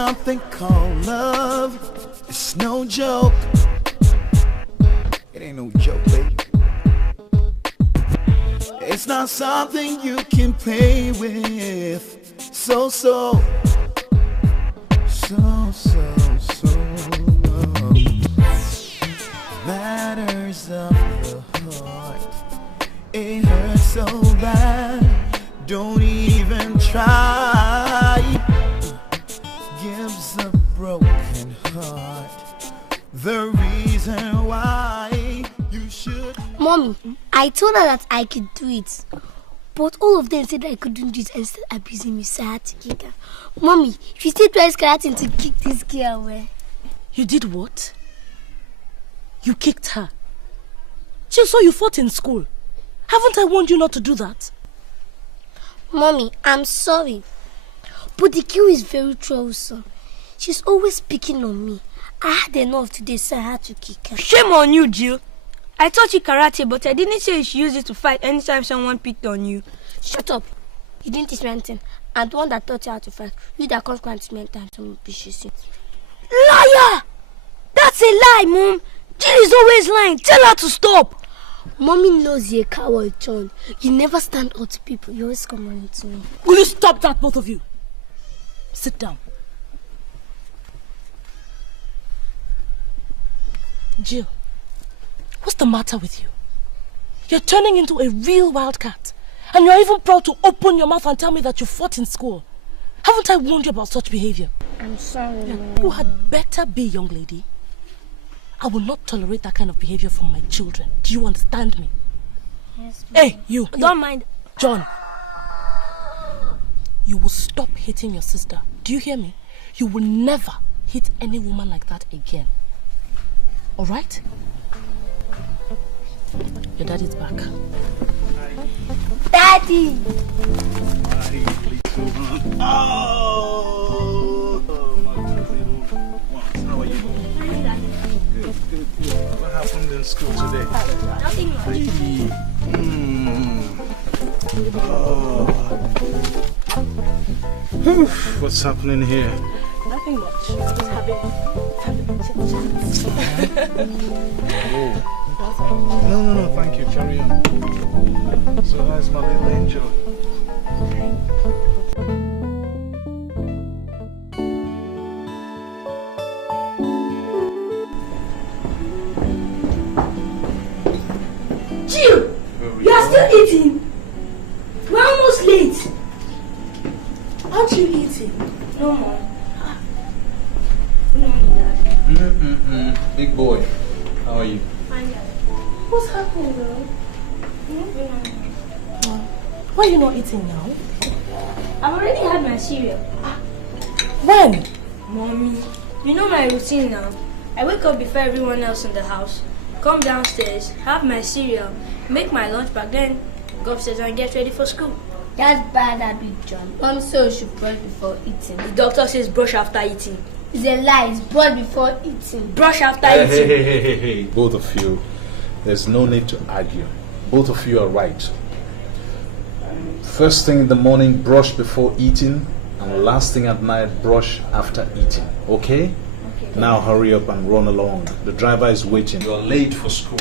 something called love. It's no joke. It ain't no joke, baby. It's not something you can play with. So matters of the heart. It hurts so bad. Don't even try. Gives a broken heart the reason why you should. Mommy, I told her that I could do it, but all of them said I couldn't do it and started abusing me, so I had to kick her. Mommy, if you still twice karate to kick this girl away. You did what? You kicked her? Just so you fought in school. Haven't I warned you not to do that? Mommy, I'm sorry, but the girl is very troublesome. She's always picking on me. I had enough today, so I had to kick her. Shame on you, Jill. I taught you karate, but I didn't say you should use it to fight anytime someone picked on you. Shut up. You didn't teach me anything. I'm the one that taught you how to fight. You that comes to teach me anytime someone pushes you. Liar! That's a lie, Mom. Jill is always lying. Tell her to stop. Mommy knows you're a coward, John. You never stand up to people. You always come running to me. Will you stop that, both of you? Sit down. Jill, what's the matter with you? You're turning into a real wildcat. And you're even proud to open your mouth and tell me that you fought in school. Haven't I warned you about such behavior? I'm sorry, Mom. You had better be, young lady. I will not tolerate that kind of behavior from my children. Do you understand me? Yes, Mom. Hey, you. Don't mind. John. You will stop hitting your sister. Do you hear me? You will never hit any woman like that again. Alright? Your daddy's back. Daddy! Oh, my God. How are you? Good. What happened in school today? Nothing much. What's happening here? Nothing much. Just having chit-chat. No, thank you. Carry on. So how's my little angel? Jill, you are still eating. We're almost late. Aren't you eating? No, Mom. Big boy, how are you? What's happening, girl? Why are you not eating now? I've already had my cereal. When? Mommy, you know my routine now. I wake up before everyone else in the house, come downstairs, have my cereal, make my lunch bag, then go upstairs and get ready for school. That's bad habit, John. Mom says you should brush before eating. The doctor says brush after eating. It's a lie. It's brush before eating. Brush after eating. Hey. Both of you, there's no need to argue. Both of you are right. First thing in the morning, brush before eating, and last thing at night, brush after eating. Okay? Now hurry up and run along. The driver is waiting. You're late for school.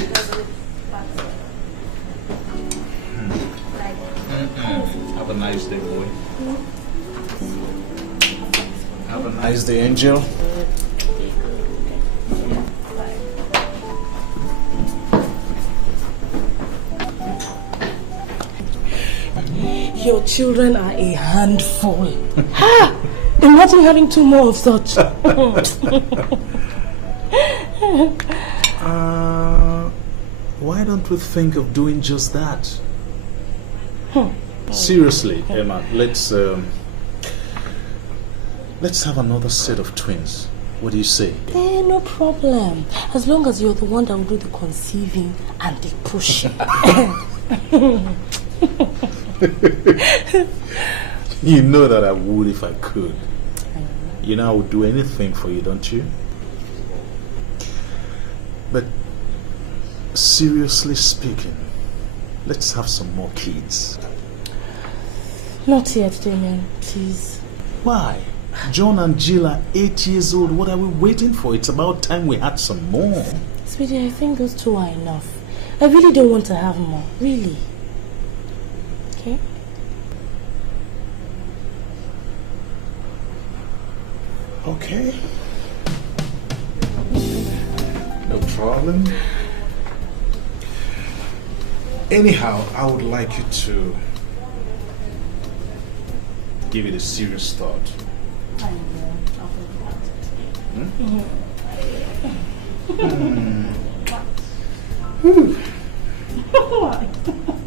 Have a nice day, boy. Have a nice day, Angel. Your children are a handful. Imagine having two more of such. Why don't we think of doing just that? Seriously, Emma, let's have another set of twins. What do you say? No problem. As long as you're the one that will do the conceiving and the pushing. You know that I would if I could. You know I would do anything for you, don't you? But seriously speaking, let's have some more kids. Not yet, Damien, please. Why? John and Jill are 8 years old. What are we waiting for? It's about time we had some more. Sweetie, I think those 2 are enough. I really don't want to have more. Really. Okay? Okay. No problem. Anyhow, I would like you to give it a serious thought. I will.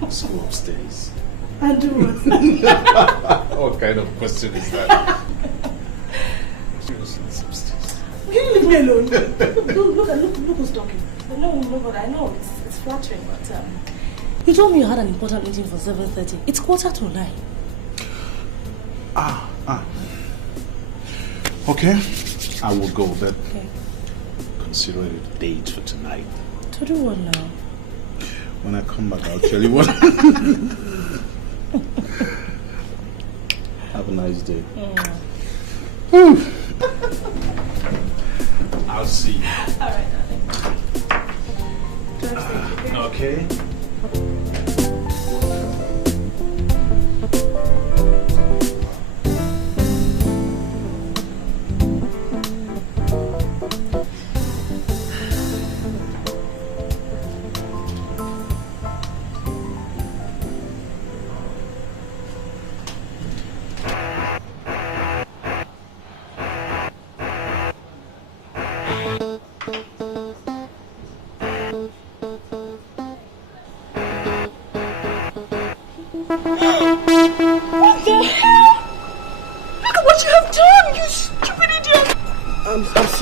Let's go upstairs. And do what? What kind of question is that? Seriously, it's upstairs. Can you leave me alone? Look who's talking. No, but I know it's flattering, but you told me you had an important meeting for 7:30. It's 8:45. Okay, I will go, but Okay. consider it a date for tonight. To do what now? When I come back, I'll tell you what. Have a nice day. I'll see you. All right, darling. Okay.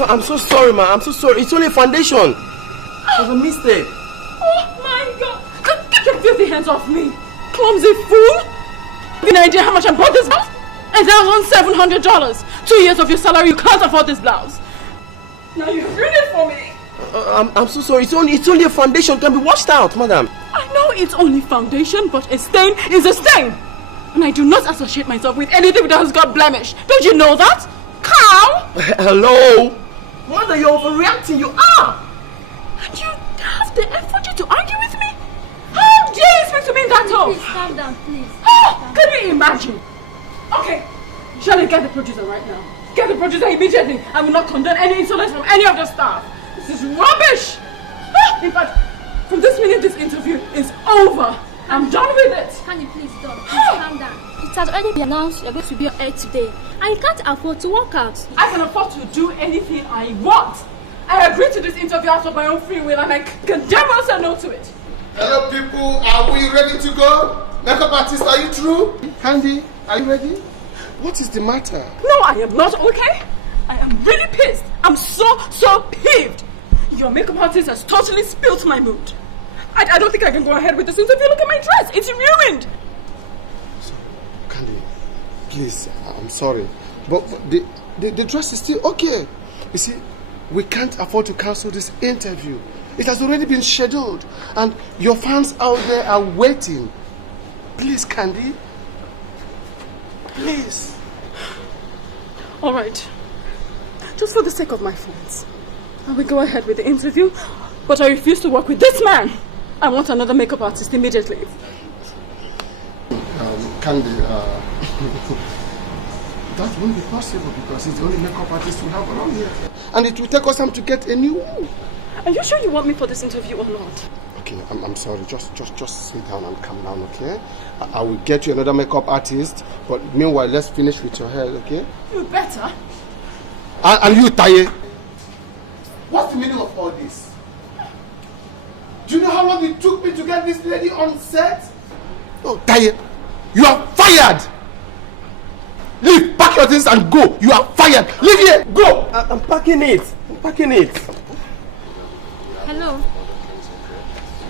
I'm so sorry, man. I'm so sorry. It's only a foundation. It was a mistake. Oh my God! Get your filthy hands off me! Clumsy fool! You have any idea how much I bought this blouse? $1,700. 2 years of your salary, you can't afford this blouse. Now you ruined it for me. I'm so sorry. It's only a foundation. It can be washed out, madam. I know it's only foundation, but a stain is a stain. And I do not associate myself with anything that has got blemish. Don't you know that? Cow! Hello? Mother, you're overreacting. You are. And you have the effort to argue with me? How dare you speak to me in that tone? Please calm down, please. Oh, can you imagine? Okay, shall I get the producer right now? Get the producer immediately. I will not condone any insolence from any of the staff. This is rubbish. In fact, from this minute, this interview is over. I'm done with it. Can you please stop? Please calm down. It has already been announced you're going to be on air today. And you can't afford to walk out. I can afford to do anything I want. I agreed to this interview out of my own free will and I can damn well say no to it. Hello people, are we ready to go? Makeup artist, are you through? Candy, are you ready? What is the matter? No, I am not okay. I am really pissed. I'm so peeved. Your makeup artist has totally spilt my mood. I don't think I can go ahead with this interview. Look at my dress. It's ruined. Candy, please, I'm sorry. But the dress is still okay. You see, we can't afford to cancel this interview. It has already been scheduled. And your fans out there are waiting. Please, Candy. Please. All right. Just for the sake of my fans, I will go ahead with the interview, but I refuse to work with this man. I want another makeup artist immediately. Candy, that won't be possible because it's the only makeup artist we have around here. And it will take us time to get a new one. Are you sure you want me for this interview or not? Okay, I'm sorry. Just sit down and calm down, okay? I will get you another makeup artist, but meanwhile, let's finish with your hair, okay? You better. And you, Taye. What's the meaning of all this? Do you know how long it took me to get this lady on set? Oh, Taye, you are fired! Leave, pack your things and go. You are fired. Leave here, go! I'm packing it. Hello.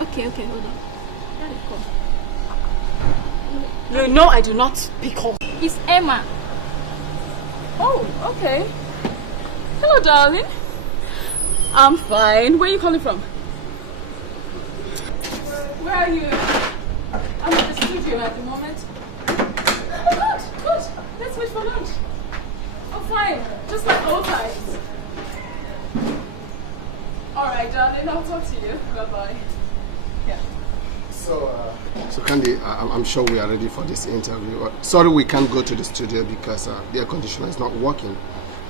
Okay, hold on. You know I do not pick up. It's Emma. Oh, okay. Hello, darling. I'm fine. Where are you calling from? Where are you? I'm at the studio at the moment. Oh, good. Let's wait for lunch. Oh, fine. Just like old times. Alright, darling, I'll talk to you. Bye-bye. Yeah. So Candy, I'm sure we are ready for this interview. Sorry we can't go to the studio because the air conditioner is not working.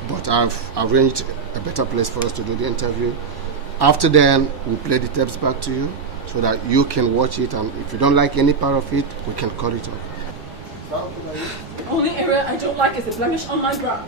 But I've arranged a better place for us to do the interview. After then, we'll play the tapes back to you so that you can watch it, and if you don't like any part of it, we can cut it off. The only area I don't like is the blemish on my brow.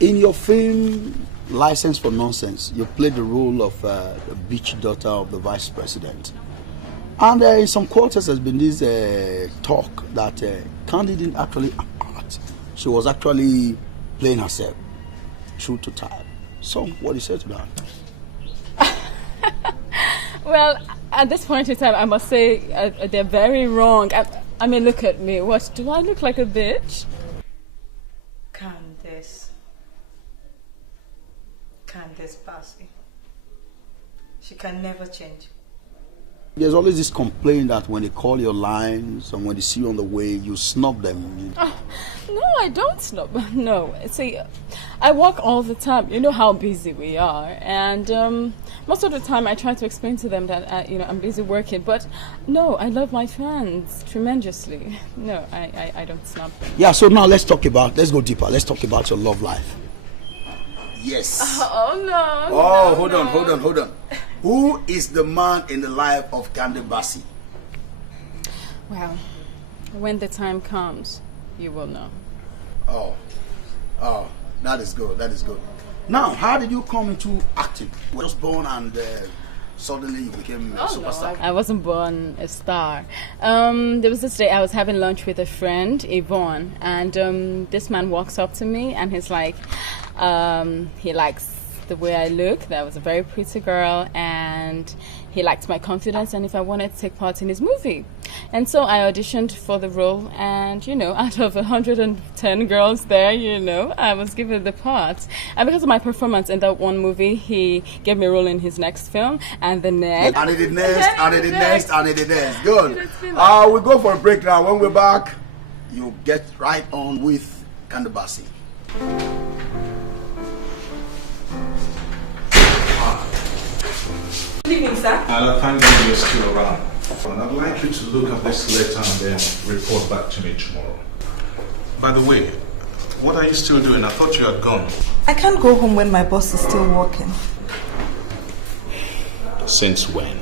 In your film License for Nonsense, you played the role of the beach daughter of the vice president. And in some quarters there's been this talk that Candy didn't actually act. She was actually playing herself, true to type. So, what do you say to that? Well, at this point in time, I must say they're very wrong. I mean, look at me. What, do I look like a bitch? Candace Bassey. She can never change. There's always this complaint that when they call your lines and when they see you on the way, you snub them. No, I don't snub. No, see, I work all the time. You know how busy we are, and most of the time I try to explain to them that I'm busy working. But no, I love my fans tremendously. No, I don't snub them. Yeah. So now let's go deeper. Let's talk about your love life. Yes. Oh no. Oh, no, hold on. Who is the man in the life of Candy Bassey? Well, when the time comes, you will know. Oh, that is good. Now, how did you come into acting? You were just born and suddenly you became a superstar. No, I wasn't born a star. There was this day I was having lunch with a friend, Yvonne, and this man walks up to me and he's like, he likes the way I look. That was a very pretty girl, and he liked my confidence and if I wanted to take part in his movie. And so I auditioned for the role, and out of 110 girls there, I was given the part. And because of my performance in that one movie, he gave me a role in his next film, and the next. And the next. Good. We'll go for a break now. When we're back, you get right on with Candy Bassey. Good evening, sir. Thank God you're still around. And I'd like you to look at this letter and then report back to me tomorrow. By the way, what are you still doing? I thought you had gone. I can't go home when my boss is still working. Since when?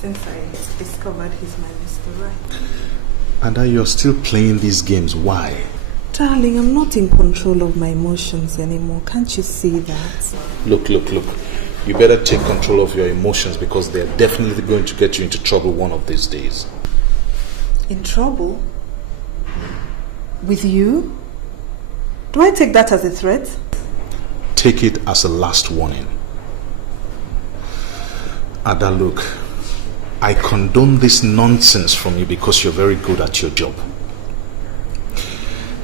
Since I discovered he's my Mr. Right. And that you're still playing these games. Why? Darling, I'm not in control of my emotions anymore. Can't you see that? Look. You better take control of your emotions because they're definitely going to get you into trouble one of these days. In trouble? With you? Do I take that as a threat? Take it as a last warning. Ada, look, I condone this nonsense from you because you're very good at your job.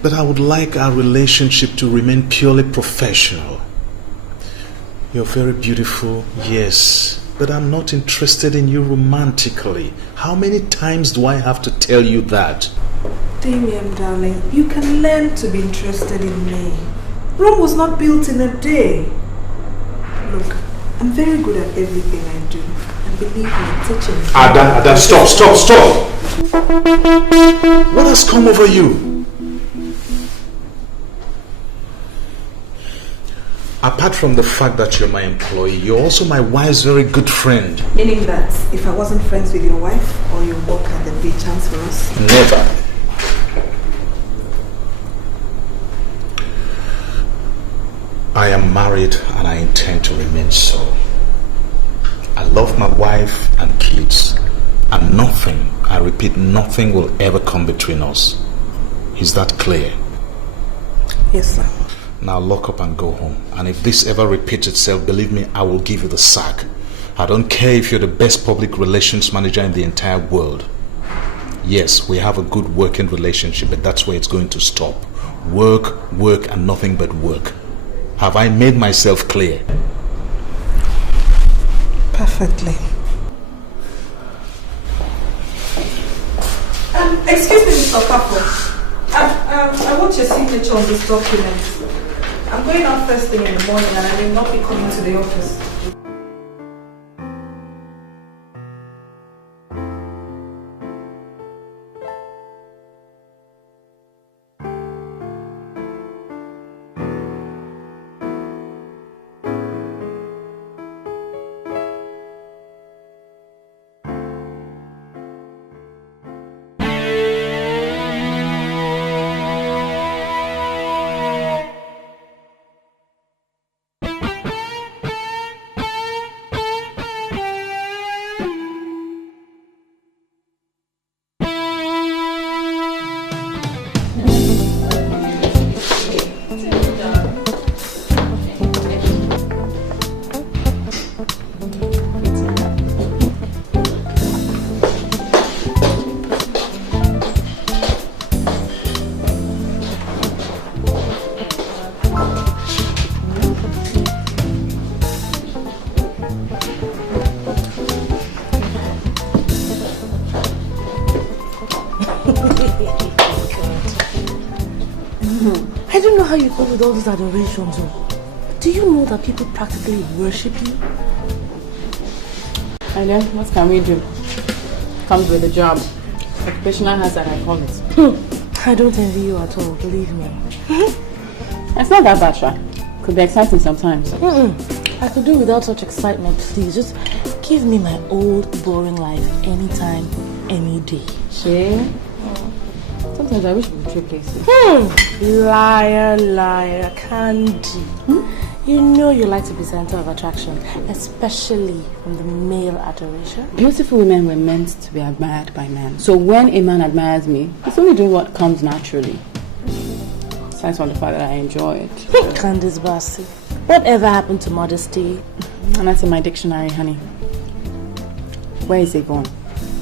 But I would like our relationship to remain purely professional. You're very beautiful, yes, but I'm not interested in you romantically. How many times do I have to tell you that? Damien, darling, you can learn to be interested in me. Rome was not built in a day. Look, I'm very good at everything I do. And believe me, teaching. Ada, stop! What has come over you? Apart from the fact that you're my employee, you're also my wife's very good friend. Meaning that if I wasn't friends with your wife or your worker, there'd be a chance for us? Never. married and I intend to remain so. I love my wife and kids, and nothing, I repeat, nothing will ever come between us. Is that clear? Yes, sir. Now lock up and go home. And if this ever repeats itself, believe me, I will give you the sack. I don't care if you're the best public relations manager in the entire world. Yes, we have a good working relationship, but that's where it's going to stop. Work, work, and nothing but work. Have I made myself clear? Perfectly. Excuse me, Mr. Papo. I want your signature on this document. I'm going out first thing in the morning and I will not be coming to the office. I don't know how you cope with all these adorations. Do you know that people practically worship you? And then, what can we do? Comes with the job. Occupational hazard, I call it. I don't envy you at all, believe me. It's not that bad, Sha. Could be exciting sometimes. I could do without such excitement, please. Just give me my old, boring life anytime, any day. She? Sometimes I wish we could trade places. Liar, liar, Candy. You know you like to be center of attraction, especially from the male adoration. Beautiful women were meant to be admired by men. So when a man admires me, he's only doing what comes naturally. Aside from the fact that I enjoy it. Candice Bassi. Whatever happened to modesty? And that's in my dictionary, honey. Where is Yvonne?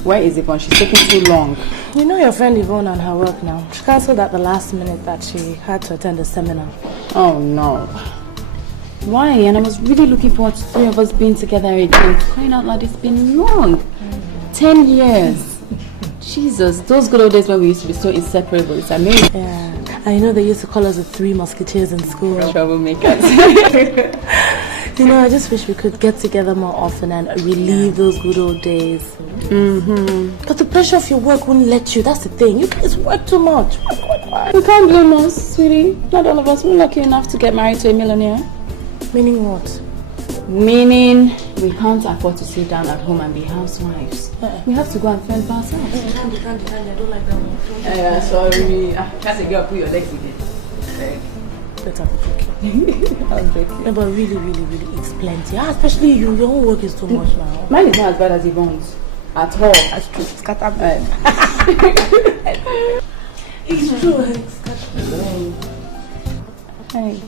Where is Yvonne? She's taking too long. You know your friend Yvonne and her work now. She cancelled at the last minute that she had to attend a seminar. Oh no. Why? And I was really looking forward to three of us being together again. Crying out loud, it's been long. 10 years. Jesus, those good old days when we used to be so inseparable. It's amazing. Yeah. And you know they used to call us the Three Musketeers in school. Troublemakers. You know, I just wish we could get together more often and relive those good old days. But the pressure of your work wouldn't let you. That's the thing. You guys work too much. We can't blame us, sweetie. Not all of us were lucky enough to get married to a millionaire. Meaning what? Meaning we can't afford to sit down at home and be housewives. We have to go and fend for ourselves. Candy, I don't like that one. Yeah, sorry. Can't a girl put your legs again. Better be joking. I'll break you. No, but really, it's plenty. Especially you. Your own work is too much now. Mine is not as bad as Yvonne's. At all. That's true. It's got It's true. It's got Hey.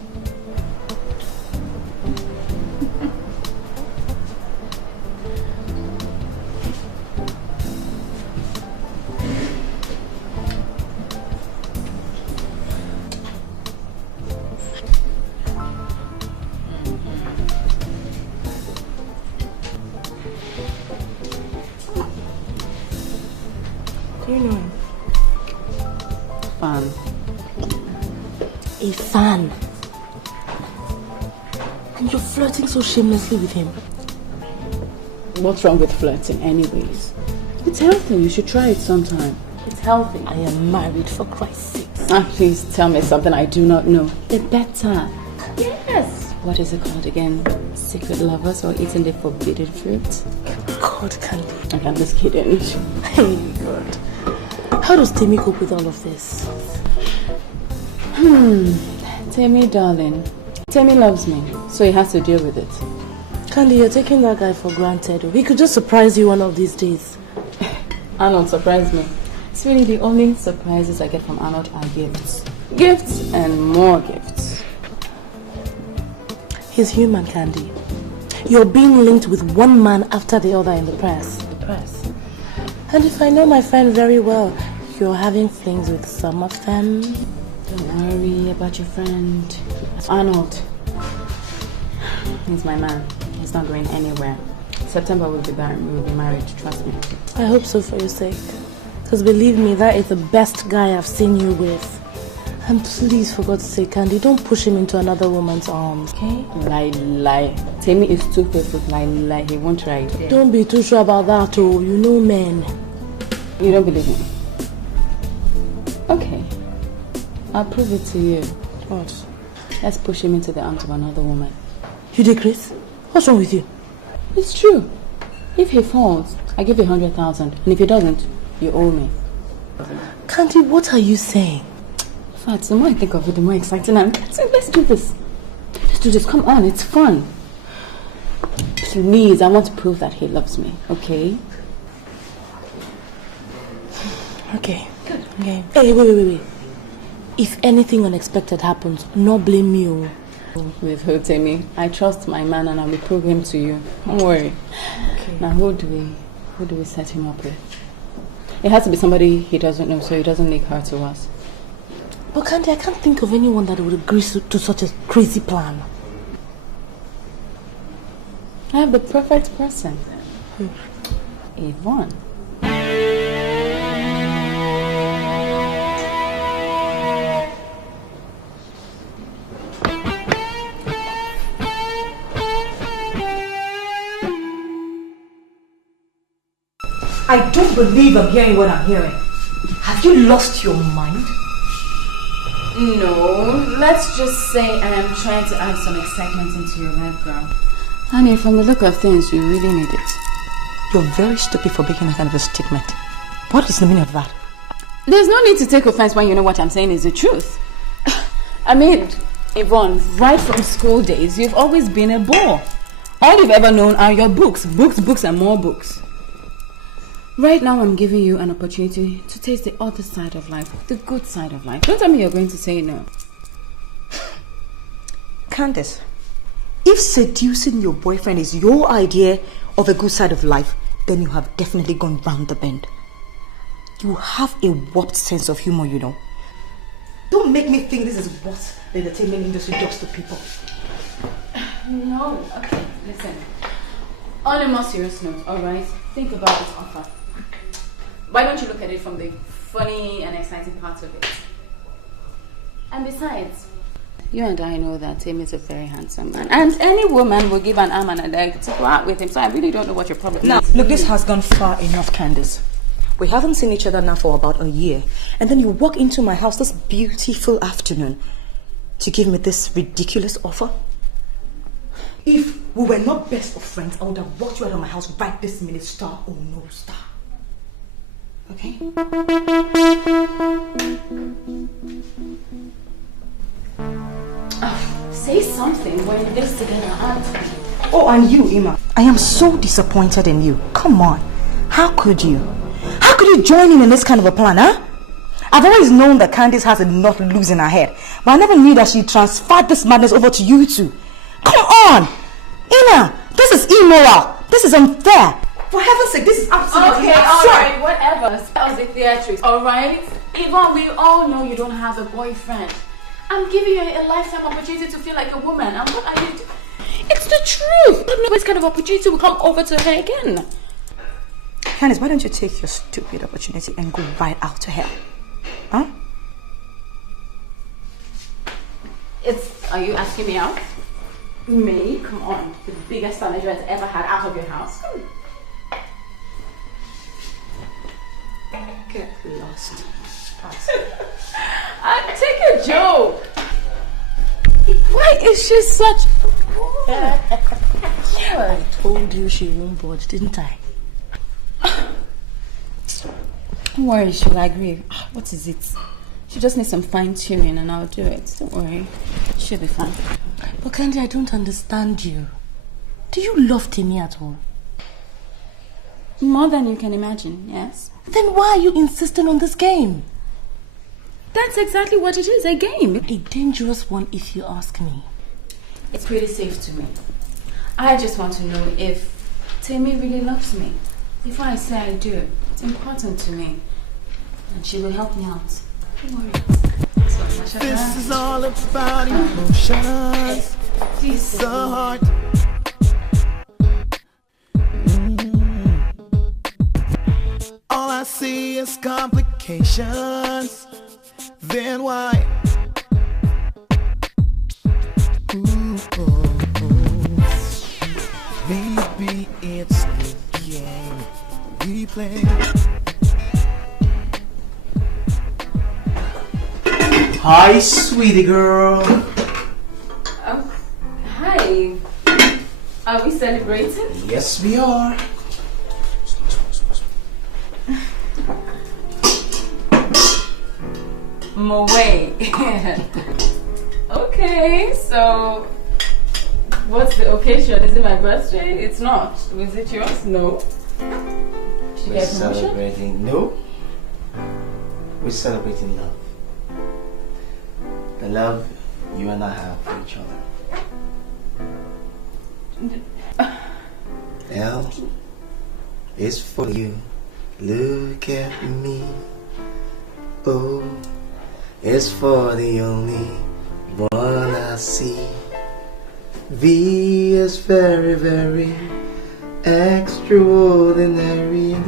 Do you know him? Fan. A fan. And you're flirting so shamelessly with him. What's wrong with flirting anyways? It's healthy. You should try it sometime. It's healthy. I am married, for Christ's sake. Please tell me something I do not know. The better. Yes. What is it called again? Secret lovers or eating the forbidden fruit? God, Candy. Okay, I'm just kidding. Hey, God. How does Timmy cope with all of this? Timmy, darling, Temi loves me, so he has to deal with it. Candy, you're taking that guy for granted. He could just surprise you one of these days. Arnold surprised me. It's really the only surprises I get from Arnold are gifts. Gifts and more gifts. He's human, Candy. You're being linked with one man after the other in the press. And if I know my friend very well, you're having flings with some of them. Don't worry about your friend. Arnold. He's my man. He's not going anywhere. September we'll be married, trust me. I hope so for your sake. Because believe me, that is the best guy I've seen you with. And please, for God's sake, Candy, don't push him into another woman's arms, okay? Lie. Temi is too faithful. Lie. He won't try it. Yeah. Don't be too sure about that, oh. You know men. You don't believe me? Okay. I'll prove it to you. What? Let's push him into the arms of another woman. You did, Chris? What's wrong with you? It's true. If he falls, I give you 100,000. And if he doesn't, you owe me. Candy, what are you saying? In fact, the more I think of it, the more exciting I'm getting. Let's do this. Let's do this. Come on, it's fun. Please, I want to prove that he loves me, okay? Okay. Good. Okay. Hey, wait. If anything unexpected happens, no blame you. With who, Temi? I trust my man and I will prove him to you. Don't worry. Okay. Now, who do we set him up with? It has to be somebody he doesn't know, so he doesn't leak her to us. But Candy, I can't think of anyone that would agree to such a crazy plan. I have the perfect person. Yvonne. I don't believe I'm hearing what I'm hearing. Have you lost your mind? No, let's just say I am trying to add some excitement into your life, girl. Honey, from the look of things, you really need it. You're very stupid for making that kind of a statement. What is the meaning of that? There's no need to take offense when you know what I'm saying is the truth. I mean, Yvonne, right from school days, you've always been a bore. All you've ever known are your books, and more books. Right now, I'm giving you an opportunity to taste the other side of life, the good side of life. Don't tell me you're going to say no. Candace, if seducing your boyfriend is your idea of a good side of life, then you have definitely gone round the bend. You have a warped sense of humor, you know. Don't make me think this is what the entertainment industry does to people. No, okay, listen. On a more serious note, alright? Think about this offer. Why don't you look at it from the funny and exciting part of it? And besides, you and I know that Tim is a very handsome man. And any woman will give an arm and a leg to go out with him. So I really don't know what your problem is. Now, look, this has gone far enough, Candace. We haven't seen each other now for about a year. And then you walk into my house this beautiful afternoon to give me this ridiculous offer. If we were not best of friends, I would have walked you out of my house right this minute, star or no star. Okay? Say something when this together, aren't we? Oh, and you, Ima. I am so disappointed in you. Come on. How could you? How could you join in this kind of a plan, huh? I've always known that Candice has a lot loose in her head, but I never knew that she transferred this madness over to you two. Come on! Ina, this is immoral. This is unfair. For heaven's sake, this is absolutely absurd. Alright, whatever. That was the theatrics, alright? Yvonne, we all know you don't have a boyfriend. I'm giving you a lifetime opportunity to feel like a woman. And what are you doing? It's the truth. I don't know this kind of opportunity will come over to her again. Candice, why don't you take your stupid opportunity and go right out to hell? Huh? Are you asking me out? Me? Come on. The biggest manager has ever had out of your house. Get lost. I take a joke. Why is she such... I told you she won't budge, didn't I? Don't worry, she'll agree. What is it? She just needs some fine tuning and I'll do it. Don't worry. She'll be fine. Candy, I don't understand you. Do you love Timmy at all? More than you can imagine, yes. Then why are you insisting on this game? That's exactly what it is, a game. A dangerous one if you ask me. It's pretty safe to me. I just want to know if Timmy really loves me. Before I say I do, it's important to me. And she will help me out. Don't worry. This is all about emotions. It's the heart. All I see is complications. Then why? Ooh, maybe it's the game we play. Hi, sweetie girl. Hi. Are we celebrating? Yes, we are. Moe. Okay, so what's the occasion? Is it my birthday? It's not. Was it yours? No. Did you We're get promotion? celebrating. No. We're celebrating love. The love you and I have for each other. L is for you. Look at me. O is for the only one I see. V is very, very extraordinary. And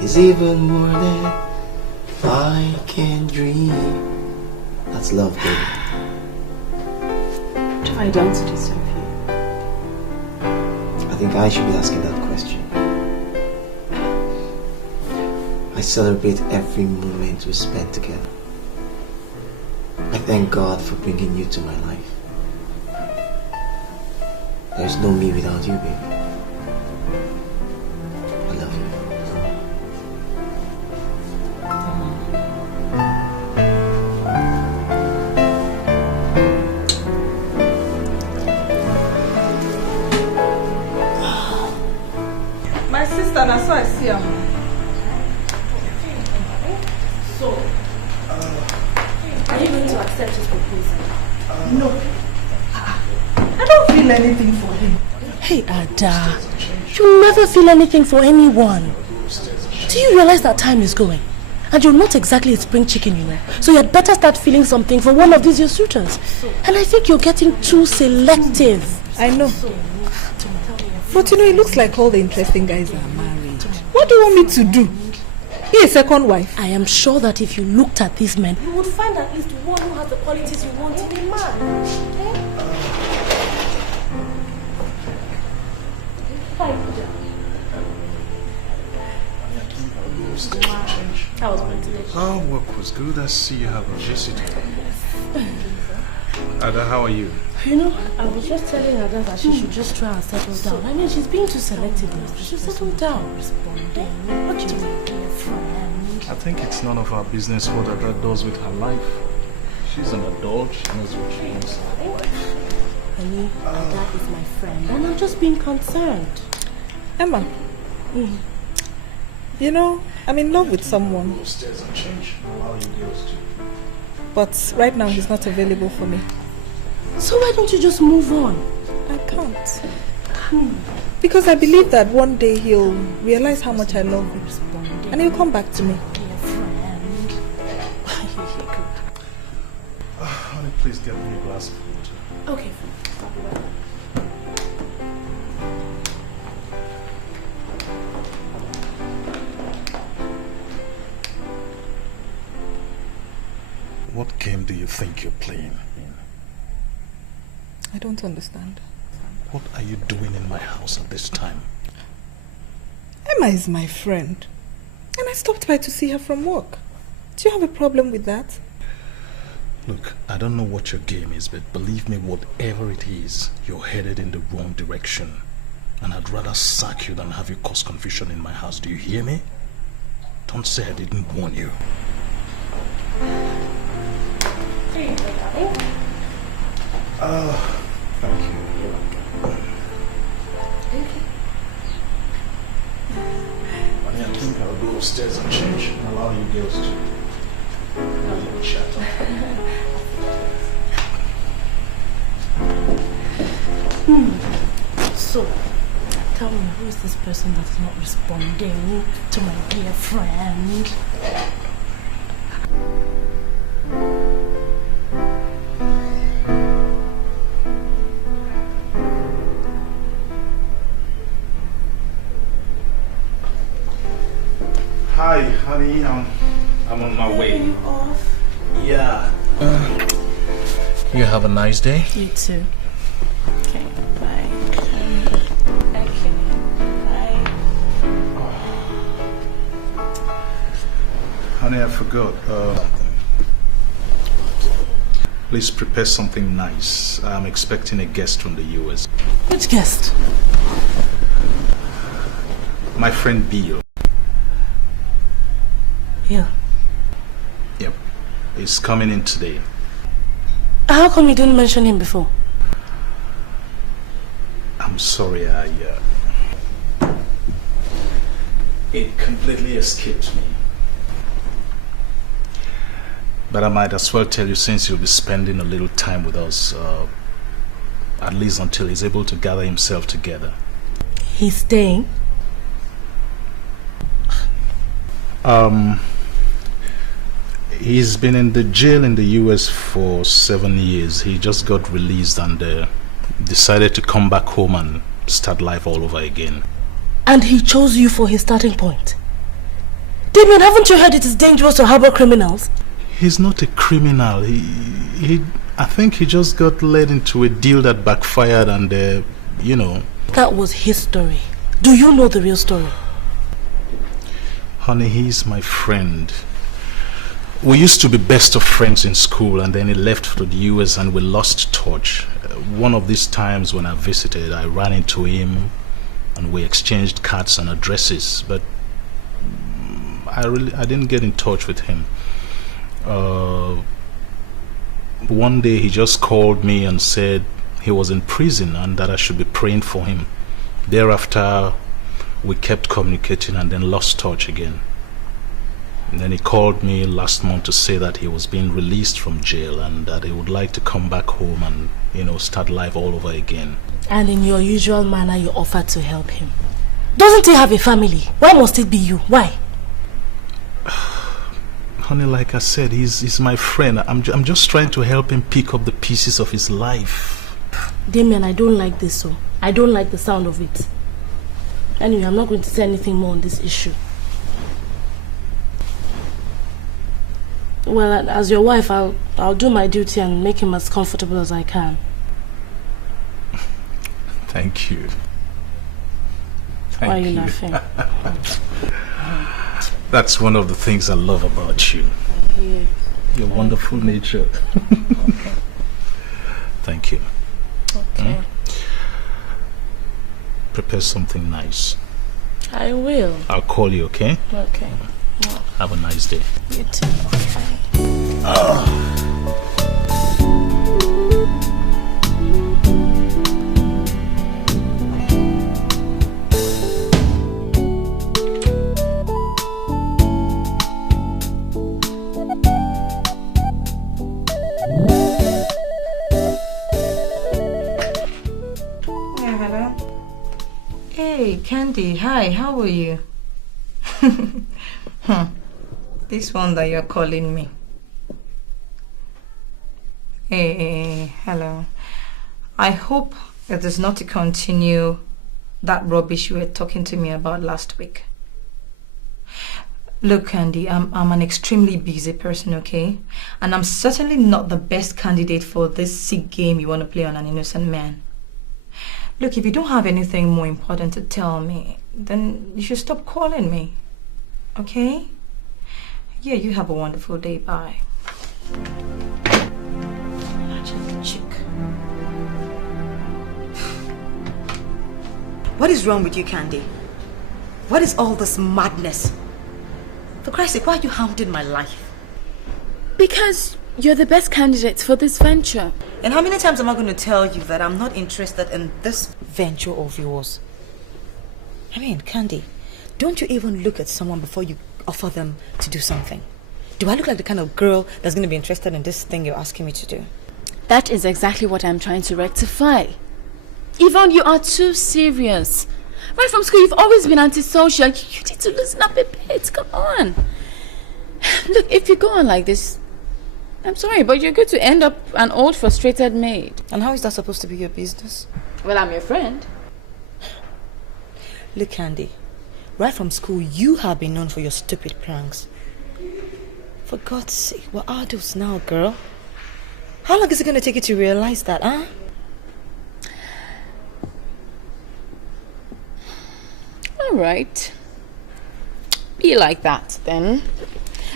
E is even more than I can dream. That's love, baby. What have I done to deserve you? I think I should be asking that question. I celebrate every moment we spend together. I thank God for bringing you to my life. There's no me without you, baby. I love you. My sister, that's why I see her. So, are you going to accept his proposal? No. I don't feel anything for him. Hey, Ada. You never feel anything for anyone. Do you realize that time is going? And you're not exactly a spring chicken, you know. So you'd better start feeling something for one of these your suitors. And I think you're getting too selective. I know. But you know, it looks like all the interesting guys are married. What do you want me to do? Be a second wife? I am sure that if you looked at these men, you would find at least one who has the qualities you want in a man. How work was good. I see you have a visitor. Ada, how are you? You know, I was just telling Ada that she should just try and settle down. I mean, she's being too selective now. She should settle down. What do you mean? I think it's none of our business what Ada does with her life. She's an adult. She knows what she wants in her life. Honey, Ada is my friend, and I'm just being concerned. Emma, you know, I'm in love with someone. But right now he's not available for me. So why don't you just move on? I can't. Because I believe that one day he'll realize how much I love him. And he'll come back to me. Honey, please get me a glass of water. Okay. What game do you think you're playing? I don't understand. What are you doing in my house at this time? Emma is my friend. And I stopped by to see her from work. Do you have a problem with that? Look, I don't know what your game is, but believe me, whatever it is, you're headed in the wrong direction. And I'd rather sack you than have you cause confusion in my house. Do you hear me? Don't say I didn't warn you. Thank you. I think I'll go upstairs and change and allow you girls to have a little chat. So, tell me, who is this person that is not responding to my dear friend? Hi, honey. I'm on my way. Off? Yeah. You have a nice day. You too. Okay, bye. Okay, bye. Honey, I forgot. Please prepare something nice. I'm expecting a guest from the US. Which guest? My friend Bill. Yeah. Yep. He's coming in today. How come you didn't mention him before? I'm sorry, it completely escaped me. But I might as well tell you, since you'll be spending a little time with us, at least until he's able to gather himself together. He's staying? He's been in the jail in the US for 7 years. He just got released and decided to come back home and start life all over again. And he chose you for his starting point? Damien, haven't you heard it is dangerous to harbor criminals? He's not a criminal. I think he just got led into a deal that backfired and, you know. That was his story. Do you know the real story? Honey, he's my friend. We used to be best of friends in school, and then he left for the US and we lost touch. One of these times when I visited, I ran into him and we exchanged cards and addresses, but I didn't get in touch with him. One day he just called me and said he was in prison and that I should be praying for him. Thereafter, we kept communicating and then lost touch again. And then he called me last month to say that he was being released from jail and that he would like to come back home and, you know, start life all over again. And in your usual manner, you offered to help him. Doesn't he have a family? Why must it be you? Why? Honey, like I said, he's my friend. I'm just trying to help him pick up the pieces of his life. Damien, I don't like this, so I don't like the sound of it. Anyway, I'm not going to say anything more on this issue. Well, as your wife, I'll do my duty and make him as comfortable as I can. Thank you. Why are you laughing? That's one of the things I love about you. Your wonderful nature. Okay. Thank you. Okay. Prepare something nice. I will. I'll call you, okay? Okay. Have a nice day. You too. Hello. Hey, Candy. Hi, how are you? This one that you're calling me. Hey, hello. I hope it is not to continue that rubbish you were talking to me about last week. Look, Candy, I'm an extremely busy person, okay? And I'm certainly not the best candidate for this sick game you want to play on an innocent man. Look, if you don't have anything more important to tell me, then you should stop calling me. Okay? Yeah, you have a wonderful day. Bye. Chick. What is wrong with you, Candy? What is all this madness? For Christ's sake, why are you hounding my life? Because You're the best candidate for this venture. And how many times am I going to tell you that I'm not interested in this venture of yours? I mean, Candy, don't you even look at someone before you offer them to do something? Do I look like the kind of girl that's going to be interested in this thing you're asking me to do? That is exactly what I'm trying to rectify. Yvonne, you are too serious. Right from school, you've always been antisocial. You need to loosen up a bit. Come on. Look, if you go on like this, I'm sorry, but you're going to end up an old, frustrated maid. And how is that supposed to be your business? Well, I'm your friend. Look, Candy, right from school, you have been known for your stupid pranks. For God's sake, we're adults now, girl. How long is it going to take you to realize that, huh? All right. Be like that, then.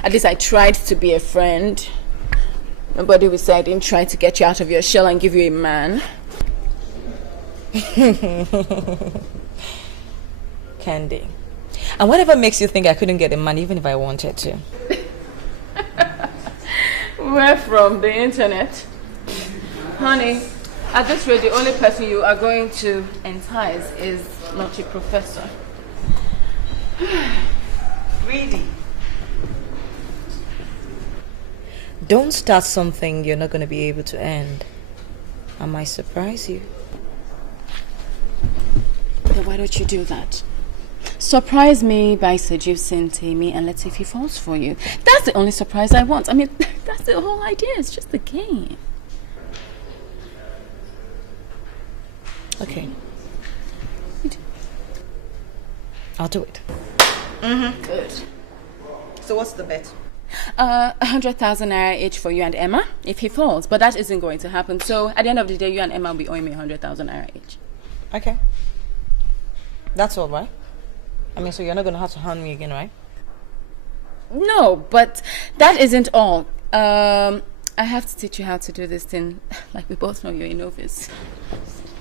At least I tried to be a friend. Nobody will say I didn't try to get you out of your shell and give you a man. Candy. And whatever makes you think I couldn't get a man even if I wanted to? Where from? The internet? Honey, at this rate, the only person you are going to entice is not your professor. Really? Don't start something you're not going to be able to end. I might surprise you. Then why don't you do that? Surprise me by seducing Tammy and let's see if he falls for you. That's the only surprise I want. I mean, that's the whole idea. It's just a game. Okay. I'll do it. Good. So what's the bet? 100,000 naira each for you and Emma if he falls. But that isn't going to happen. So at the end of the day, you and Emma will be owing me 100,000 naira each. Okay. That's all right. I mean, so you're not going to have to hand me again, right? No, but that isn't all. I have to teach you how to do this thing. Like we both know you're a novice.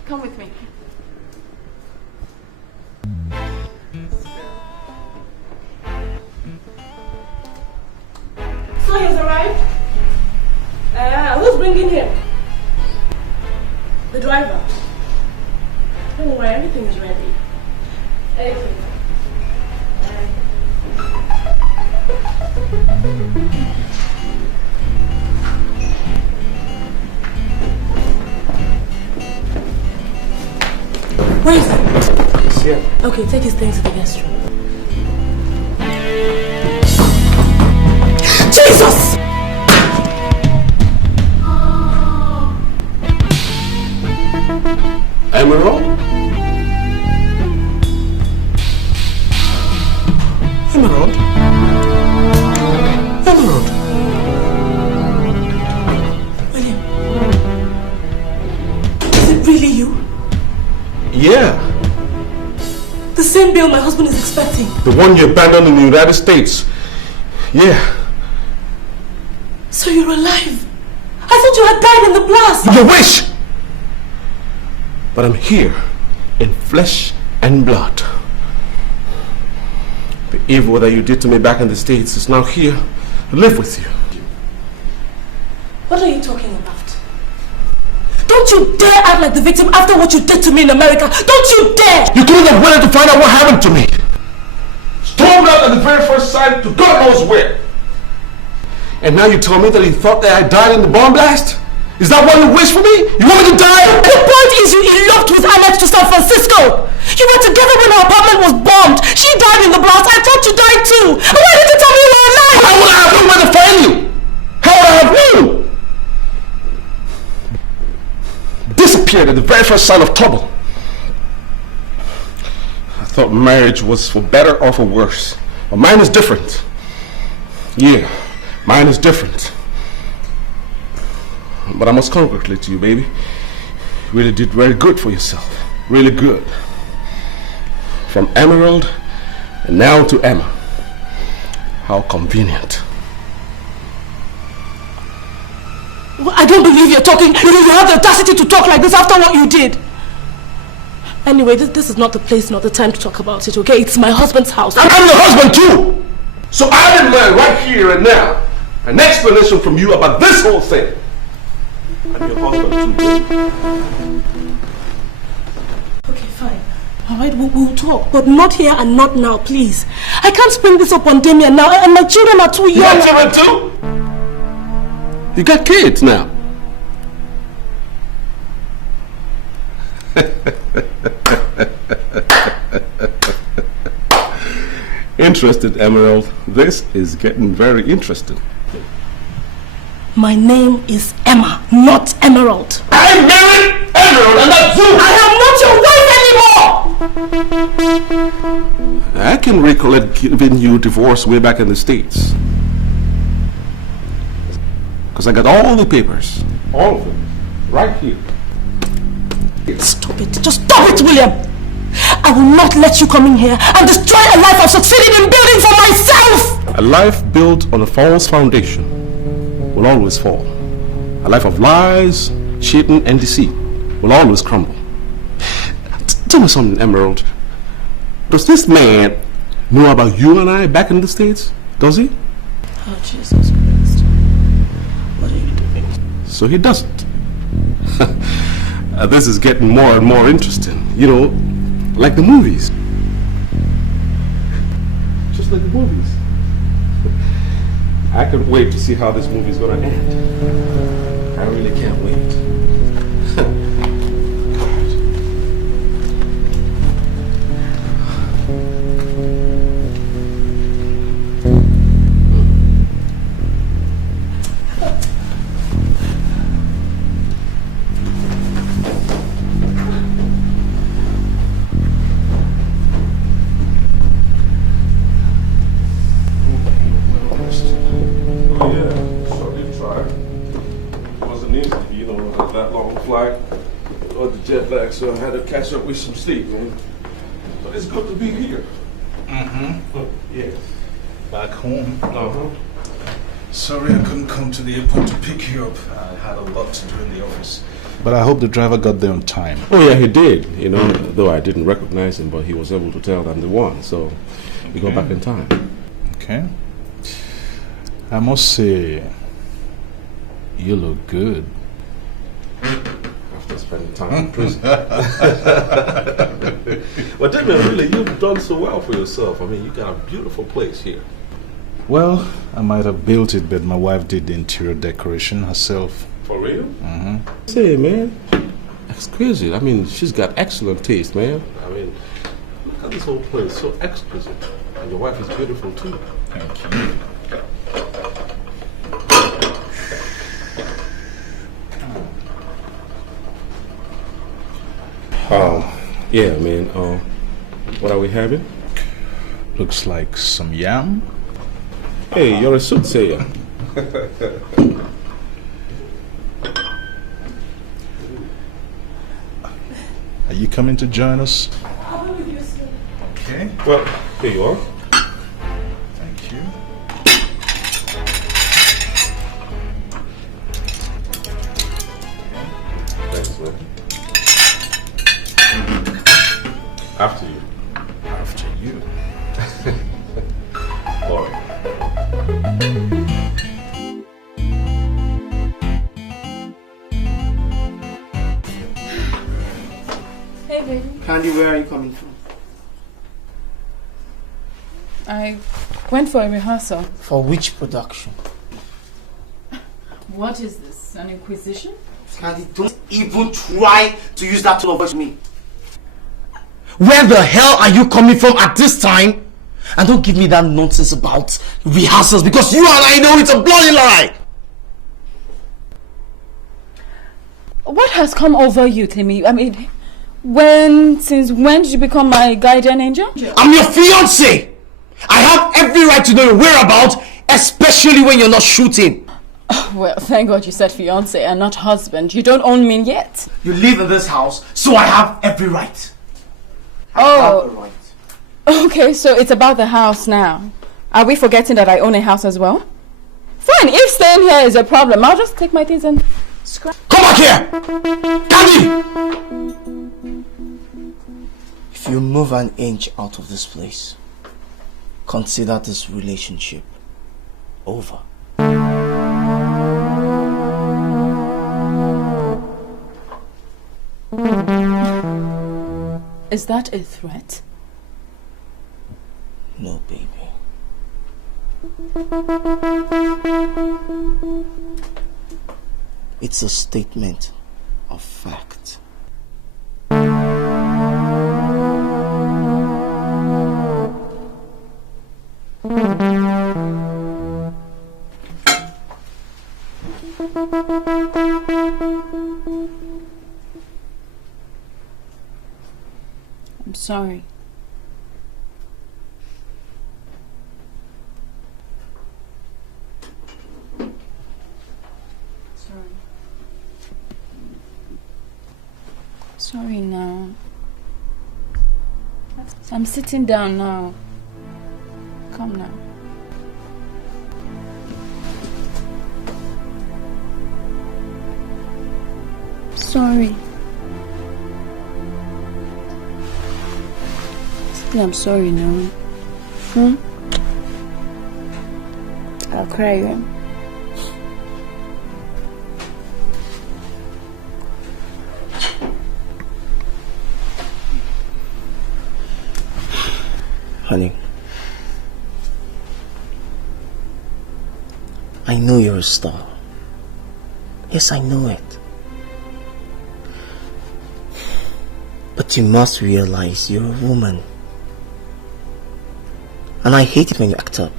Come with me. So he's arrived? Who's bringing him? The driver. Don't worry, everything is ready. Everything. Where is he? He's here. Okay, take his things to the guest room. Jesus! Emerald? Emerald? Emerald? William, is it really you? Yeah. The same bill my husband is expecting. The one you abandoned in the United States. Yeah. So you're alive? I thought you had died in the blast. You wish! But I'm here in flesh and blood. The evil that you did to me back in the States is now here to live with you. What are you talking about? Don't you dare act like the victim after what you did to me in America. Don't you dare! You couldn't have waited to find out what happened to me. Stormed out at the very first sight to God knows where. And now you tell me that he thought that I died in the bomb blast? Is that what you wish for me? You want me to die? The point is you eloped with Annette to San Francisco. You were together when her apartment was bombed. She died in the blast. I thought you died too. Why did you tell me you were alive? How would I have known where to find you? How would I have known? Disappeared at the very first sign of trouble. I thought marriage was for better or for worse. But mine is different. Yeah, mine is different. But I must congratulate you, baby. You really did very good for yourself. Really good. From Emerald and now to Emma. How convenient. Well, I don't believe you're talking. You have the audacity to talk like this after what you did. Anyway, this is not the place, not the time to talk about it, okay? It's my husband's house. I'm your husband too! So I didn't learn right here and now an explanation from you about this whole thing. And your husband too. Okay, fine. Alright, we'll talk, but not here and not now, please. I can't spring this up on Damien now, and my children are too young. You got children too? You got kids now. Interested, Emerald. This is getting very interesting. My name is Emma, not Emerald. I married Emerald and that's you! I am not your wife anymore! I can recollect giving you divorce way back in the States. Because I got all the papers. All of them. Right here. Stop it. Just stop it, William! I will not let you come in here and destroy a life I've succeeded in building for myself! A life built on a false foundation will always fall. A life of lies, cheating, and deceit will always crumble. Tell me something, Emerald. Does this man know about you and I back in the States? Does he? Oh, Jesus Christ. What are you doing? So he doesn't. This is getting more and more interesting. You know, like the movies. Just like the movies. I can't wait to see how this movie is going to end. I really can't wait. So I had to catch up with some sleep, man. But it's good to be here. Yeah. Back home. Sorry I couldn't come to the airport to pick you up. I had a lot to do in the office. But I hope the driver got there on time. Oh yeah, he did. You know, though I didn't recognize him, but he was able to tell I'm the one. So we got back in time. Okay. I must say, you look good. Spending time in prison. But Damien, really, you've done so well for yourself. I mean, you got a beautiful place here. Well, I might have built it, but my wife did the interior decoration herself. For real? Say, man, exquisite. I mean, she's got excellent taste, man. I mean, look at this whole place, so exquisite. And your wife is beautiful too. Thank you. Yeah, man. What are we having? Looks like some yam. Hey, you're a soothsayer. Are you coming to join us? Okay. Well, here you are. Thank you. Thanks, man. After you. After you. All right. Hey, baby. Candy, where are you coming from? I went for a rehearsal. For which production? What is this? An inquisition? Candy, don't even try to use that tone of voice with me. Where the hell are you coming from at this time? And don't give me that nonsense about rehearsals, because you and I know it's a bloody lie. What has come over you, Timmy? I mean, since when did you become my guardian angel? I'm your fiancé. I have every right to know your whereabouts, especially when you're not shooting. Oh, well, thank God you said fiancé and not husband. You don't own me yet. You live in this house, so I have every right. Oh, okay, so it's about the house now. Are we forgetting that I own a house as well? Fine, if staying here is a problem, I'll just take my things and scrap. Come back here! Candy! If you move an inch out of this place, consider this relationship over. Is that a threat? No, baby. It's a statement of fact. I'm sorry. Sorry now. I'm sitting down now. Come now. Sorry. I'm sorry now. I'll cry then. Honey, I know you're a star. Yes, I know it. But you must realize you're a woman. And I hate it when you act up,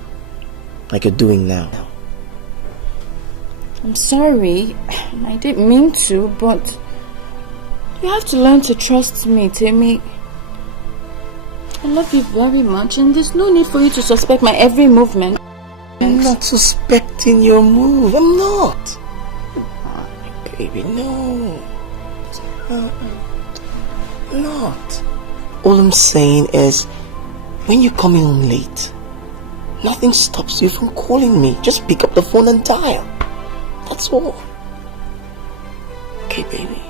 like you're doing now. I'm sorry. I didn't mean to, but you have to learn to trust me, Timmy. I love you very much, and there's no need for you to suspect my every movement. I'm not suspecting your move. I'm not. Oh, baby, no. Not. All I'm saying is, when you're coming home late, nothing stops you from calling me. Just pick up the phone and dial. That's all. Okay, baby.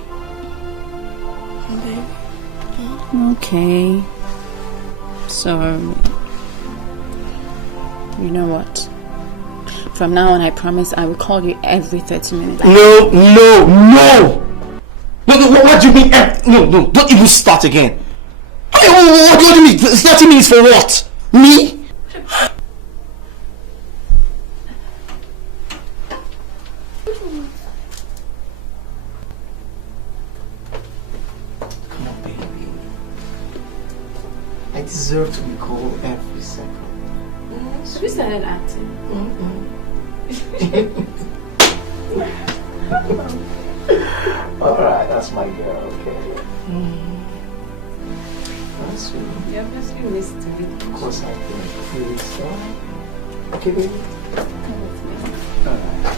Okay, baby. Okay. So, you know what? From now on, I promise I will call you every 30 minutes. No! What do you mean? No, don't even start again. What do you mean? 30 minutes for what? Me? Come on, baby. I deserve to be called every second. Have you started acting? Alright, that's my girl, okay? That's sweet. You obviously missed me. Of course I do. Really so. Okay, baby? Come with me. Alright.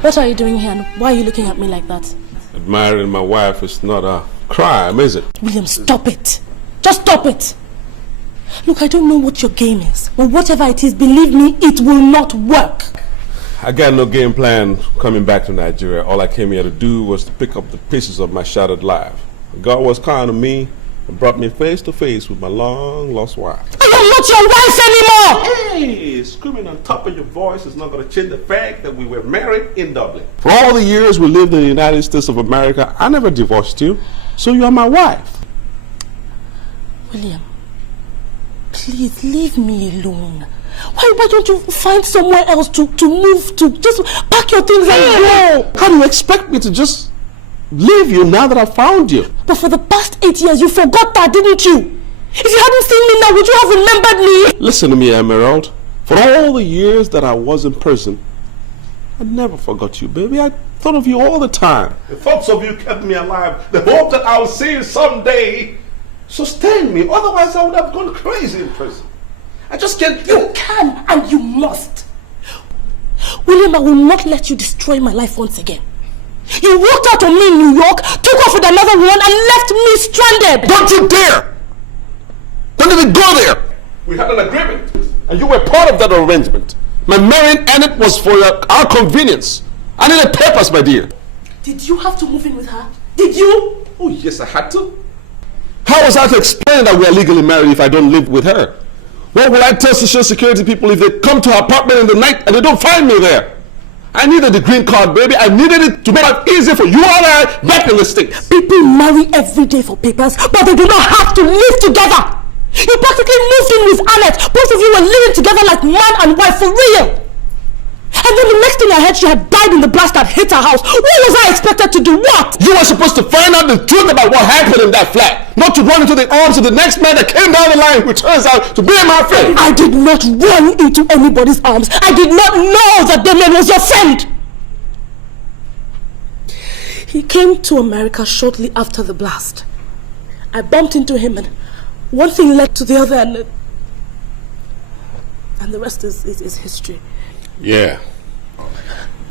What are you doing here and why are you looking at me like that? Marrying my wife is not a crime, is it? William, stop it. Just stop it. Look, I don't know what your game is, but whatever it is, believe me, it will not work. I got no game plan coming back to Nigeria. All I came here to do was to pick up the pieces of my shattered life. God was kind to me and brought me face to face with my long-lost wife. I am not your wife anymore! Hey, screaming on top of your voice is not going to change the fact that we were married in Dublin. For all the years we lived in the United States of America, I never divorced you, so you are my wife. William, please leave me alone. Why don't you find somewhere else to move to? Just pack your things and go. How do you expect me to just leave you now that I found you? But for the past 8 years, you forgot that, didn't you? If you hadn't seen me now, would you have remembered me? Listen to me, Emerald. For all the years that I was in prison, I never forgot you, baby. I thought of you all the time. The thoughts of you kept me alive. The hope that I will see you someday sustained me. Otherwise, I would have gone crazy in prison. I just can't. You can and you must. William, I will not let you destroy my life once again. You walked out on me in New York, took off with another woman, and left me stranded. Don't you dare! Don't even go there! We had an agreement, and you were part of that arrangement. My marrying Annette was for our convenience. I needed papers, my dear. Did you have to move in with her? Did you? Oh, yes, I had to. How was I to explain that we are legally married if I don't live with her? What will I tell Social Security people if they come to our apartment in the night and they don't find me there? I needed the green card, baby. I needed it to make it easy for you and I back in the States. People marry every day for papers, but they do not have to live together. You practically moved in with Annette. Both of you were living together like man and wife for real. And then the next thing I heard, she had died in the blast that hit her house. What was I expected to do? What? You were supposed to find out the truth about what happened in that flat, not to run into the arms of the next man that came down the line who turns out to be my friend. I did not run into anybody's arms. I did not know that Damien was your friend. He came to America shortly after the blast. I bumped into him and one thing led to the other and the rest is history. Yeah.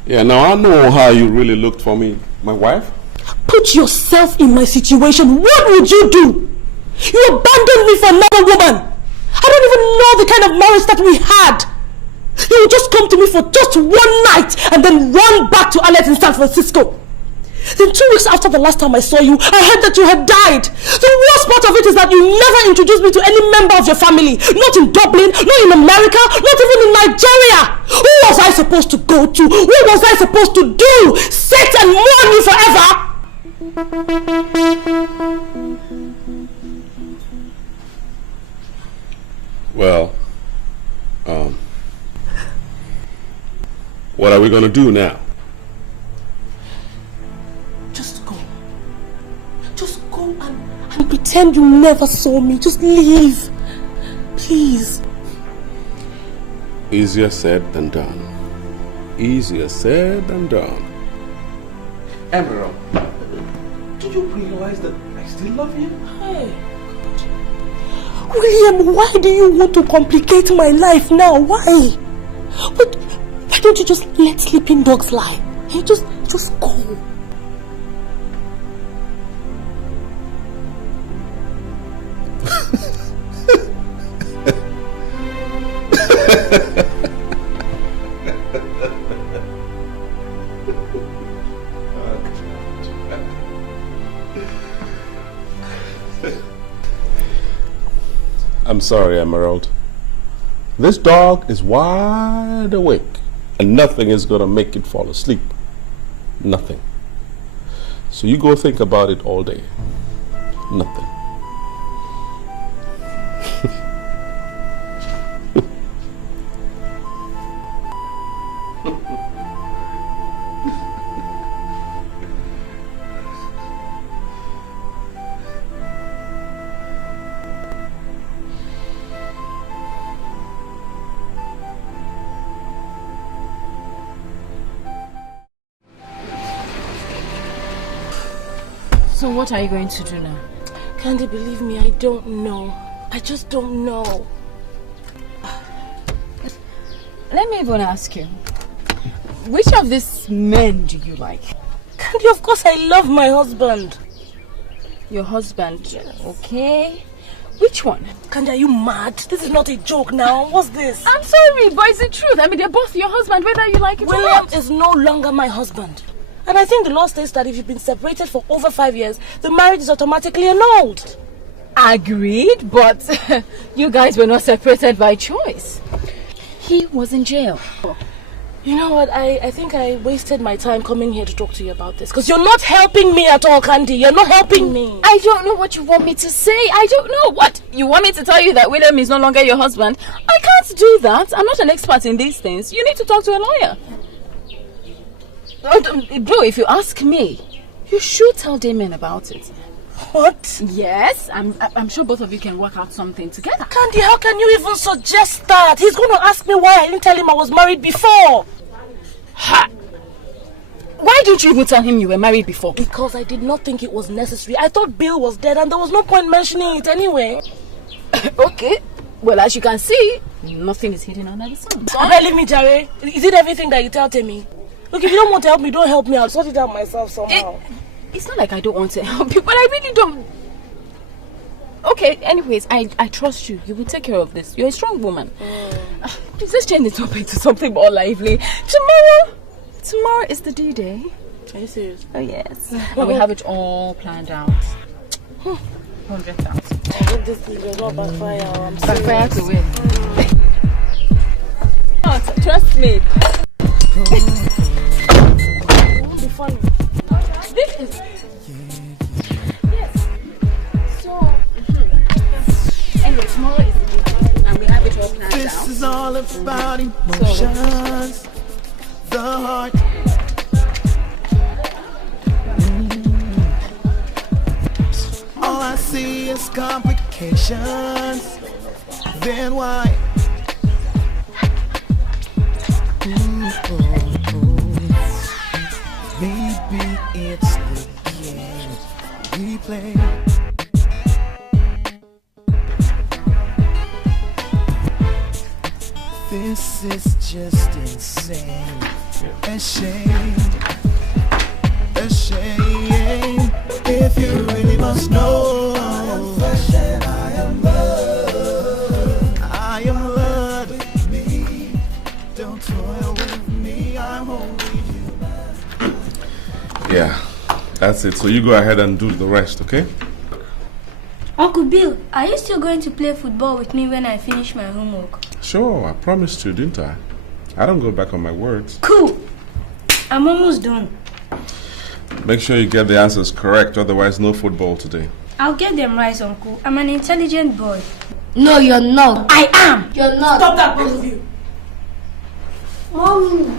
Yeah, now I know how you really looked for me, my wife. Put yourself in my situation. What would you do? You abandoned me for another woman. I don't even know the kind of marriage that we had. You would just come to me for just one night and then run back to Annette in San Francisco. Then 2 weeks after the last time I saw you, I heard that you had died. The worst part of it is that you never introduced me to any member of your family. Not in Dublin, not in America, not even in Nigeria. Who was I supposed to go to? What was I supposed to do? Sit and mourn you forever? Well, what are we going to do now? Just go and pretend you never saw me. Just leave. Please. Easier said than done. Easier said than done. Emerald, do you realize that I still love you? Hey. William, why do you want to complicate my life now? Why? But why don't you just let sleeping dogs lie? Hey, just go. I'm sorry, Emerald. This dog is wide awake, and nothing is going to make it fall asleep. Nothing. So you go think about it all day. Nothing. So what are you going to do now? Candy, believe me, I don't know. I just don't know. Let me even ask you, which of these men do you like? Candy, of course I love my husband. Your husband, okay? Which one? Candy, are you mad? This is not a joke now. What's this? I'm sorry, but it's the truth. I mean, they're both your husband, whether you like it or William not. is no longer my husband. And I think the law states that if you've been separated for over 5 years, the marriage is automatically annulled. Agreed, but you guys were not separated by choice. He was in jail. You know what? I think I wasted my time coming here to talk to you about this. Because you're not helping me at all, Candy. You're not helping me. I don't know what you want me to say. I don't know. What? You want me to tell you that William is no longer your husband? I can't do that. I'm not an expert in these things. You need to talk to a lawyer. Bro, if you ask me, you should tell Damien about it. What? Yes, I'm sure both of you can work out something together. Candy, how can you even suggest that? He's going to ask me why I didn't tell him I was married before. Ha! Why didn't you even tell him you were married before? Because I did not think it was necessary. I thought Bill was dead and there was no point mentioning it anyway. Okay. Well, as you can see, nothing is hidden under the sun. Leave me, Jare. Is it everything that you tell Temi? Look, if you don't want to help me, don't help me. I'll sort it out myself somehow. It's not like I don't want to help you, but I really don't. Okay, anyways, I trust you. You will take care of this. You're a strong woman. Please, let's change the topic to something more lively. Tomorrow is the D-Day. Are you serious? Oh, yes. And we have it all planned out. 100,000. I hope this thing will not backfire. I'm serious. Backfire to win. Trust me. It won't be funny. This is... Yes. So... Anyway, tomorrow is the day. And we have it all planned out. This is all about emotions. The heart. All I see is complications. Then why? Maybe it's the game we play. This is just insane. A shame. A shame. If you really must know, I am flesh and I am blood. I am blood with me. Don't toil with me. I'm only human. Yeah, that's it. So you go ahead and do the rest, okay? Uncle Bill, are you still going to play football with me when I finish my homework? Sure, I promised you, didn't I? I don't go back on my words. Cool. I'm almost done. Make sure you get the answers correct, otherwise no football today. I'll get them right, Uncle. I'm an intelligent boy. No, you're not. I am. You're not. Stop that, both of you. Mommy.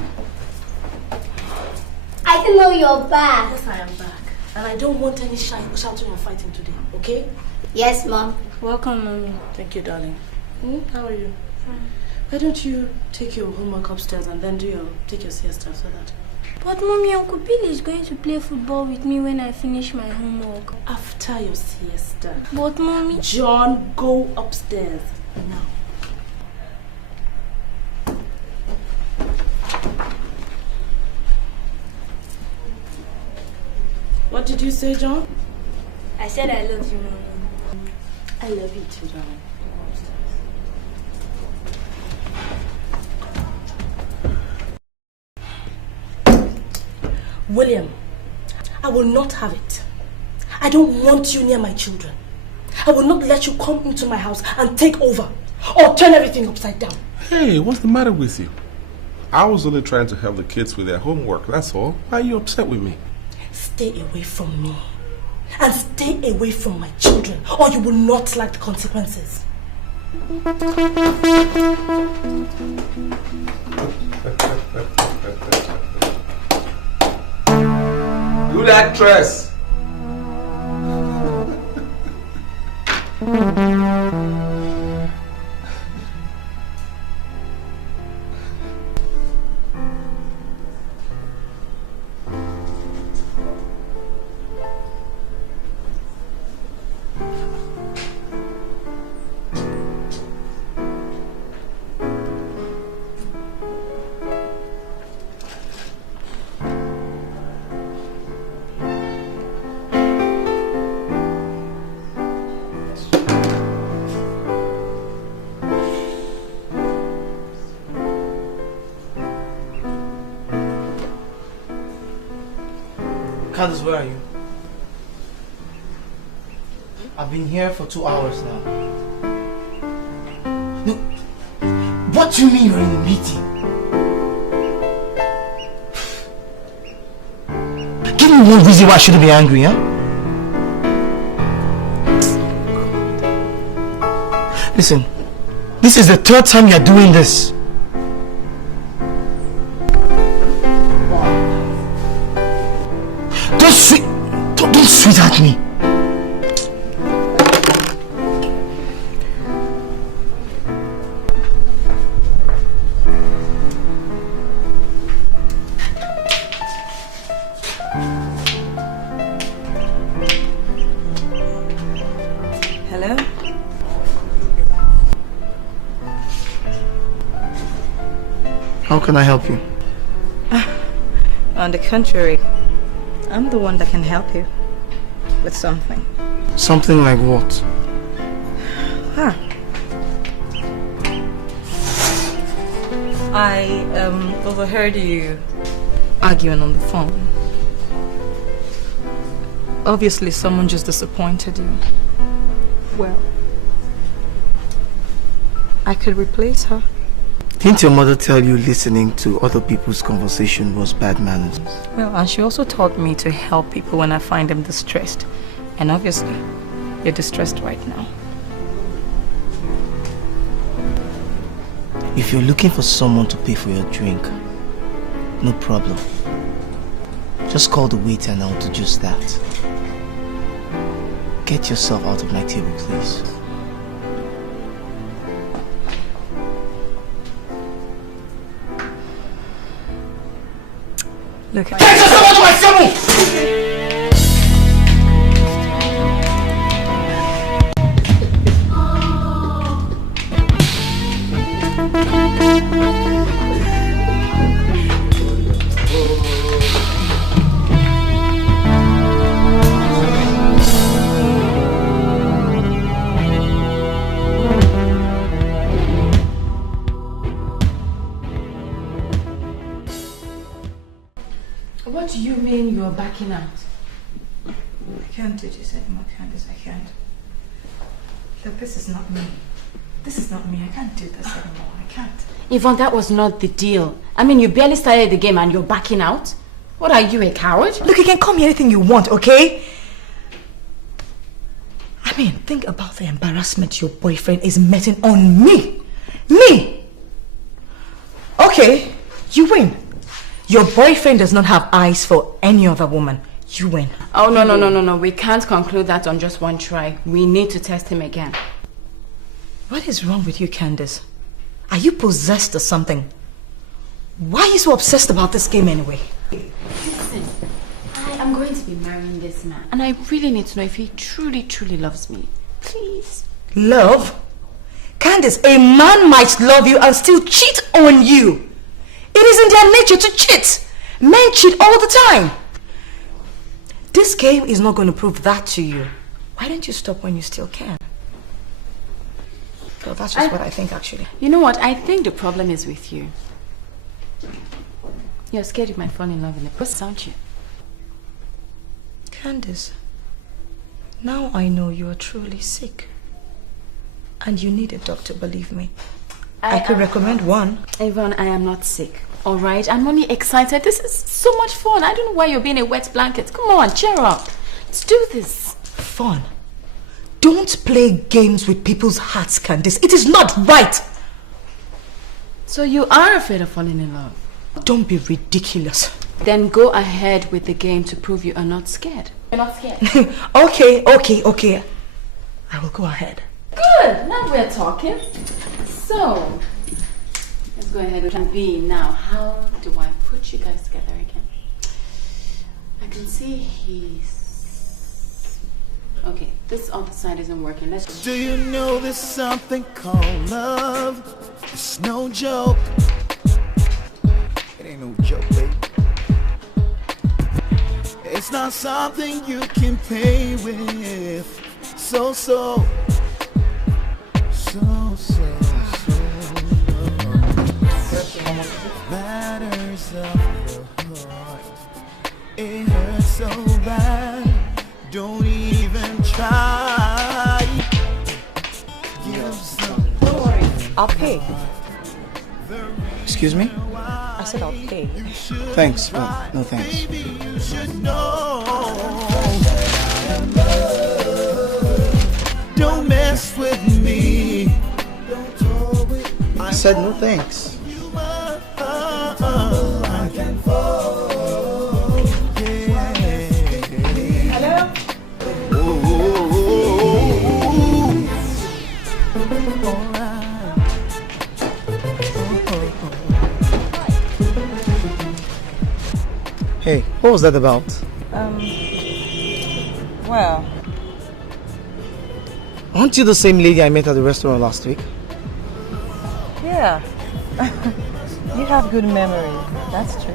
I didn't know you're back. Yes, I am back. And I don't want any shouting and fighting today, okay? Yes, Mom. Welcome, Mommy. Thank you, darling. How are you? Fine. Why don't you take your homework upstairs and then take your siesta so that... But Mommy, Uncle Bill is going to play football with me when I finish my homework. After your siesta. But Mommy... John, go upstairs now. What did you say, John? I said I love you, Mommy. I love you too, darling. William, I will not have it. I don't want you near my children. I will not let you come into my house and take over or turn everything upside down. Hey, what's the matter with you? I was only trying to help the kids with their homework, that's all. Why are you upset with me? Stay away from me. And stay away from my children, or you will not like the consequences. Good actress. Candace, where are you? I've been here for 2 hours now. No, what do you mean you're in a meeting? Give me one reason why I shouldn't be angry, huh? Listen, this is the 3rd time you're doing this. Don't sweetheart me. Hello? How can I help you? On the contrary, I'm the one that can help you with something. Something like what? Huh. I overheard you arguing on the phone. Obviously, someone just disappointed you. Well, I could replace her. Didn't your mother tell you listening to other people's conversation was bad manners? Well, and she also taught me to help people when I find them distressed. And obviously, you're distressed right now. If you're looking for someone to pay for your drink, no problem. Just call the waiter and I'll do just that. Get yourself out of my table, please. Look, get yourself out of my table! What do you mean you're backing out? I can't do this anymore, Candace. I can't. Look, this is not me. This is not me. I can't do this anymore. I can't. Yvonne, that was not the deal. I mean, you barely started the game and you're backing out? What are you, a coward? Look, you can call me anything you want, okay? I mean, think about the embarrassment your boyfriend is meting on me. Me! Okay, you win. Your boyfriend does not have eyes for any other woman. You win. Oh, no. We can't conclude that on just one try. We need to test him again. What is wrong with you, Candace? Are you possessed or something? Why are you so obsessed about this game anyway? Listen, I am going to be marrying this man. And I really need to know if he truly, truly loves me. Please. Love? Candace, a man might love you and still cheat on you. It is in their nature to cheat. Men cheat all the time. This game is not going to prove that to you. Why don't you stop when you still can? Well, that's just what I think, actually. You know what? I think the problem is with you. You're scared you might fall in love in the process, aren't you? Candace, now I know you are truly sick. And you need a doctor, believe me. I could recommend one. Yvonne, I am not sick. Alright? I'm only excited. This is so much fun. I don't know why you're being a wet blanket. Come on, cheer up. Let's do this. Fun? Don't play games with people's hearts, Candace. It is not right. So you are afraid of falling in love? Don't be ridiculous. Then go ahead with the game to prove you are not scared. You're not scared? Okay. I will go ahead. Good. Now we're talking. So, let's go ahead with plan B. Now, how do I put you guys together again? I can see he's... Okay, this other side isn't working. Let's... Do you know there's something called love? It's no joke. It ain't no joke, baby. It's not something you can pay with. So matters of the heart. It hurts so I'll pay. Excuse me? I said I'll pay. Thanks. No thanks. Don't mess with me. I said no thanks. Hello? Hey, what was that about? Well, Aren't you the same lady I met at the restaurant last week? yeah. You have good memory. That's true.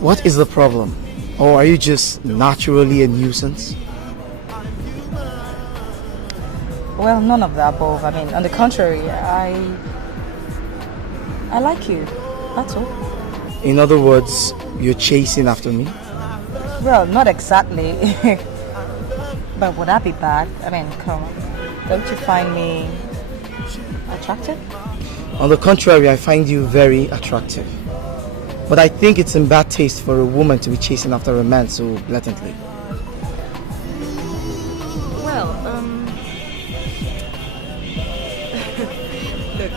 What is the problem? Or are you just naturally a nuisance? Well, none of the above. I mean, on the contrary, I like you. That's all. In other words, you're chasing after me? Well, not exactly. But would that be bad? I mean, come on. Don't you find me attractive? On the contrary, I find you very attractive. But I think it's in bad taste for a woman to be chasing after a man so blatantly. Well, look,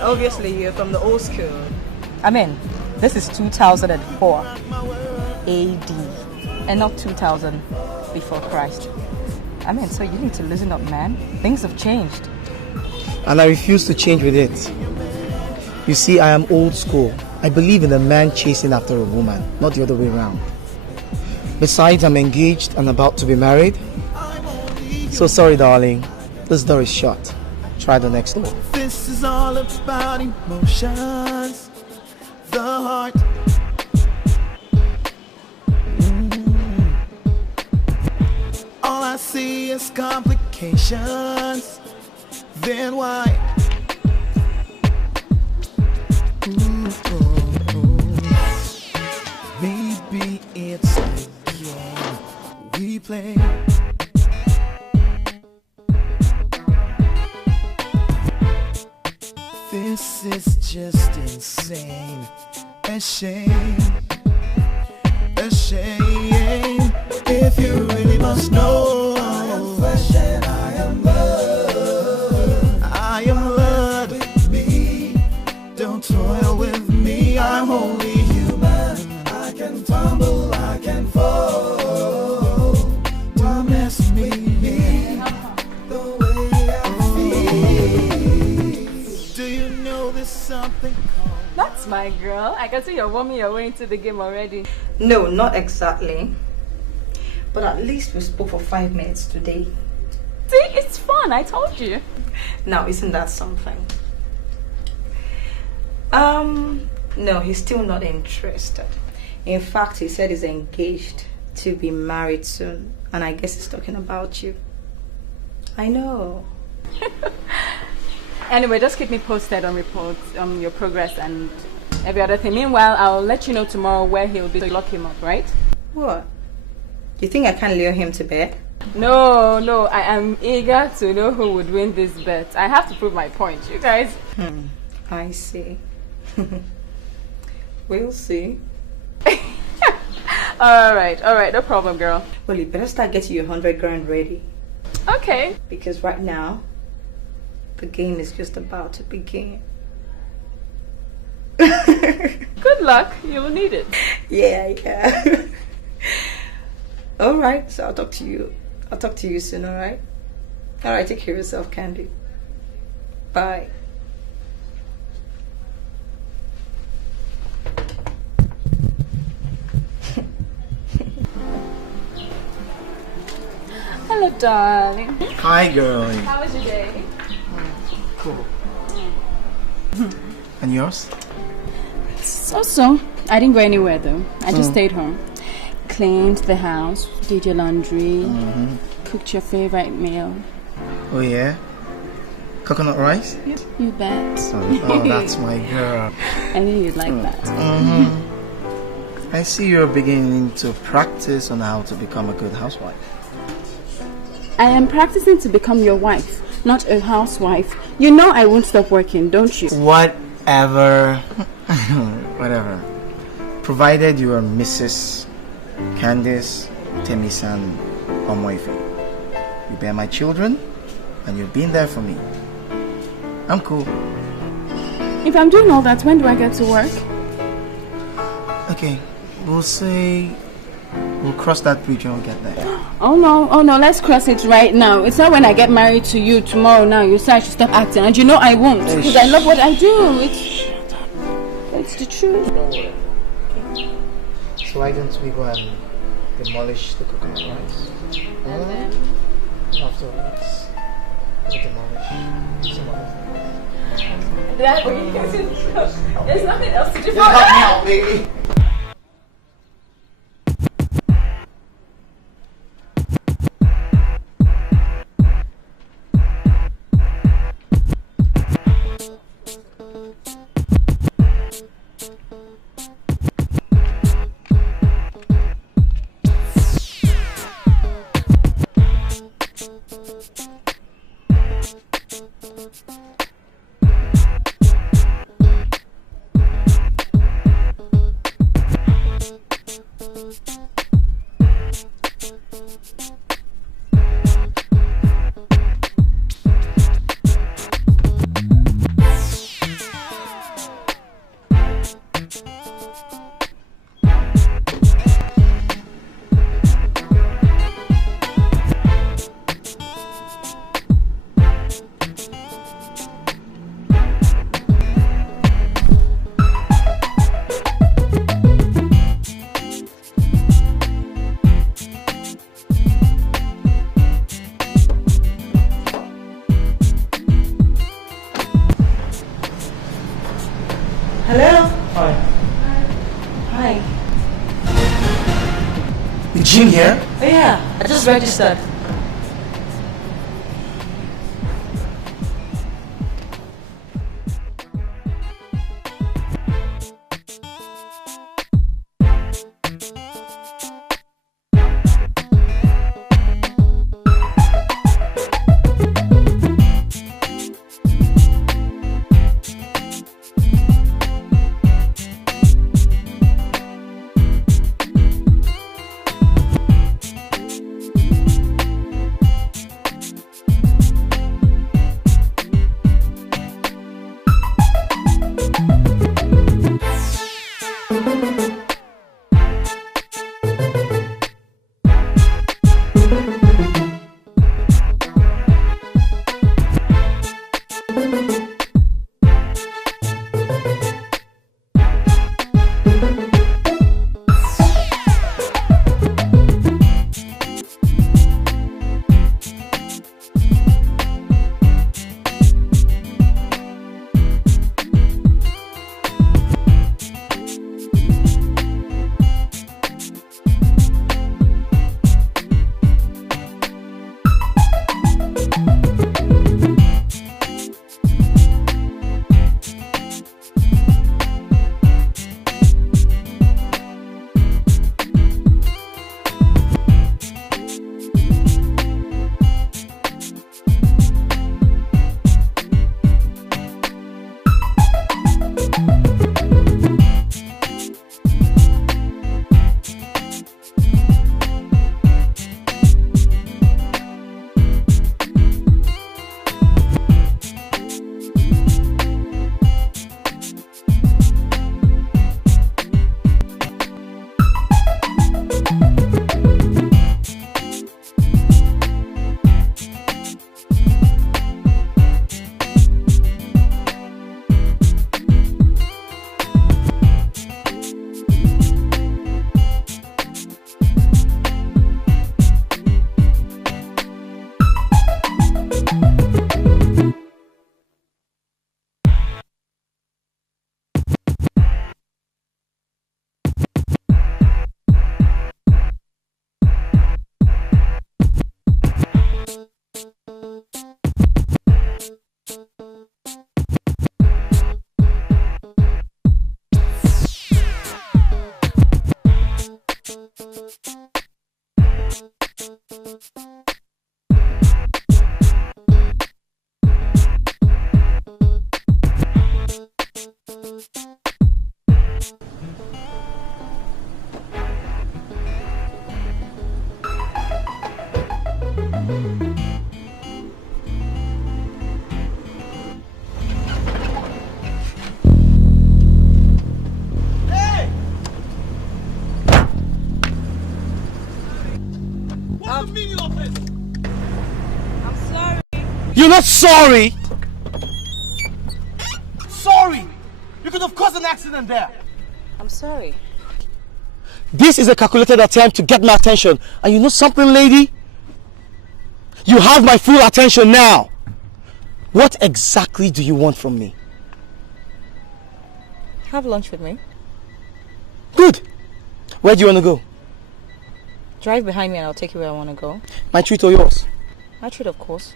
obviously you're from the old school. I mean, this is 2004 AD and not 2000 before Christ. I mean, so you need to listen up, man. Things have changed. And I refuse to change with it. You see, I am old school. I believe in a man chasing after a woman, not the other way around. Besides, I'm engaged and about to be married. So sorry, darling. This door is shut. Try the next door. This is all about emotions. The heart. All I see is complications. Then why? Maybe it's the game we play. This is just insane. A shame. A shame. If you really must know, I am flesh and I am blood. I am blood. With me, don't toil with me. I'm only human. I can tumble, I can fall. Don't mess with me the way I feel. Do you know there's something called? That's my girl. I can see you're warming your way into the game already. No, not exactly. But at least we spoke for 5 minutes today. See, it's fun. I told you. Now, isn't that something? No, he's still not interested. In fact, he said he's engaged to be married soon. And I guess he's talking about you. I know. Anyway, just keep me posted on reports, on your progress and every other thing. Meanwhile, I'll let you know tomorrow where he'll be to lock him up, right? What? You think I can lure him to bed? No, I am eager to know who would win this bet. I have to prove my point, you guys. I see. We'll see. Alright, no problem, girl. Well, you better start getting your 100 grand ready. Okay. Because right now, the game is just about to begin. Good luck, you'll need it. Yeah. Alright, so I'll talk to you soon, alright? Alright, take care of yourself, Candy. Bye. Hello, darling. Hi, girl. How was your day? Cool. And yours? So. I didn't go anywhere though. I just stayed home. Cleaned the house, did your laundry, cooked your favorite meal. Oh, yeah? Coconut rice? Yep, you bet. Oh, that's my girl. I knew you'd like that. I see you're beginning to practice on how to become a good housewife. I am practicing to become your wife. not a housewife. You know I won't stop working, don't you? Whatever. Whatever. Provided you are Mrs. Candice Temisan Omoife. You bear my children, and you've been there for me. I'm cool. If I'm doing all that, when do I get to work? Okay, we'll cross that bridge when we get there. Oh no, let's cross it right now. It's not when I get married to you tomorrow now. You say I should stop acting, and you know I won't, because I love what I do. It's the truth. Don't worry. Okay. So why don't we go and demolish the coconut rice? And then afterwards, we'll demolish some other things. Dad, there's nothing else to do. Just help me out, baby. Jim here? Oh yeah, I just registered. You're not sorry? Sorry! You could have caused an accident there. I'm sorry. This is a calculated attempt to get my attention. And you know something, lady? You have my full attention now. What exactly do you want from me? Have lunch with me. Good. Where do you want to go? Drive behind me and I'll take you where I want to go. My treat or yours? My treat, of course.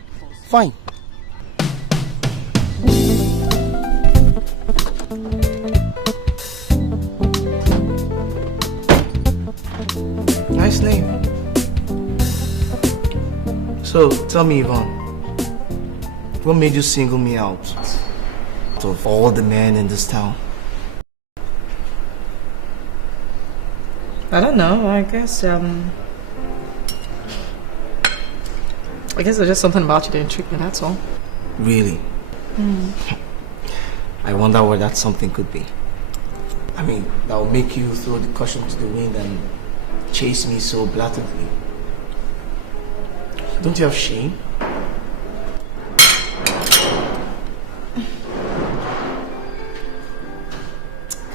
Fine. Nice name. So, tell me, Yvonne, what made you single me out of all the men in this town? I don't know. I guess there's just something about you that intrigued me, that's all. Really? I wonder what that something could be. I mean, that will make you throw the caution to the wind and chase me so blatantly. Don't you have shame?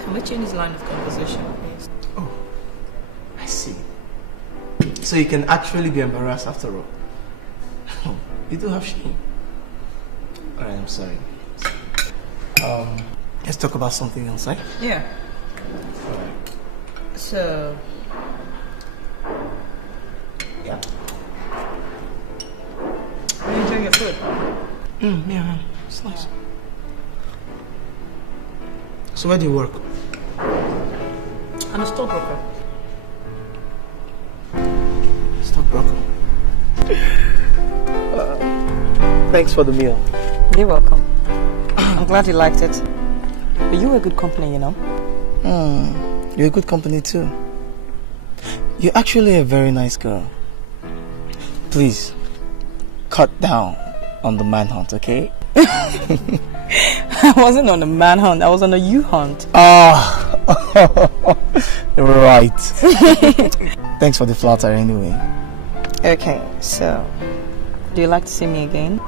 Can we change this line of conversation, please? Oh, I see. So you can actually be embarrassed after all. You do have shame. Alright, I'm sorry. Let's talk about something else, right? Yeah. Alright. So... Yeah. Are you enjoying your food? Yeah, it's nice. So where do you work? I'm a stockbroker. Stockbroker? Thanks for the meal. You're welcome. I'm glad you liked it. But you were good company, you know? You're a good company too. You're actually a very nice girl. Please, cut down on the manhunt, okay? I wasn't on a manhunt, I was on a you-hunt. Oh, right. Thanks for the flatter anyway. Okay, so, do you like to see me again?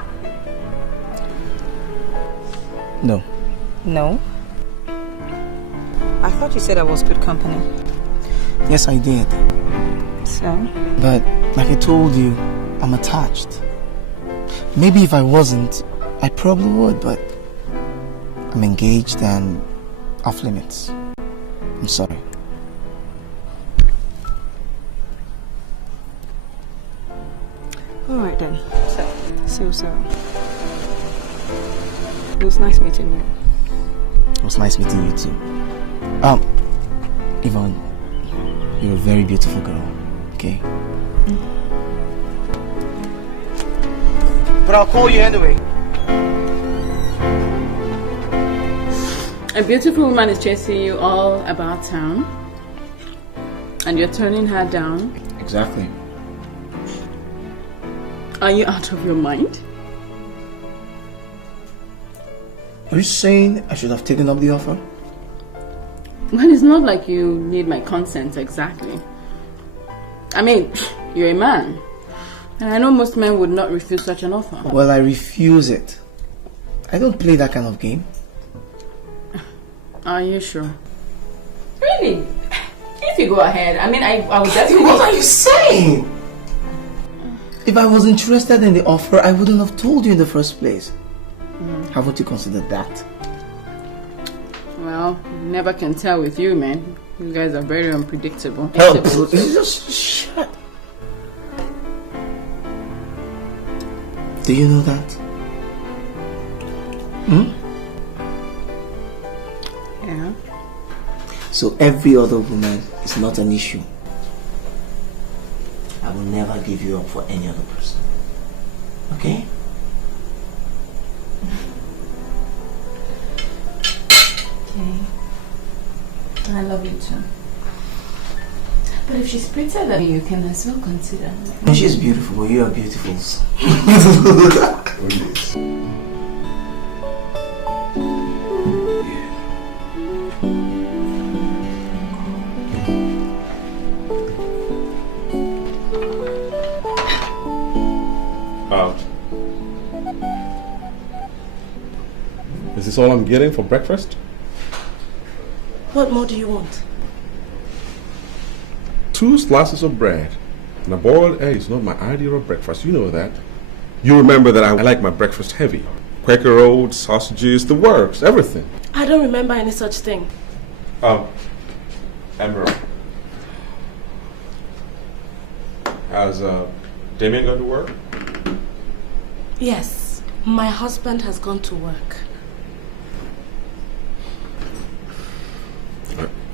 No. No? I thought you said I was good company. Yes, I did. So? But, like I told you, I'm attached. Maybe if I wasn't, I probably would, but I'm engaged and off limits. I'm sorry. Alright then. So. It was nice meeting you. It was nice meeting you too. Yvonne, you're a very beautiful girl, okay? But I'll call you anyway. A beautiful woman is chasing you all about town, and you're turning her down. Exactly. Are you out of your mind? Are you saying I should have taken up the offer? Well, it's not like you need my consent exactly. I mean, you're a man. And I know most men would not refuse such an offer. Well, I refuse it. I don't play that kind of game. Are you sure? Really? If you go ahead, I mean, I would definitely... What are you saying? If I was interested in the offer, I wouldn't have told you in the first place. Haven't you considered that? Well, you never can tell with you, man. You guys are very unpredictable. Just shut. Do you know that? Yeah. So every other woman is not an issue. I will never give you up for any other person. Okay? Okay. I love you too. But if she's prettier than you, can as well consider. No, she's beautiful. You are beautiful. Is this all I'm getting for breakfast? What more do you want? 2 slices of bread and a boiled egg is not my ideal breakfast. You know that. You remember that I like my breakfast heavy. Quaker oats, sausages, the works, everything. I don't remember any such thing. Amber. Has Damien gone to work? Yes, my husband has gone to work.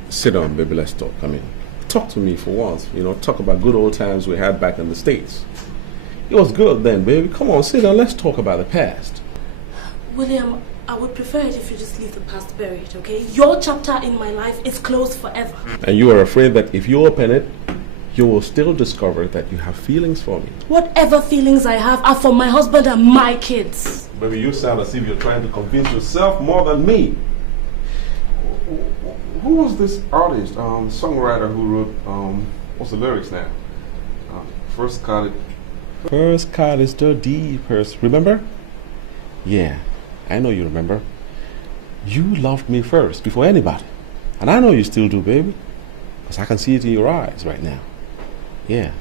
Sit down, baby, let's talk. I mean, talk to me for once. You know, talk about good old times we had back in the States. It was good then, baby. Come on, sit down, let's talk about the past. William, I would prefer it if you just leave the past buried, okay? Your chapter in my life is closed forever. And you are afraid that if you open it, you will still discover that you have feelings for me. Whatever feelings I have are for my husband and my kids. Baby, you sound as if you're trying to convince yourself more than me. Who was this artist, songwriter who wrote, what's the lyrics now? First cut is the deepest. Remember? Yeah, I know you remember. You loved me first, before anybody. And I know you still do, baby. Because I can see it in your eyes right now. Yeah.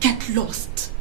Get lost.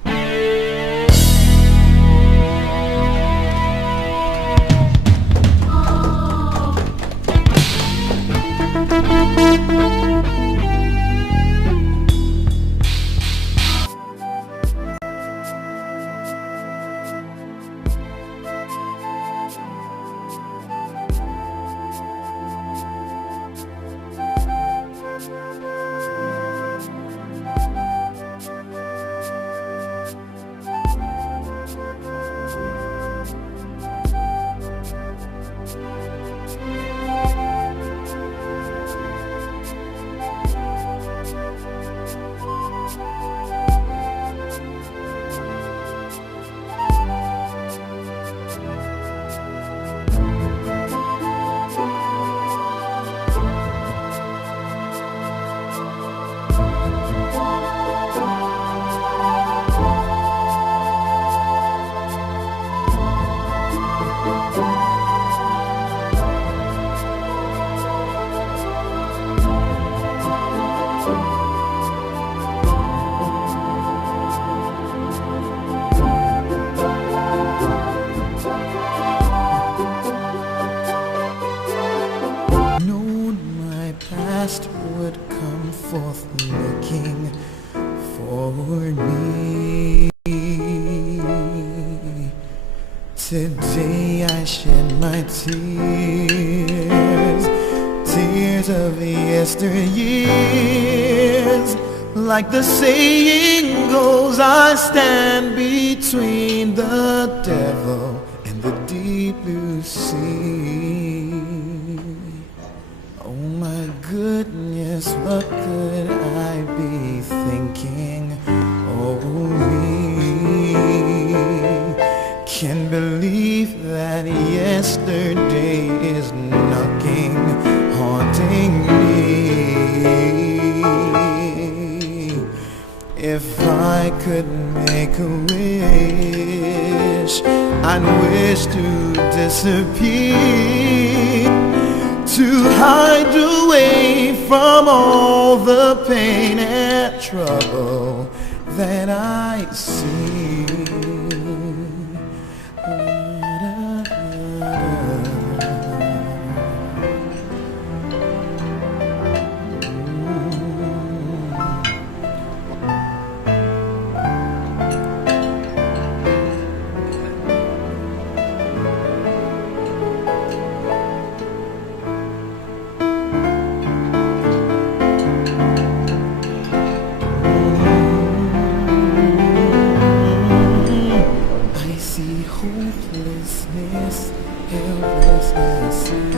Today I shed my tears, tears of yesteryears. Like the saying goes, I stand between the devil and the deep blue sea. Oh my goodness, what could I be thinking? Oh me, can't believe that yesterday is knocking, haunting me. If I could make a wish, I'd wish to disappear, to hide away from all the pain and trouble that I see. Helplessness and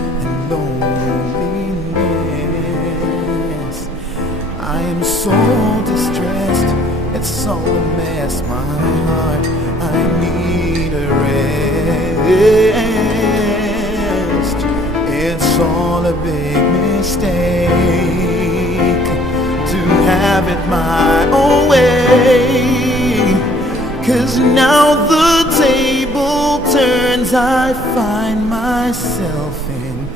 loneliness. I am so distressed, it's all a mess. My heart, I need a rest. It's all a big mistake to have it my own way. 'Cause now the table turns I find myself in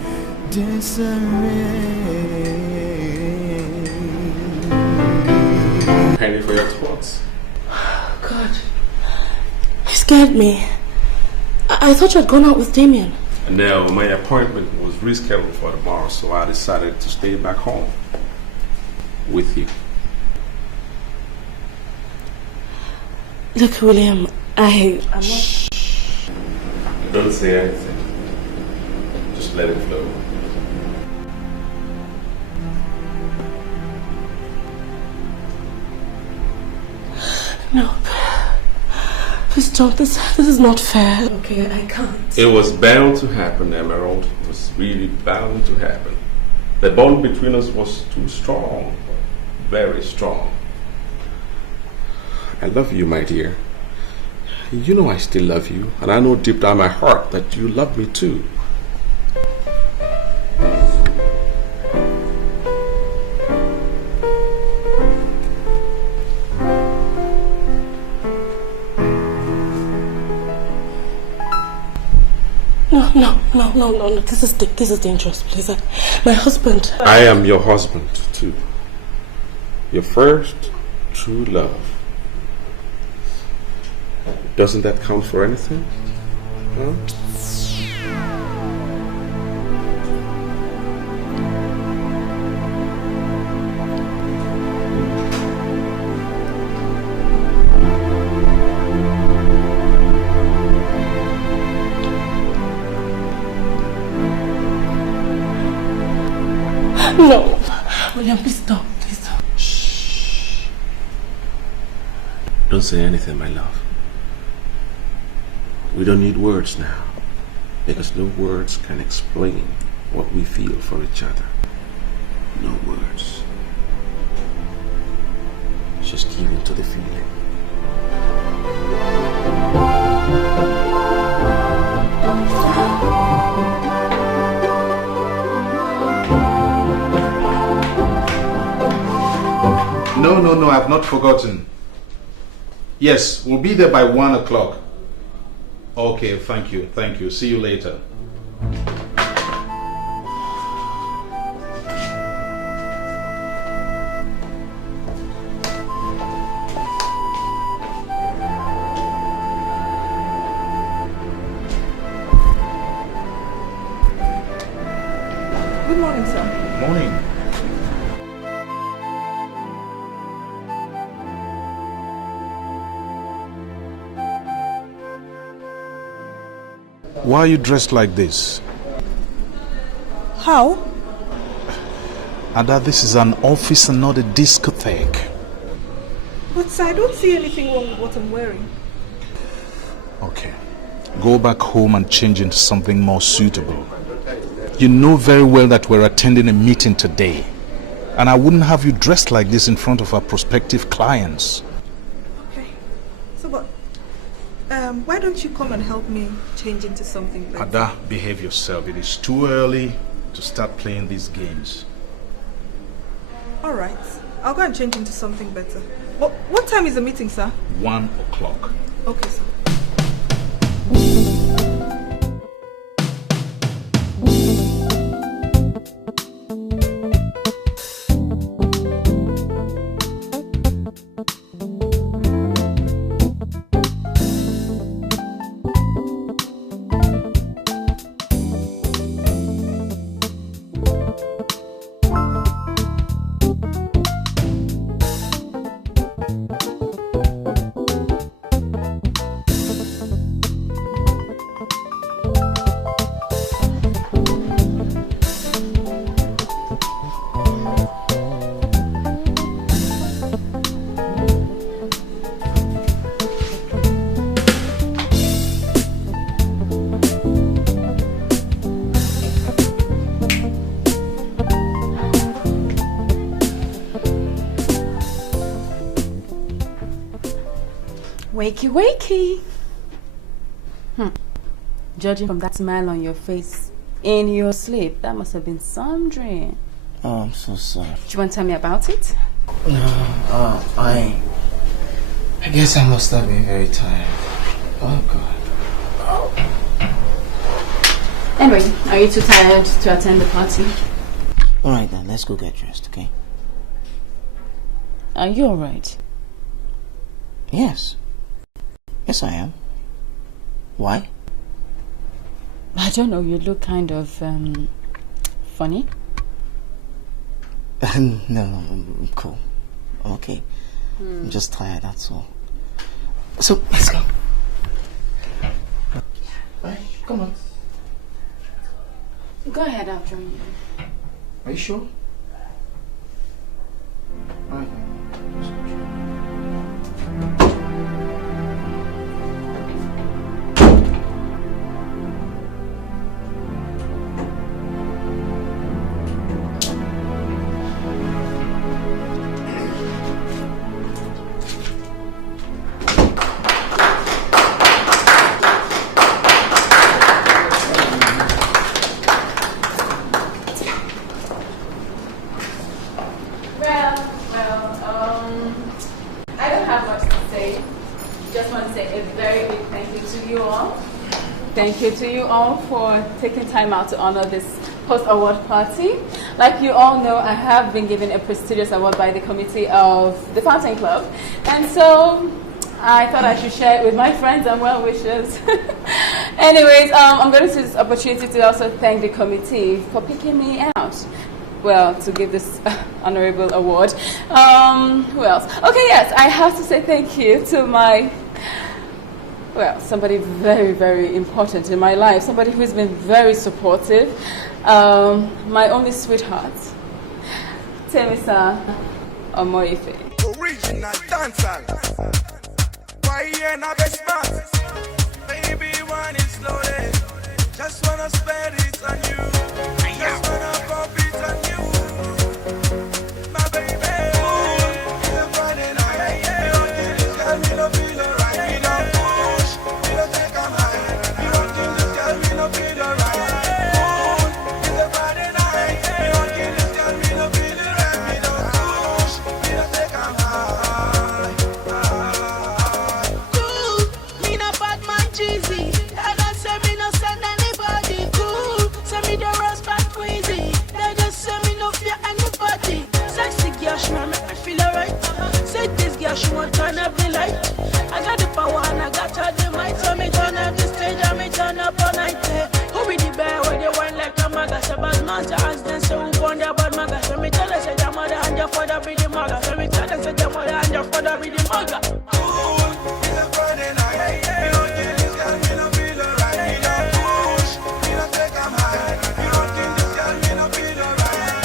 disarray. Penny for your thoughts. God. You scared me. I thought you had gone out with Damien. No, my appointment was rescheduled for tomorrow, so I decided to stay back home with you. Look, William, I'm not... Shh. Don't say anything. Just let it flow. No. Please don't. This is not fair. Okay, I can't. It was bound to happen, Emerald. It was really bound to happen. The bond between us was too strong. Very strong. I love you, my dear. You know I still love you, and I know deep down my heart that you love me too. No. This is dangerous, please. My husband. I am your husband too. Your first true love. Doesn't that count for anything? Huh? No. William, please stop. Please stop. Shh. Don't say anything, my love. We don't need words now, because no words can explain what we feel for each other. No words. Just give in to the feeling. No, I've not forgotten. Yes, we'll be there by 1 o'clock. Okay, thank you. See you later. Good morning, sir. Morning. Why are you dressed like this? How? Ada, this is an office and not a discotheque. But sir, I don't see anything wrong with what I'm wearing. Okay. Go back home and change into something more suitable. You know very well that we're attending a meeting today. And I wouldn't have you dressed like this in front of our prospective clients. Okay. So, but why don't you come and help me change into something better? Ada, behave yourself. It is too early to start playing these games. Alright. I'll go and change into something better. What time is the meeting, sir? 1 o'clock. Okay, sir. Wakey. Judging from that smile on your face in your sleep, that must have been some dream. Oh, I'm so sorry. Do you want to tell me about it? No, I guess I must have been very tired. Oh, God. Anyway, are you too tired to attend the party? Alright then, let's go get dressed, okay? Are you alright? Yes. Yes, I am. Why? I don't know, you look kind of, funny. No, I'm cool. I'm okay. I'm just tired, that's all. So, let's go. Right, come on. Go ahead, I'll join you. Are you sure? Alright. Thank you to you all for taking time out to honor this post-award party. Like you all know, I have been given a prestigious award by the committee of the Fountain Club. And so I thought I should share it with my friends and well-wishers. Anyways, I'm going to use this opportunity to also thank the committee for picking me out. Well, to give this honorable award. Who else? Okay, yes, I have to say thank you to my... Well, somebody very, very important in my life. Somebody who's been very supportive. My only sweetheart, Temisa Omoife. Original dancer. Why you not best man? Baby, one is loaded. Just wanna spend it on you. Just wanna pump it on you. My baby. It's a Friday night. This girl, me no feel alright. Me no push. Me no take a high. Me rocking this girl, me no feel alright. It's a Friday night. Me rocking this girl, me no feel alright. Me no push. Me no take a high. Cool, me no bad man cheesy. I don't say me no send anybody. Cool, say me the rest back crazy. They just say me no fear anybody. Sexy girl, she want make me feel alright. Say this girl, she want turn up the light. I got the power and I got all the might. So me turn up the stage and me turn up all night. Who be the bear when they wine like a maga? Say bad man to ask them, so who born their bad maga? So me tell her, say your mother and your father be the maga. So me tell her, say your mother and your father be the maga. It's a Friday night. Me don't kill this girl, me no feel alright. Me no push, me no take a high. Me don't kill this girl, me no feel alright.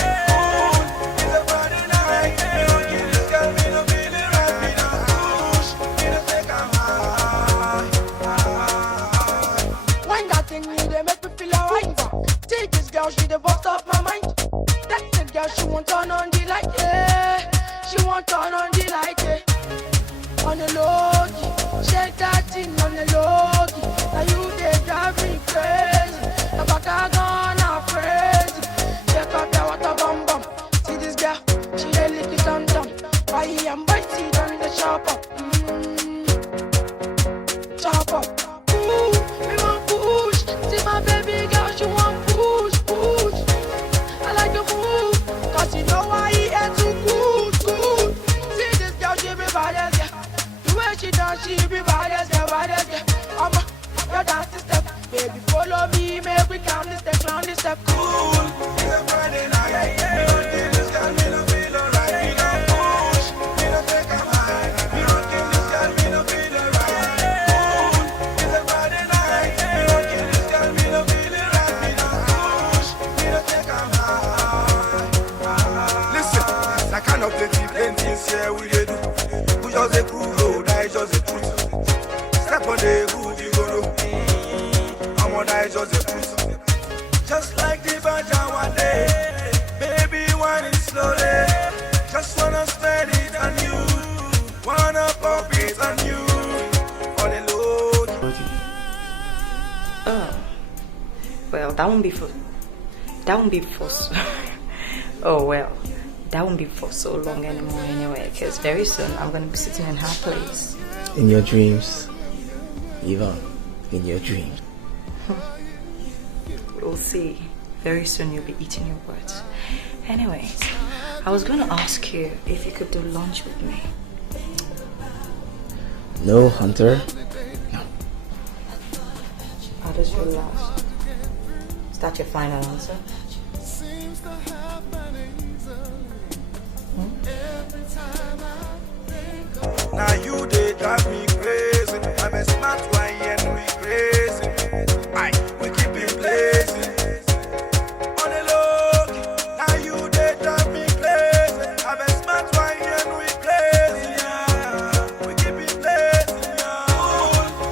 It's a Friday night. Me don't kill this girl, me no feel alright. Me no push, me no take a high. When that thing me, they make me feel alright. Take this girl, she the boss of my mind. That the girl, she won't turn on the light, yeah. She won't turn on the light, yeah. On the low key, shake that thing on the low key. Now you they drive me crazy. The back I gone crazy. Check out the water bum bum. See this girl, she a little dum dum. Why am biting on the chop up? Chop up. Ooh, me want push. See my baby girl, she want push, push. I like the move, cause you know why he ain't too good. See this girl, she be bad as yeah. The way she dance, she be bad as yeah, bad as yeah. Your dance the step, baby follow me, make we count the step, round the step. Cool, it's a Friday night. Me don't kill this girl, me no feel alright. Me no push, me no take a high. Me don't kill this girl, me no feel alright. Cool, it's a Friday night. Me don't kill this girl, me no feel alright. Me no push, me no take a high. Listen, that kind of plenty here we dey do. We just a cool road, that is just the truth. Step on the hood, you go know. I'm on that is just the truth. Just like the Baja one day, baby, one is slowly. Just wanna spend it on you, wanna pop it on you, on the load. Oh, well, that won't be for oh well, that won't be for so long anymore anyway, because very soon I'm gonna be sitting in her place. In your dreams, Yvonne, in your dreams. we'll see. Very soon you'll be eating your words. Anyways, I was going to ask you if you could do lunch with me. No, Hunter. No. How does your last? Is that your final answer? Now you they drive me crazy. I'm a smart one and we crazy. We keep it blazing. On the low, now you they drive me crazy. I'm a smart one and we crazy. We keep it blazing.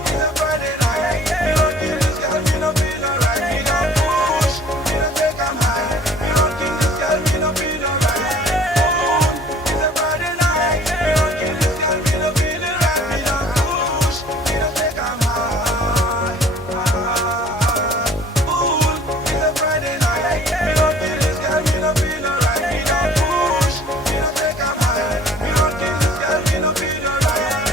It's a Friday night. We don't kill this girl, we don't feel alright. We don't push, we don't take a high. We don't kill this girl, we don't feel alright. It's a Friday night. We don't kill this girl, we don't feel alright. We don't push, we don't take a high. It's a Friday night. We don't kill this girl, we don't feel alright. We don't push, we don't take a high. We don't kill this girl, we don't feel alright.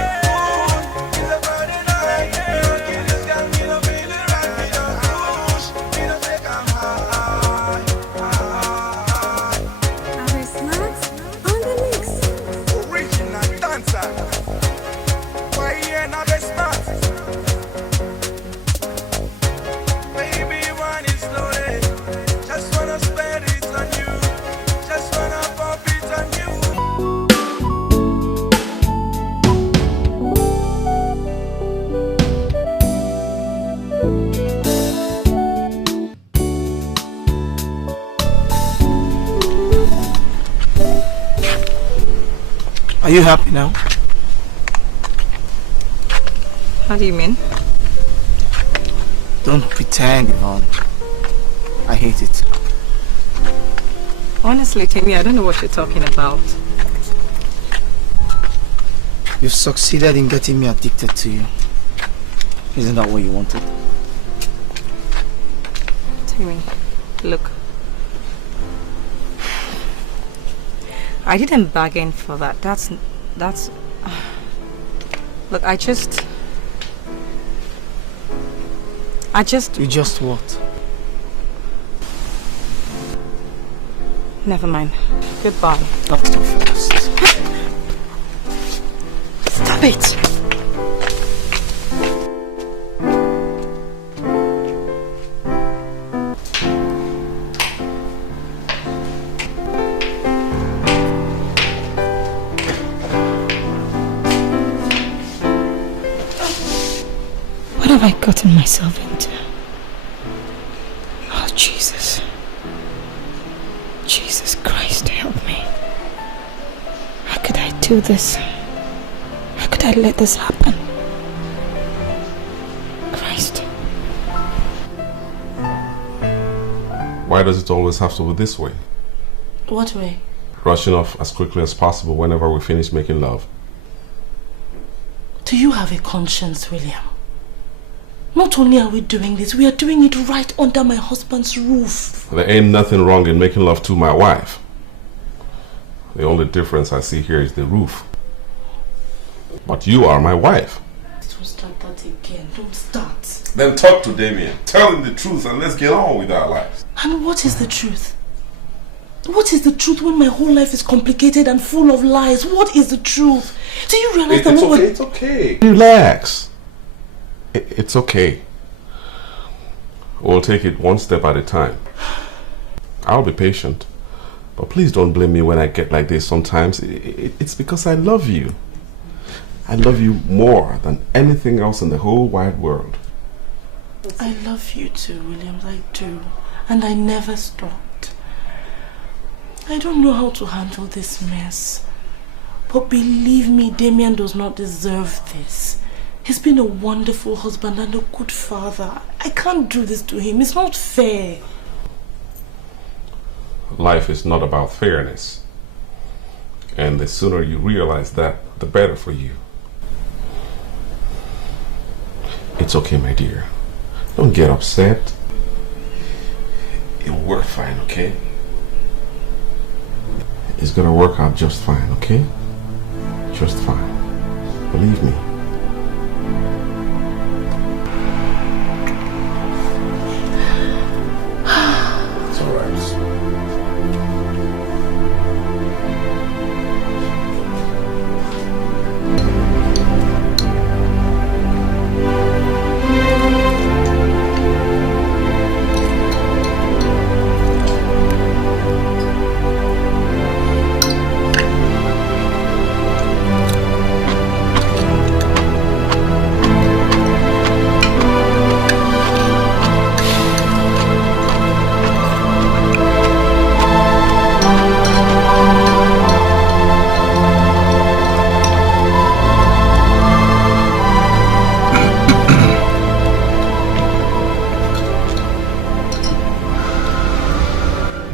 It's a Friday night. We don't kill this girl, we don't feel alright. We don't push, we don't take a high. Our snacks on the mix. Original dancer. Why you not be smart? Baby, one is loaded. Just wanna spend it on you. Just wanna pop it on you. Are you happy now? How do you mean? Don't pretend, Yvonne. I hate it. Honestly, Timmy, I don't know what you're talking about. You've succeeded in getting me addicted to you. Isn't that what you wanted? Timmy, look. I didn't bargain for that. That's... Look, I just... You just what? Never mind. Goodbye. Not so fast. Stop it! What have I gotten myself into? Oh, Jesus. Jesus Christ, help me. How could I do this? How could I let this happen? Christ. Why does it always have to be this way? What way? Rushing off as quickly as possible whenever we finish making love. Do you have a conscience, William? Not only are we doing this, we are doing it right under my husband's roof. There ain't nothing wrong in making love to my wife. The only difference I see here is the roof. But you are my wife. Don't start that again. Don't start. Then talk to Damien. Tell him the truth and let's get on with our lives. And what is the truth? What is the truth when my whole life is complicated and full of lies? What is the truth? Do you realize that It's okay. Relax. It's okay. We'll take it one step at a time. I'll be patient. But please don't blame me when I get like this sometimes. It's because I love you. I love you more than anything else in the whole wide world. I love you too, Williams. I do. And I never stopped. I don't know how to handle this mess. But believe me, Damien does not deserve this. He's been a wonderful husband and a good father. I can't do this to him. It's not fair. Life is not about fairness. And the sooner you realize that, the better for you. It's okay, my dear. Don't get upset. It'll work fine, okay? It's gonna work out just fine, okay? Just fine. Believe me.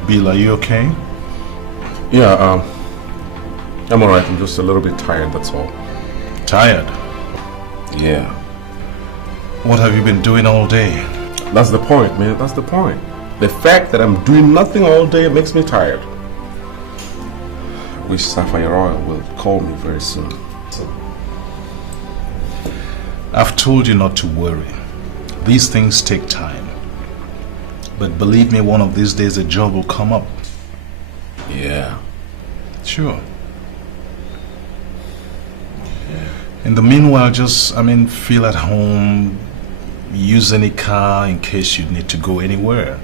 Bill, are you okay? Yeah, I'm alright. I'm just a little bit tired, that's all. Tired? Yeah. What have you been doing all day? That's the point, man. That's the point. The fact that I'm doing nothing all day makes me tired. I wish Sapphire Oil will call me very soon. I've told you not to worry. These things take time. But believe me, one of these days a job will come up. Yeah. Sure. In the meanwhile, just, feel at home, use any car in case you need to go anywhere.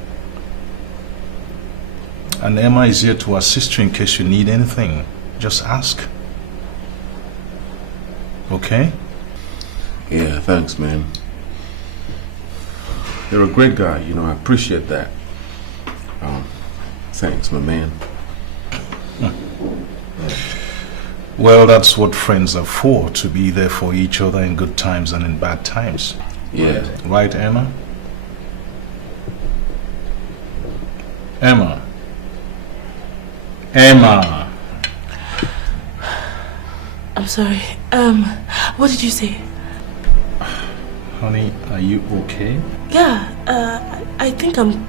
And Emma is here to assist you in case you need anything. Just ask. Okay? Yeah, thanks, man. You're a great guy, I appreciate that. Thanks, my man. Well, that's what friends are for, to be there for each other in good times and in bad times. Yeah. Right, Emma? Emma. I'm sorry. What did you say? Honey, are you okay? Yeah, I think I'm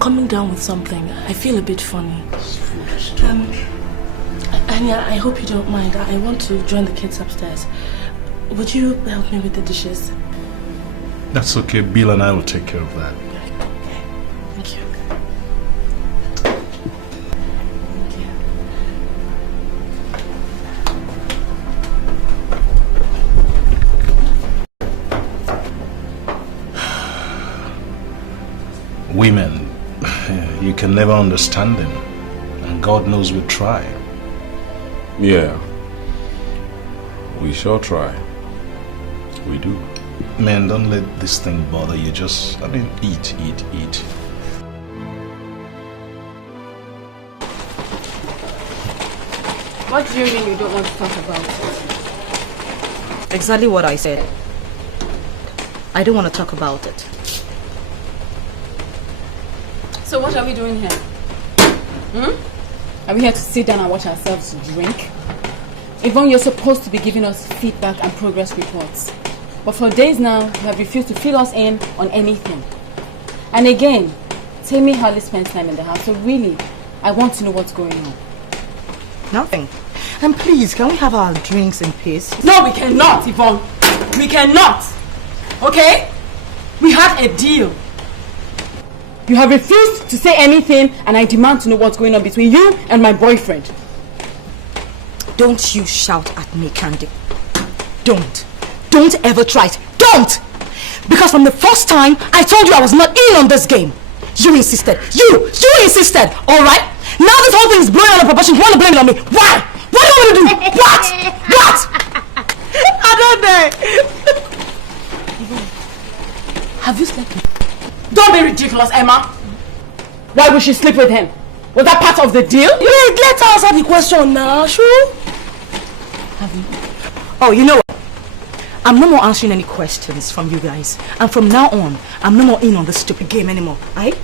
coming down with something. I feel a bit funny. And yeah, I hope you don't mind. I want to join the kids upstairs. Would you help me with the dishes? That's okay. Bill and I will take care of that. Okay. Thank you. Women, you can never understand them. And God knows we try. Yeah. We sure try. We do. Man, don't let this thing bother you. Just, eat. What do you mean you don't want to talk about it? Exactly what I said. I don't want to talk about it. So what are we doing here? Are we here to sit down and watch ourselves drink? Yvonne, you're supposed to be giving us feedback and progress reports. But for days now, you have refused to fill us in on anything. And again, Tammy hardly spends time in the house, so really, I want to know what's going on. Nothing. And please, can we have our drinks in peace? No, we cannot, Yvonne. We cannot. Okay? We had a deal. You have refused to say anything, and I demand to know what's going on between you and my boyfriend. Don't you shout at me, Candy. Don't. Don't ever try it. Don't! Because from the first time, I told you I was not in on this game. You insisted. You insisted. Alright? Now this whole thing is blowing out of proportion. You want to blame it on me. Why? What do you want me to do? What? I don't know. Have you slept with him? Don't be ridiculous, Emma. Why would she sleep with him? Was that part of the deal? Wait, let's answer the question now, sure? Have you? Oh, you know what? I'm no more answering any questions from you guys. And from now on, I'm no more in on this stupid game anymore. Aight?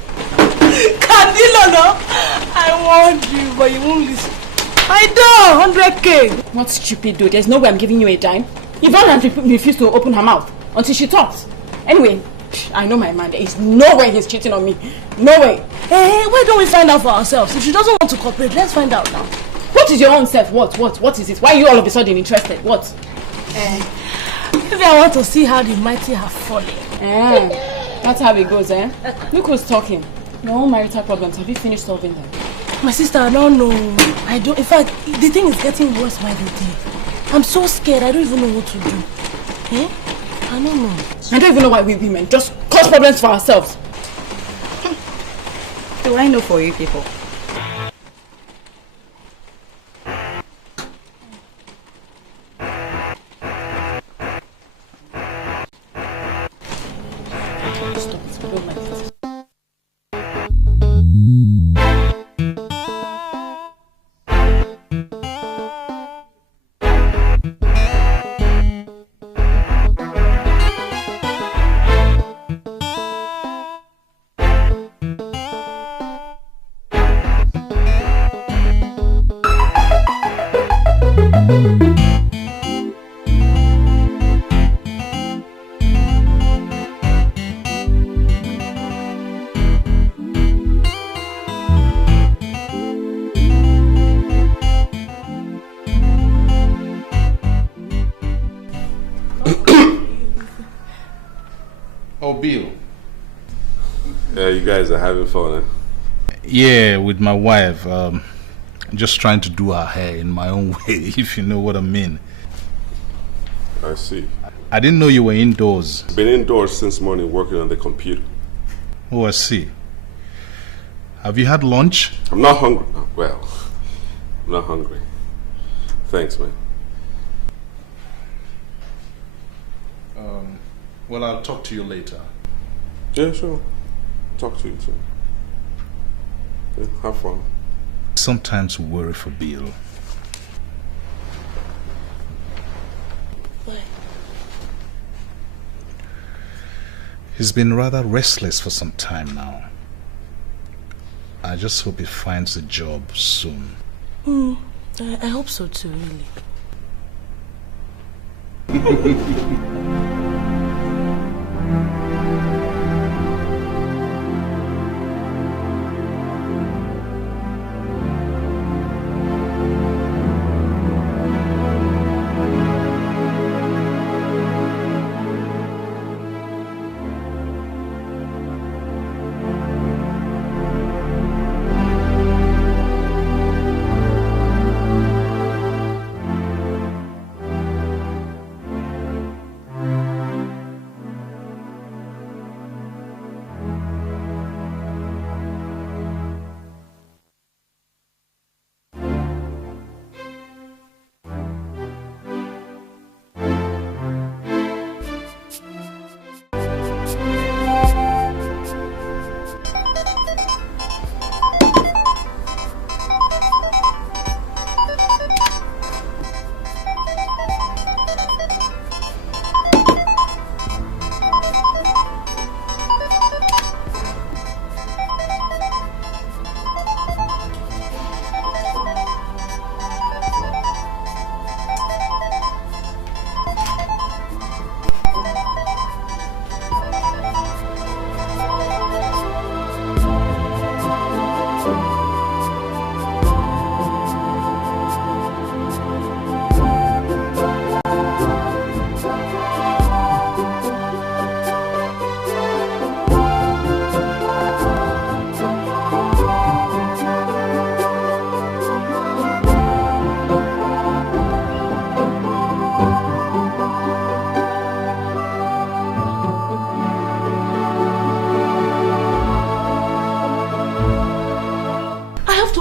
Candila, no? I want you, but you won't listen. I do, 100K. What stupid dude? There's no way I'm giving you a dime. Yvonne has refused to open her mouth until she talks. Anyway, I know my man. There is no way he's cheating on me. No way. Hey, why don't we find out for ourselves? If she doesn't want to cooperate, let's find out now. What is your own self? What is it? Why are you all of a sudden interested? What? Maybe I want to see how the mighty have fallen. That's how it goes, eh? Look who's talking. Your own marital problems, have you finished solving them? My sister, I don't know. In fact, the thing is getting worse by the day. I'm so scared, I don't even know what to do. I don't know. I don't even know why we women just cause problems for ourselves. Do I know for you people? You guys are having fun, eh? Yeah, with my wife. Just trying to do her hair in my own way, if you know what I mean. I see. I didn't know you were indoors. Been indoors since morning working on the computer. Oh, I see. Have you had lunch? I'm not hungry. Well, I'm not hungry. Thanks, man. Well, I'll talk to you later. Yeah, sure. Talk to you soon. Yeah, have fun. Sometimes worry for Bill. Why? He's been rather restless for some time now. I just hope he finds a job soon. I hope so too, really.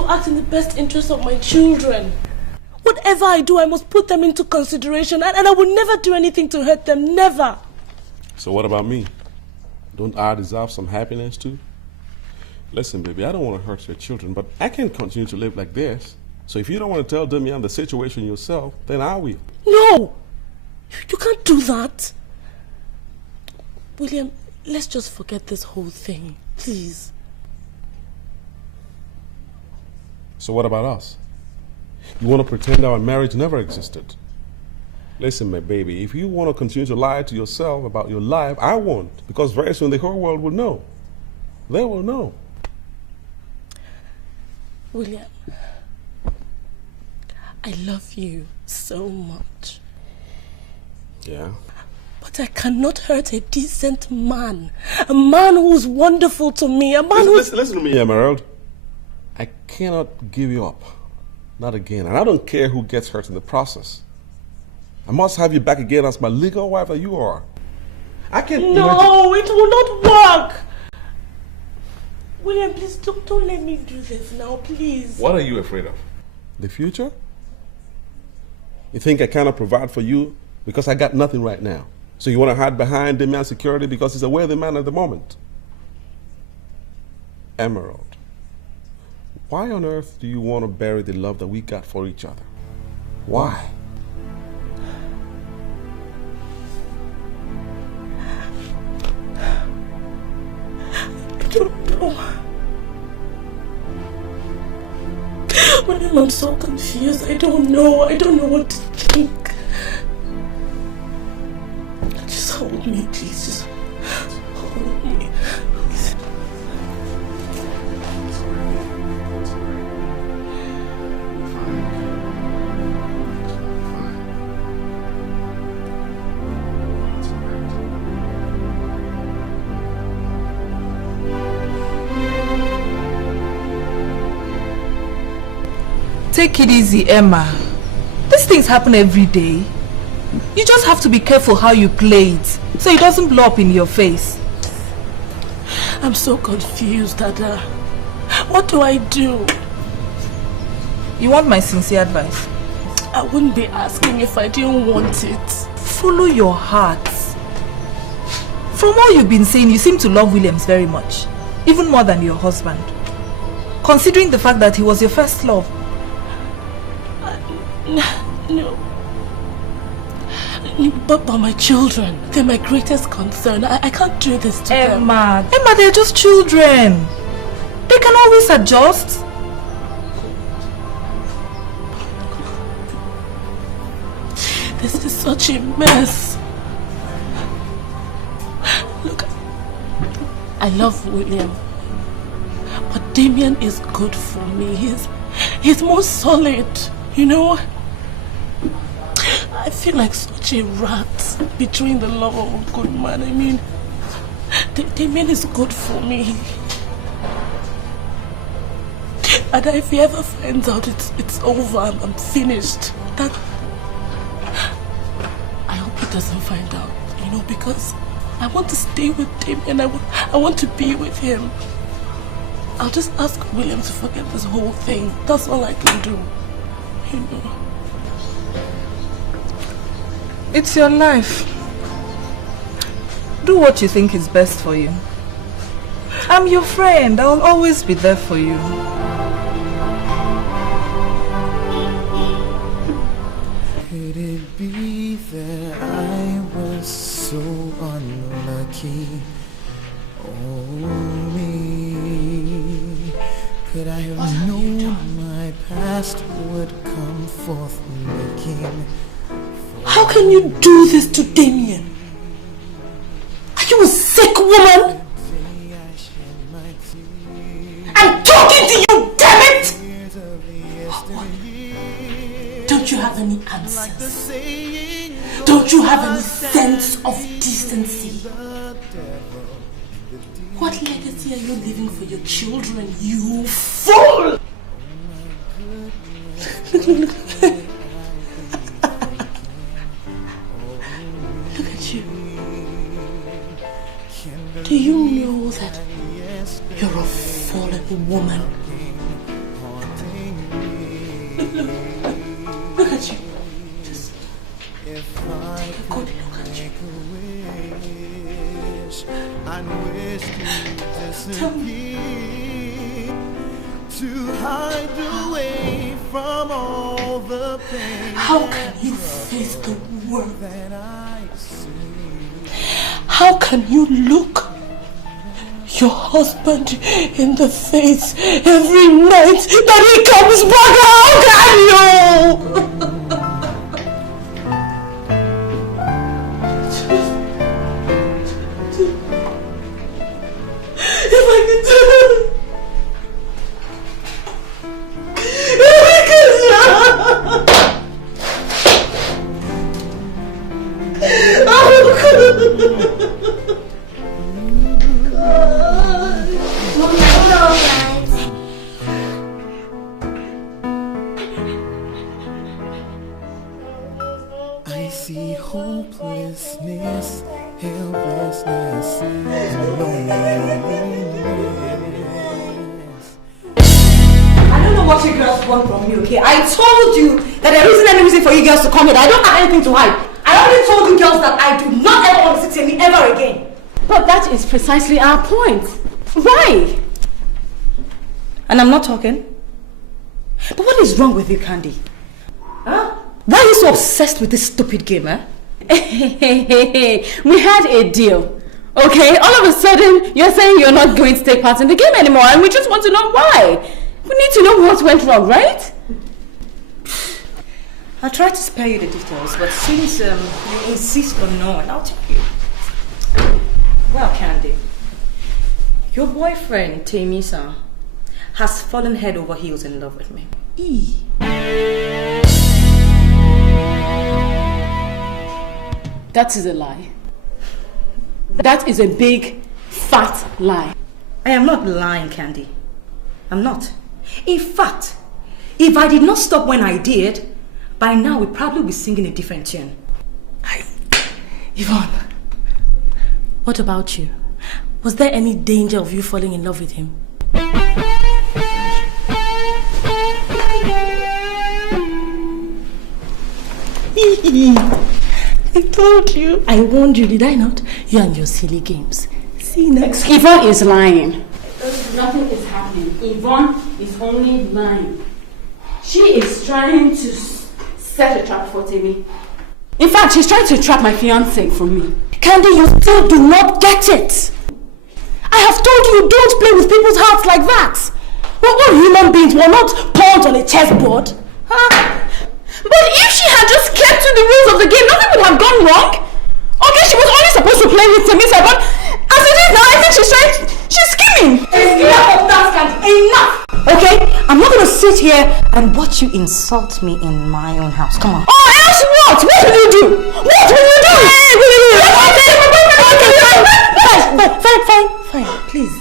Act in the best interest of my children. Whatever I do, I must put them into consideration, and I will never do anything to hurt them, never. So what about me? Don't I deserve some happiness too? Listen, baby, I don't want to hurt your children, but I can't continue to live like this. So if you don't want to tell Damian the situation yourself, then I will. No! You can't do that. William, let's just forget this whole thing, please. So what about us? You want to pretend our marriage never existed? Listen, my baby, if you want to continue to lie to yourself about your life, I won't. Because very soon the whole world will know. They will know. William, I love you so much. Yeah? But I cannot hurt a decent man. A man who's wonderful to me. A man Listen to me, Emerald. I cannot give you up. Not again. And I don't care who gets hurt in the process. I must have you back again as my legal wife that you are. I can't No, it will not work. William, please don't let me do this now, please. What are you afraid of? The future? You think I cannot provide for you because I got nothing right now? So you want to hide behind the man's security because he's a worthy man at the moment? Emerald, why on earth do you want to bury the love that we got for each other? Why? I don't know. William, I'm so confused. I don't know what to think. Just hold me, please. Just hold me. Please. Take it easy, Emma. These things happen every day. You just have to be careful how you play it, so it doesn't blow up in your face. I'm so confused, Dada. What do I do? You want my sincere advice? I wouldn't be asking if I didn't want it. Follow your heart. From all you've been saying, you seem to love Williams very much. Even more than your husband. Considering the fact that he was your first love. No. But my children, they're my greatest concern. I can't do this to them. Emma, they're just children. They can always adjust. This is such a mess. Look, I love William, but Damien is good for me. He's more solid, you know. I feel like such a rat between the love of a good man. I mean, Damien is good for me. And if he ever finds out it's over, I'm finished. That I hope he doesn't find out, you know, because I want to stay with Damien. I want to be with him. I'll just ask William to forget this whole thing. That's all I can do, you know. It's your life. Do what you think is best for you. I'm your friend. I'll always be there for you. Could it be that I was so unlucky? Oh me, could I have known my past would come forth looking? How can you do this to Damien? Are you a sick woman? I'm talking to you, damn it! Don't you have any answers? Don't you have any sense of decency? What legacy are you leaving for your children, you fool? Look. Look at you. Do you know that you're a fallen woman? Look at you. Just take a good look at you. Tell me. To hide away from all the pain. How can you face the world? How can you look your husband in the face every night that he comes back? How can you? If I could do it. I see hopelessness, helplessness, and loneliness. I don't know what you girls want from me, okay? I told you that there isn't any reason for you girls to come here. I don't have anything to hide. I only told you girls that I do not ever want to sit here ever again. But that is precisely our point. Why? And I'm not talking. But what is wrong with you, Candy? Huh? Why are you so obsessed with this stupid game, eh? We had a deal. Okay, all of a sudden you're saying you're not going to take part in the game anymore, and we just want to know why. We need to know what went wrong, right? I'll try to spare you the details, but since you insist on knowing, I'll tell you. Well, Candy, your boyfriend, Temisa, has fallen head over heels in love with me. That is a lie. That is a big, fat lie. I am not lying, Candy. I'm not. In fact, If I did not stop when I did, by now we'd probably be singing a different tune. Yvonne, what about you? Was there any danger of you falling in love with him? I told you. I warned you, did I not? You and your silly games. See next. Yvonne is lying. Nothing is happening. Yvonne is only lying. She is trying to set a trap for Timmy. In fact, she's trying to trap my fiancé for me. Candy, you still do not get it. I have told you don't play with people's hearts like that. We're human beings. We're not pawns on a chessboard. Huh? But if she had just kept to the rules of the game, nothing would have gone wrong. Okay, she was only supposed to play with Temisa, but as it is now, I think she's scheming. Enough of that, Candy. Enough! Okay? I'm not going to sit here and watch you insult me in my own house. Come on. Oh, else what? What will you do? What will you do? Fine, please.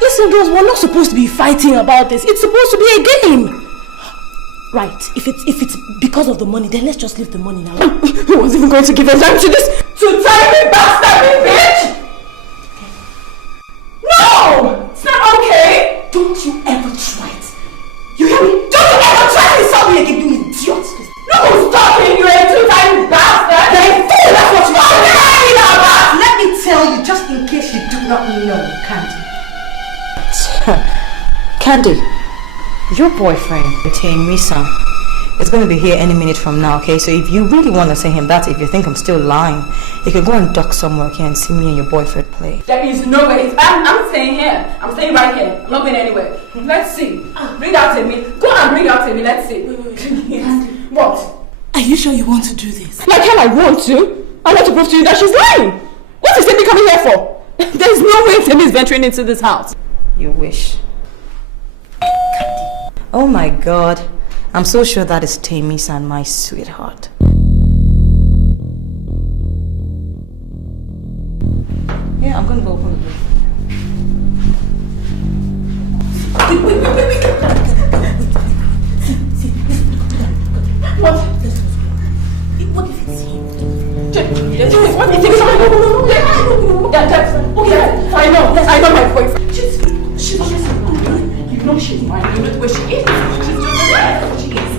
Listen, girls, we're not supposed to be fighting about this. It's supposed to be a game. Right, if it's because of the money, then let's just leave the money now. Who was even going to give a dime to this? To tiny bastard, bitch! No! It's not okay! Don't you ever try it. You hear me? Don't you ever try to insult me again, you idiot! No one's talking, you two tiny bastard! You're a fool, that's what you are! Let me tell you, just in case you do not know, Candy. Candy, your boyfriend, Temisa, is going to be here any minute from now, okay? So if you really want to say him that, if you think I'm still lying, you can go and duck somewhere, okay, and see me and your boyfriend play. There is no way. I'm staying here. I'm staying right here. I'm not going anywhere. Let's see. Bring out Amy. Go and bring out Amy. Let's see. Wait. What? Are you sure you want to do this? Like hell I want to. I want to prove to you that she's lying. What is Amy coming here for? There's no way Amy is venturing into this house. You wish. Oh my God. I'm so sure that is Temisa and my sweetheart. Yeah, I'm gonna go open the door. Wait. What? What if it's him? What if it's him? Yeah, I know my boyfriend. She's mine. You know she's mine. You know where she is. She's just there. She is.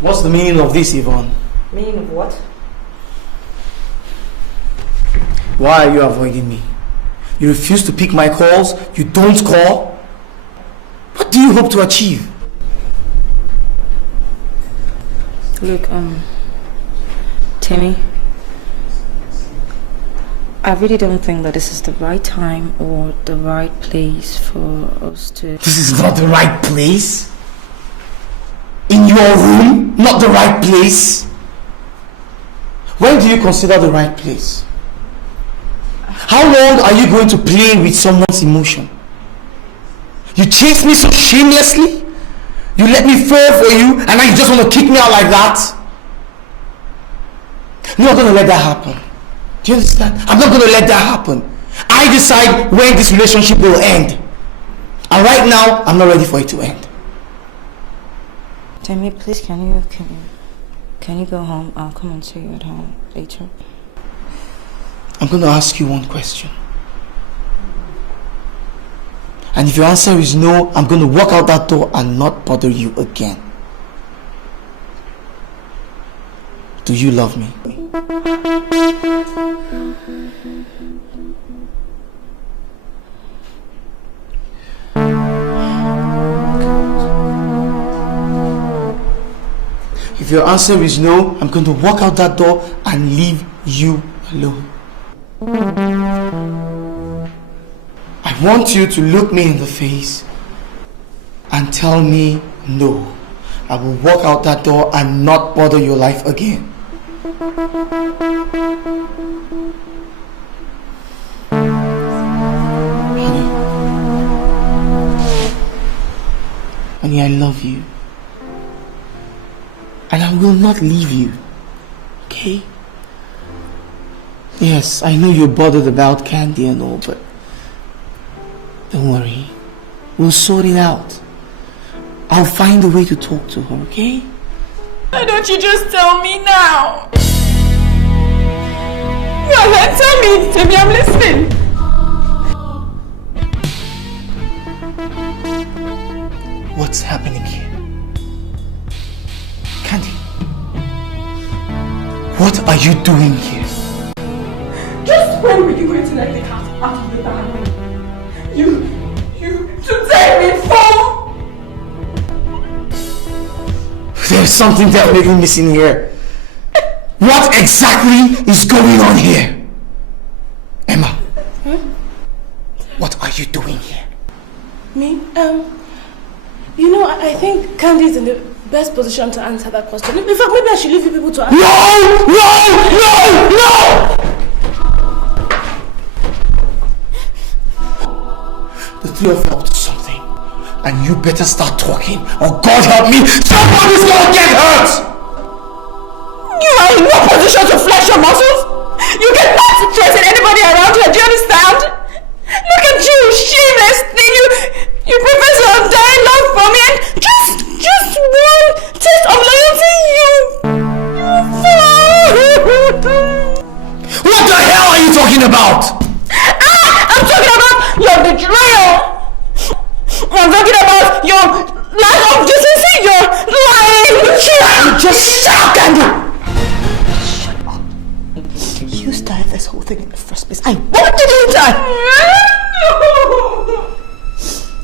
What's the meaning of this, Yvonne? Meaning of what? Why are you avoiding me? You refuse to pick my calls, you don't call. What do you hope to achieve? Look, Timmy, I really don't think that this is the right time or the right place for us to... This is not the right place? In your room? Not the right place? When do you consider the right place? How long are you going to play with someone's emotion? You chased me so shamelessly? You let me fall for you and now you just want to kick me out like that? I'm not going to let that happen. Do you understand? I'm not going to let that happen. I decide when this relationship will end. And right now, I'm not ready for it to end. Timmy, please, can you go home? I'll come and see you at home later. I'm going to ask you one question. And if your answer is no, I'm going to walk out that door and not bother you again. Do you love me? If your answer is no, I'm going to walk out that door and leave you alone. I want you to look me in the face and tell me no. I will walk out that door and not bother your life again. Honey, I love you. And I will not leave you. Okay? Yes, I know you're bothered about Candy and all, but don't worry. We'll sort it out. I'll find a way to talk to her, okay? Why don't you just tell me now? Go ahead, tell me, I'm listening. What's happening here? Candy, what are you doing here? Just when were you going to let the cat out of the bag? You today, fool! There's something definitely missing here. What exactly is going on here? Emma, what are you doing here? Me? You know, I think Candy is in the best position to answer that question. In fact, maybe I should leave you people to answer. No! The three of you are up to something. And you better start talking, or God help me, somebody's gonna get hurt! You are in no position to flex your muscles. You cannot threaten anybody around here, do you understand? Look at you, shameless thing. You profess your undying love for me and just one taste of loyalty, What the hell are you talking about? I'm talking about your betrayal. I'm talking about your lack of decency, your lying. Just shut up, Candy! Shut up. You started this whole thing in the first place. I wanted you to die!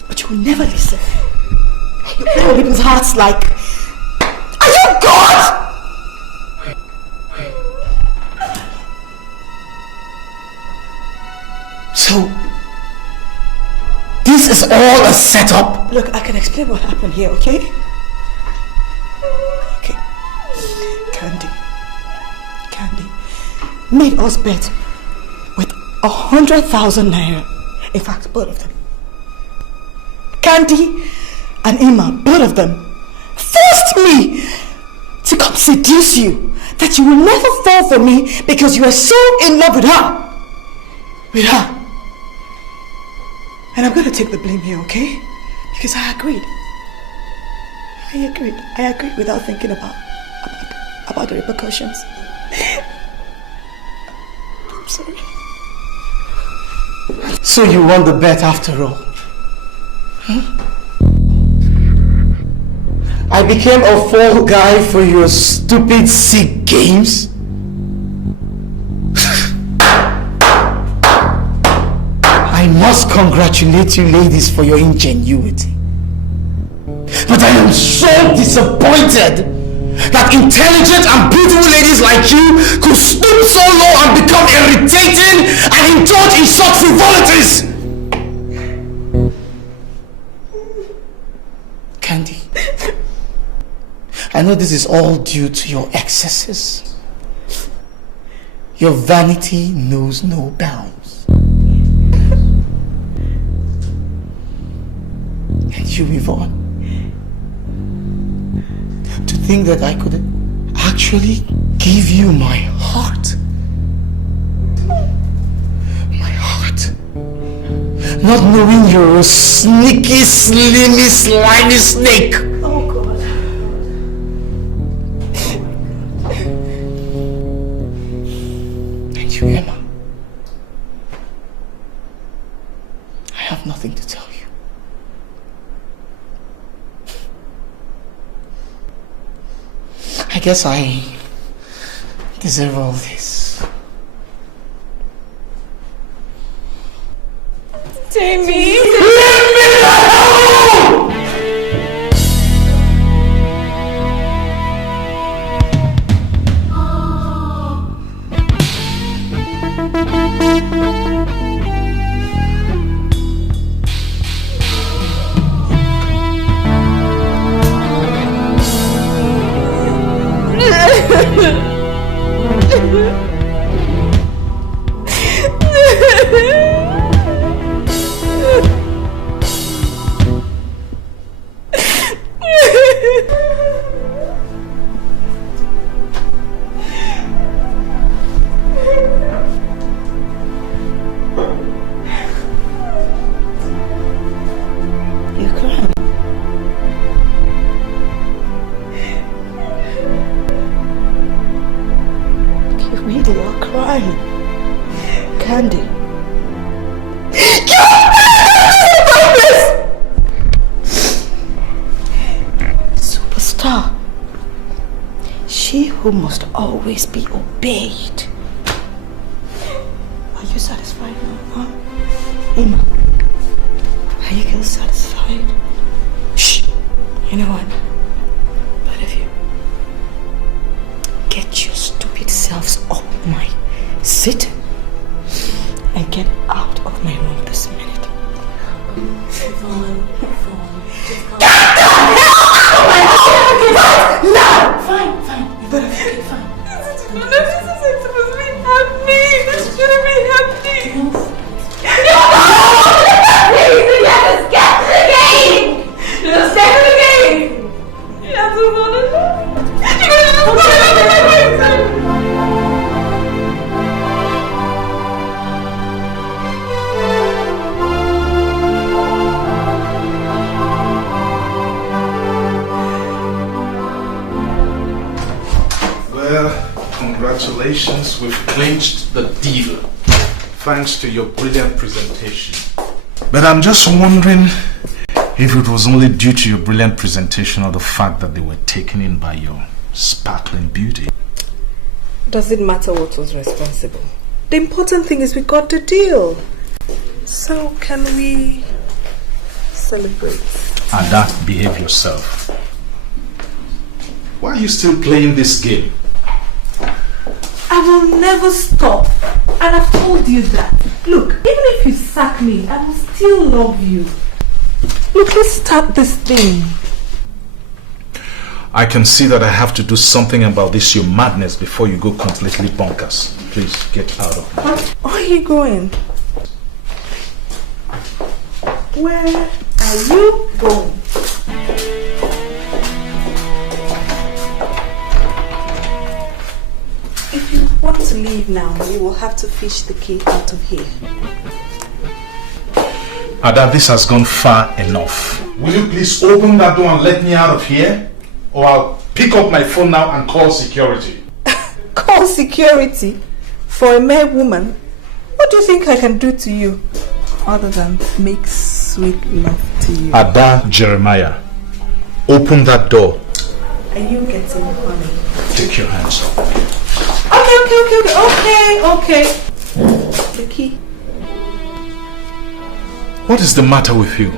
But you will never listen. You open people's hearts like... Are you God? So... this is all a setup? Look, I can explain what happened here, okay? Okay. Candy made us bet with 100,000 naira. In fact, both of them. Candy and Emma, both of them, forced me to come seduce you. That you will never fall for me because you are so in love with her. And I'm going to take the blame here, okay? Because I agreed. I agreed without thinking about the repercussions. I'm sorry. So you won the bet after all? Huh? I became a fall guy for your stupid, sick games? I must congratulate you ladies for your ingenuity. But I am so disappointed that intelligent and beautiful ladies like you could stoop so low and become irritating and indulge in such frivolities. Candy, I know this is all due to your excesses. Your vanity knows no bounds. And you, Yvonne, to think that I could actually give you my heart. My heart. Not knowing you're a sneaky, slimy, slimy snake. Oh God. And you, Emma, I have nothing to tell you. I guess I deserve all this. Jamie! Leave me alone! You are crying. Candy. Superstar. She who must always be obeyed. Are you satisfied now, huh? Ima, are you girls satisfied? Shh. You know what? Both of you, get your stupid selves up my seat and get out of my room this minute. Get the hell out of my house! Now! Fine. You better be fine. This is supposed to be happy. This shouldn't be happy. Yes, get to the game! Just get to the game! Yes, I'm on it. Well, congratulations, we've clinched the deal. Thanks to your brilliant presentation. But I'm just wondering if it was only due to your brilliant presentation or the fact that they were taken in by your sparkling beauty. Does it matter what was responsible? The important thing is we got the deal. So can we celebrate? Ada, behave yourself. Why are you still playing this game? I will never stop. And I've told you that. Look, even if you sack me, I will still love you. Look, let's start this thing. I can see that I have to do something about this your madness before you go completely bonkers. Please get out of here. Where are you going? Where are you going? If you want to leave now, you will have to fish the key out of here. Ada, this has gone far enough. Will you please open that door and let me out of here? Or I'll pick up my phone now and call security. Call security? For a mere woman? What do you think I can do to you? Other than make sweet love to you. Ada Jeremiah, open that door. Are you getting funny? Take your hands off. Okay. The key. What is the matter with you?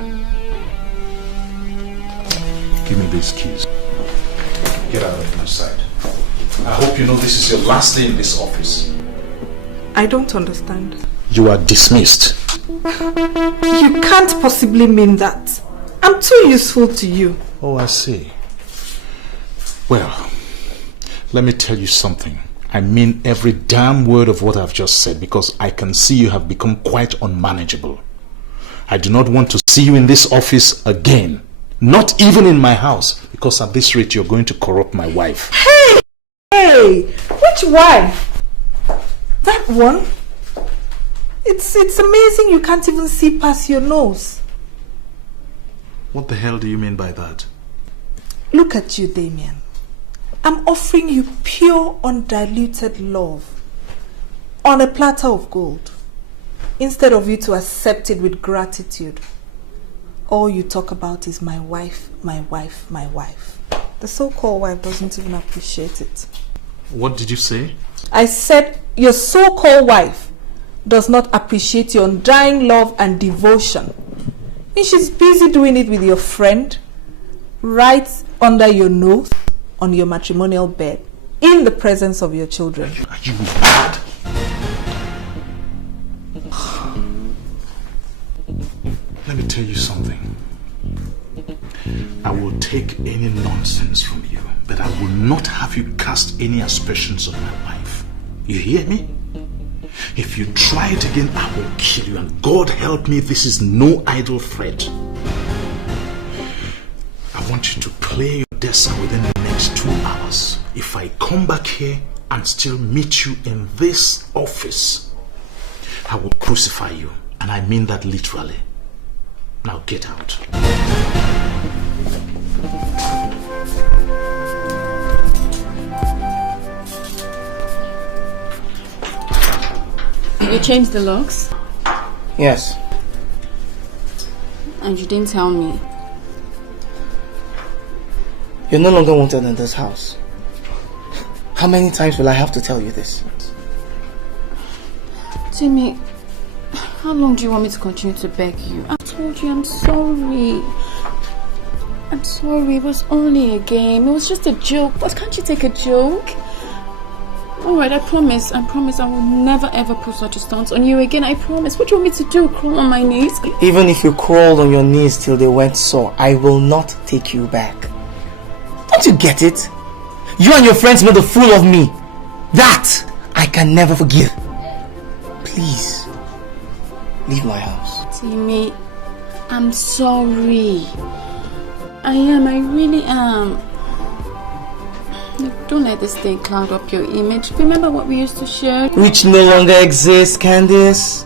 Give me these keys. Get out of my sight. I hope you know this is your last day in this office. I don't understand. You are dismissed. You can't possibly mean that. I'm too useful to you. Oh, I see. Well, let me tell you something. I mean every damn word of what I've just said because I can see you have become quite unmanageable. I do not want to see you in this office again. Not even in my house, because at this rate you're going to corrupt my wife. Hey! Which wife? That one? It's amazing you can't even see past your nose. What the hell do you mean by that? Look at you, Damien. I'm offering you pure, undiluted love on a platter of gold. Instead of you to accept it with gratitude, all you talk about is my wife, my wife, my wife. The so-called wife doesn't even appreciate it. What did you say? I said your so-called wife does not appreciate your undying love and devotion. And she's busy doing it with your friend, right under your nose, on your matrimonial bed, in the presence of your children. Are you mad? Let me tell you something. I will take any nonsense from you, but I will not have you cast any aspersions on my wife. You hear me? If you try it again, I will kill you, and God help me, this is no idle threat. I want you to play your Dessa within the next 2 hours. If I come back here and still meet you in this office, I will crucify you, and I mean that literally. Now get out. You changed the locks? Yes. And you didn't tell me. You're no longer wanted in this house. How many times will I have to tell you this? Timmy, how long do you want me to continue to beg you? I told you I'm sorry. I'm sorry, it was only a game. It was just a joke. But can't you take a joke? Alright, I promise I will never ever put such a stance on you again. I promise. What do you want me to do? Crawl on my knees? Even if you crawled on your knees till they went sore, I will not take you back. Don't you get it? You and your friends made a fool of me. That I can never forgive. Please, leave my house. Timmy, I'm sorry. I really am. Don't let this thing cloud up your image. Remember what we used to share? Which no longer exists, Candice.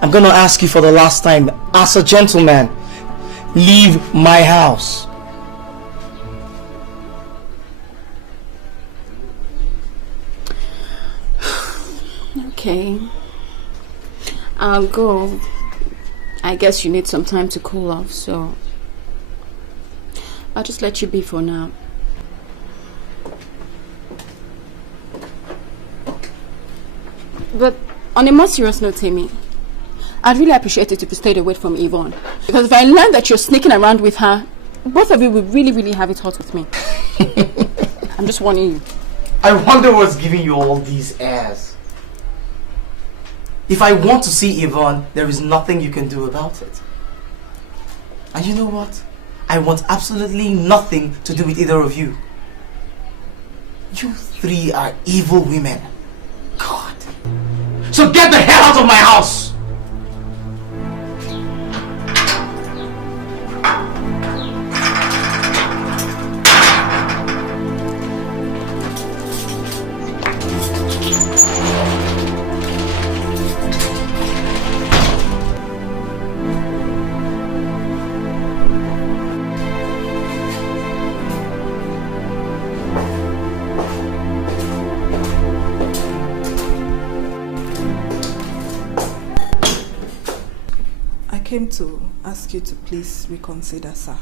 I'm gonna ask you for the last time, as a gentleman, leave my house. Okay. I'll go. I guess you need some time to cool off, so I'll just let you be for now. But on a more serious note, Timmy, I'd really appreciate it if you stayed away from Yvonne. Because if I learn that you're sneaking around with her, both of you will really have it hot with me. I'm just warning you. I wonder what's giving you all these airs. If I want to see Yvonne, there is nothing you can do about it. And you know what? I want absolutely nothing to do with either of you. You three are evil women. God. So get the hell out of my house! I came to ask you to please reconsider, sir.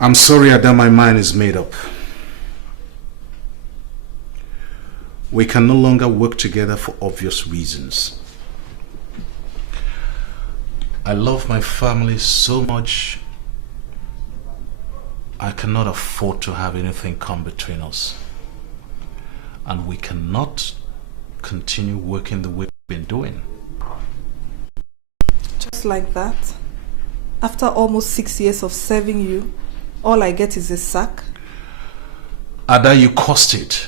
I'm sorry, Ada, my mind is made up. We can no longer work together for obvious reasons. I love my family so much, I cannot afford to have anything come between us. And we cannot continue working the way we've been doing. Just like that? After almost 6 years of serving you, all I get is a sack? Ada, you caused it.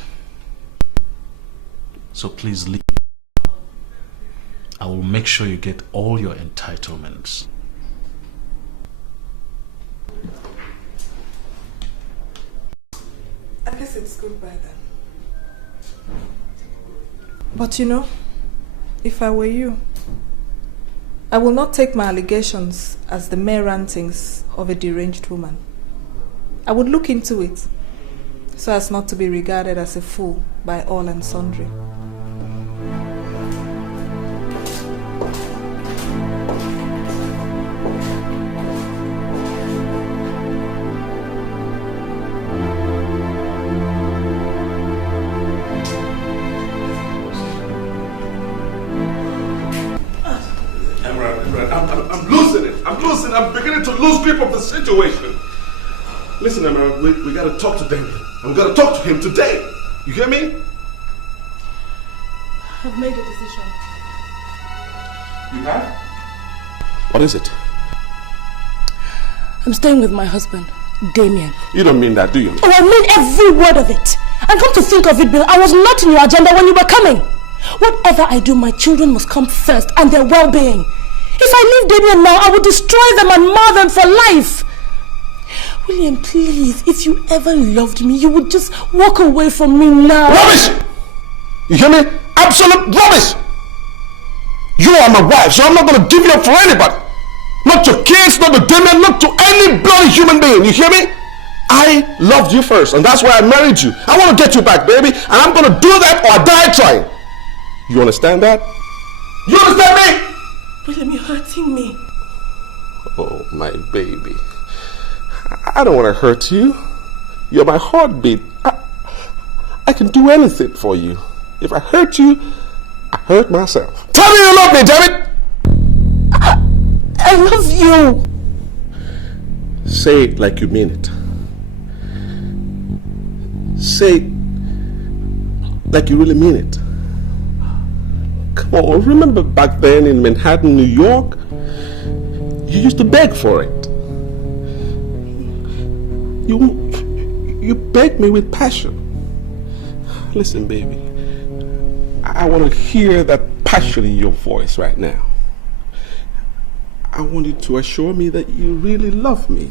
So please leave. I will make sure you get all your entitlements. I guess it's goodbye then. But you know, if I were you, I will not take my allegations as the mere rantings of a deranged woman. I would look into it so as not to be regarded as a fool by all and sundry. I'm beginning to lose grip of the situation. Listen, Emerald, we gotta talk to Daniel. I'm gonna talk to him today. You hear me? I've made a decision. You have? What is it? I'm staying with my husband, Damien. You don't mean that, do you? Oh, I mean every word of it. And come to think of it, Bill, I was not in your agenda when you were coming. Whatever I do, my children must come first and their well-being. If I leave Damien now, I will destroy them and mar them for life. William, please, if you ever loved me, you would just walk away from me now. Rubbish! You hear me? Absolute rubbish! You are my wife, so I'm not going to give you up for anybody. Not to kids, not to Damien, not to any bloody human being. You hear me? I loved you first, and that's why I married you. I want to get you back, baby, and I'm going to do that or I die trying. You understand that? You understand me? William, you're hurting me. Oh, my baby. I don't want to hurt you. You're my heartbeat. I can do anything for you. If I hurt you, I hurt myself. Tell me you love me, damn it! I love you. Say it like you mean it. Say it like you really mean it. Come on, remember back then in Manhattan, New York? You used to beg for it. You begged me with passion. Listen, baby. I want to hear that passion in your voice right now. I want you to assure me that you really love me.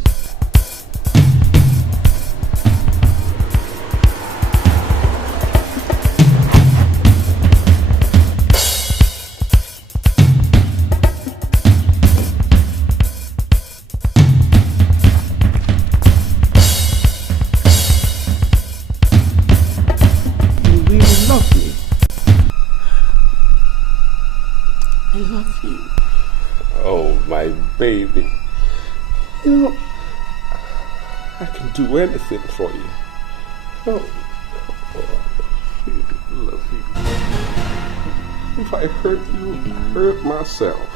Baby, you know, I can do anything for you. Oh, I love you. If I hurt you, I hurt myself.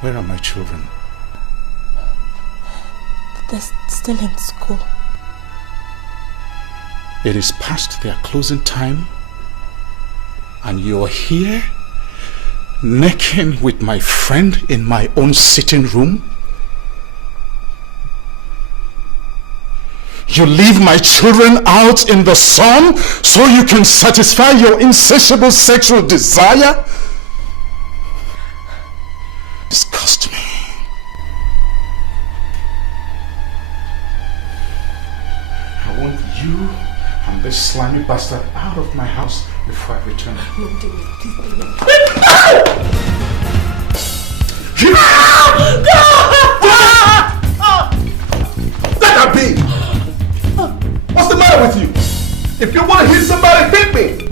Where are my children? They're still in school. It is past their closing time, and you're here, necking with my friend in my own sitting room? You leave my children out in the sun so you can satisfy your insatiable sexual desire? Disgust me. I want you and this slimy bastard out of my house before I return. No, David, please, David. Let that be! What's the matter with you? If you want to hit somebody, hit me!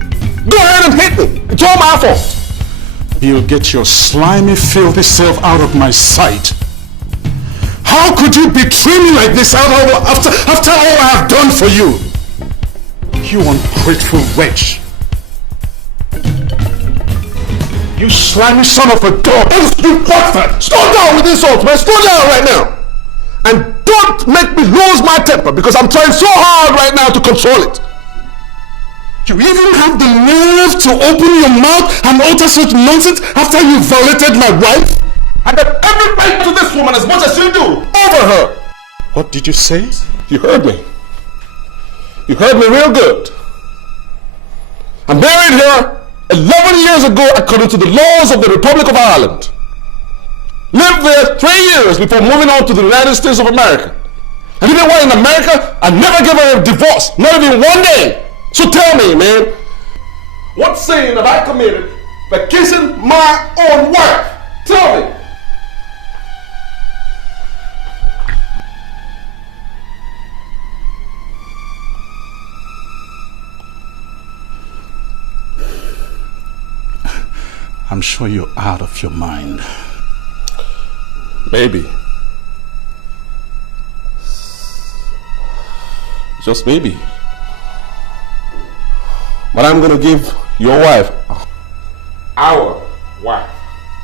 Go ahead and hit me! It's all my fault! You'll get your slimy, filthy self out of my sight. How could you betray me like this after all I have done for you? You ungrateful wretch. You slimy son of a dog. You bastard! Slow down with insults, man! Slow down right now! And don't make me lose my temper because I'm trying so hard right now to control it. You even have the nerve to open your mouth and utter such nonsense after you violated my wife? I have every right to this woman as much as you do, over her. What did you say? You heard me. You heard me real good. I married her 11 years ago according to the laws of the Republic of Ireland. Lived there 3 years before moving on to the United States of America. And even while in America, I never gave her a divorce, not even one day. So tell me, man, what sin have I committed by kissing my own wife? Tell me. I'm sure you're out of your mind. Maybe. Just maybe. But I'm gonna give your wife an hour wife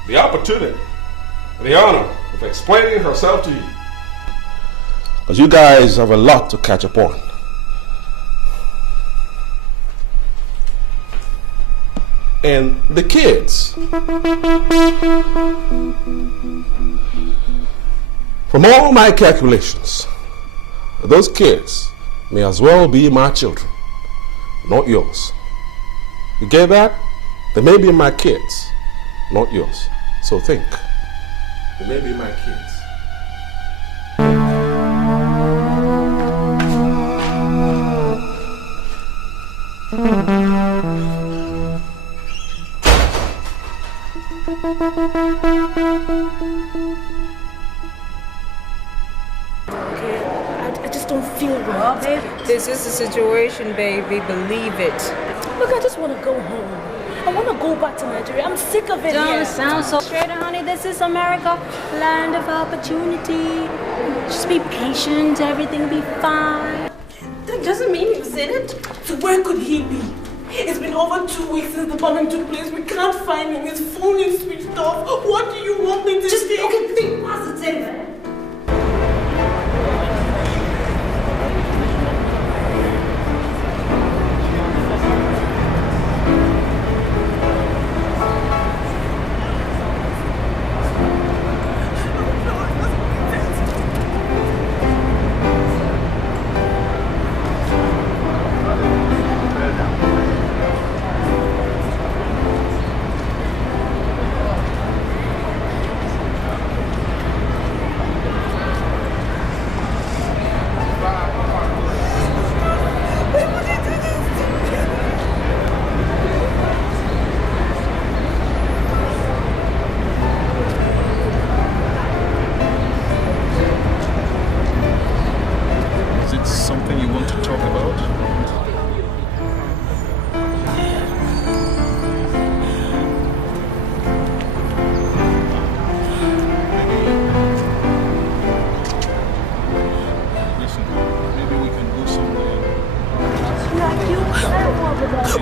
the opportunity, the honor of explaining herself to you. Because you guys have a lot to catch up on. And the kids, from all my calculations, those kids may as well be my children, not yours. You get that? They may be my kids, not yours. So think. They may be my kids. I just don't feel right. Well, babe, this is the situation, baby. Believe it. Look, I just want to go home. I want to go back to Nigeria. I'm sick of it Don't here. sound so straight, honey. This is America, land of opportunity. Just be patient. Everything will be fine. That doesn't mean he was in it. So where could he be? It's been over 2 weeks since the bombing took place. We can't find him. His phone is switched off. What do you want me to say? Okay, think positive.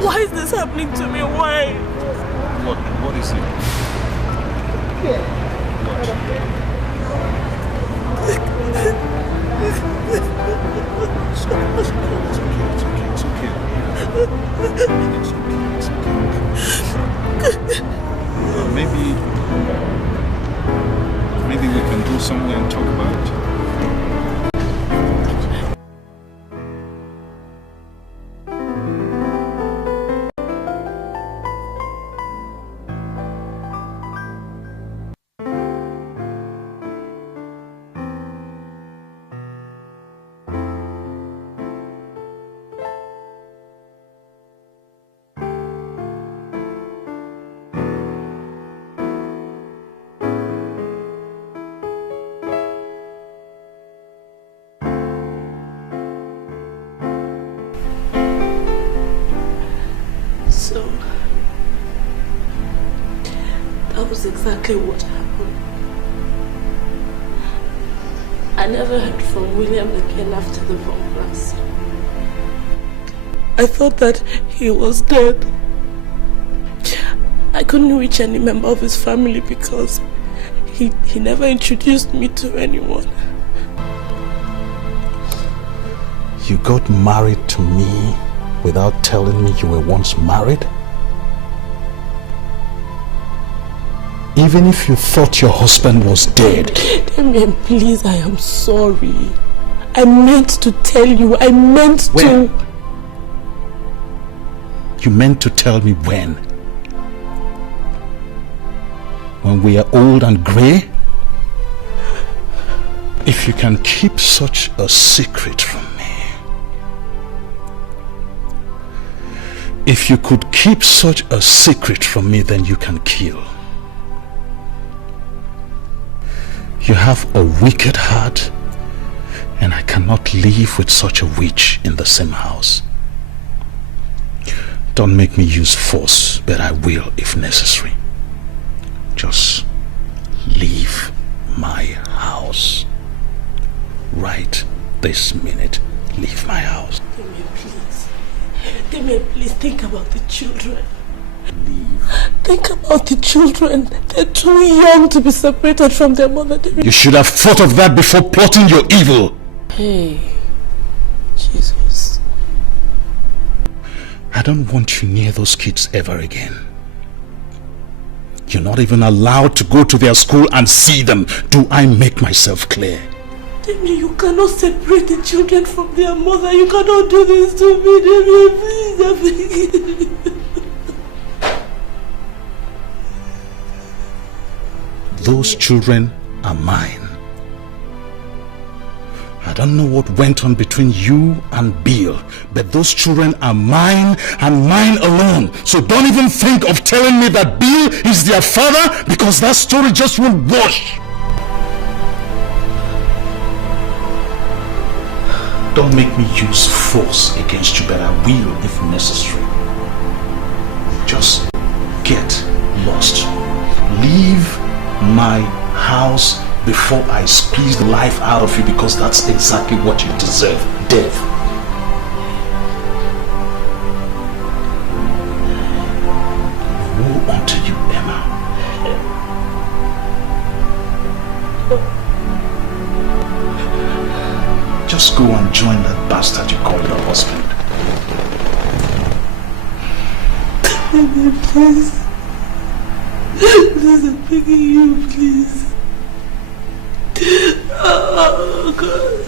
Why is this happening to me? Why? What is it? Maybe we can go somewhere and talk about it. So, that was exactly what happened. I never heard from William again after the bomb blast. I thought that he was dead. I couldn't reach any member of his family because he never introduced me to anyone. You got married to me without telling me you were once married? Even if you thought your husband was dead. Damien, please, I am sorry. I meant to tell you. I meant to. You meant to tell me when? When we are old and grey? If you can keep such a secret from me. If you could keep such a secret from me, then you can kill. You have a wicked heart, and I cannot live with such a witch in the same house. Don't make me use force, but I will if necessary. Just leave my house. Right this minute, leave my house. Damien, please. Damien, please think about the children. Leave Think about the children. They're too young to be separated from their mother. You should have thought of that before plotting your evil. Hey, Jesus. I don't want you near those kids ever again. You're not even allowed to go to their school and see them. Do I make myself clear? Demi, you cannot separate the children from their mother. You cannot do this to me, Demi. Please, I beg you. Those children are mine. I don't know what went on between you and Bill, but those children are mine and mine alone. So don't even think of telling me that Bill is their father, because that story just won't wash. Don't make me use force against you, but I will if necessary. Just get lost. Leave my house before I squeeze the life out of you, because that's exactly what you deserve. Death. Woe unto you, Emma. Just go and join that bastard you call your husband. Please. Please, I'm begging you, please. Oh, God.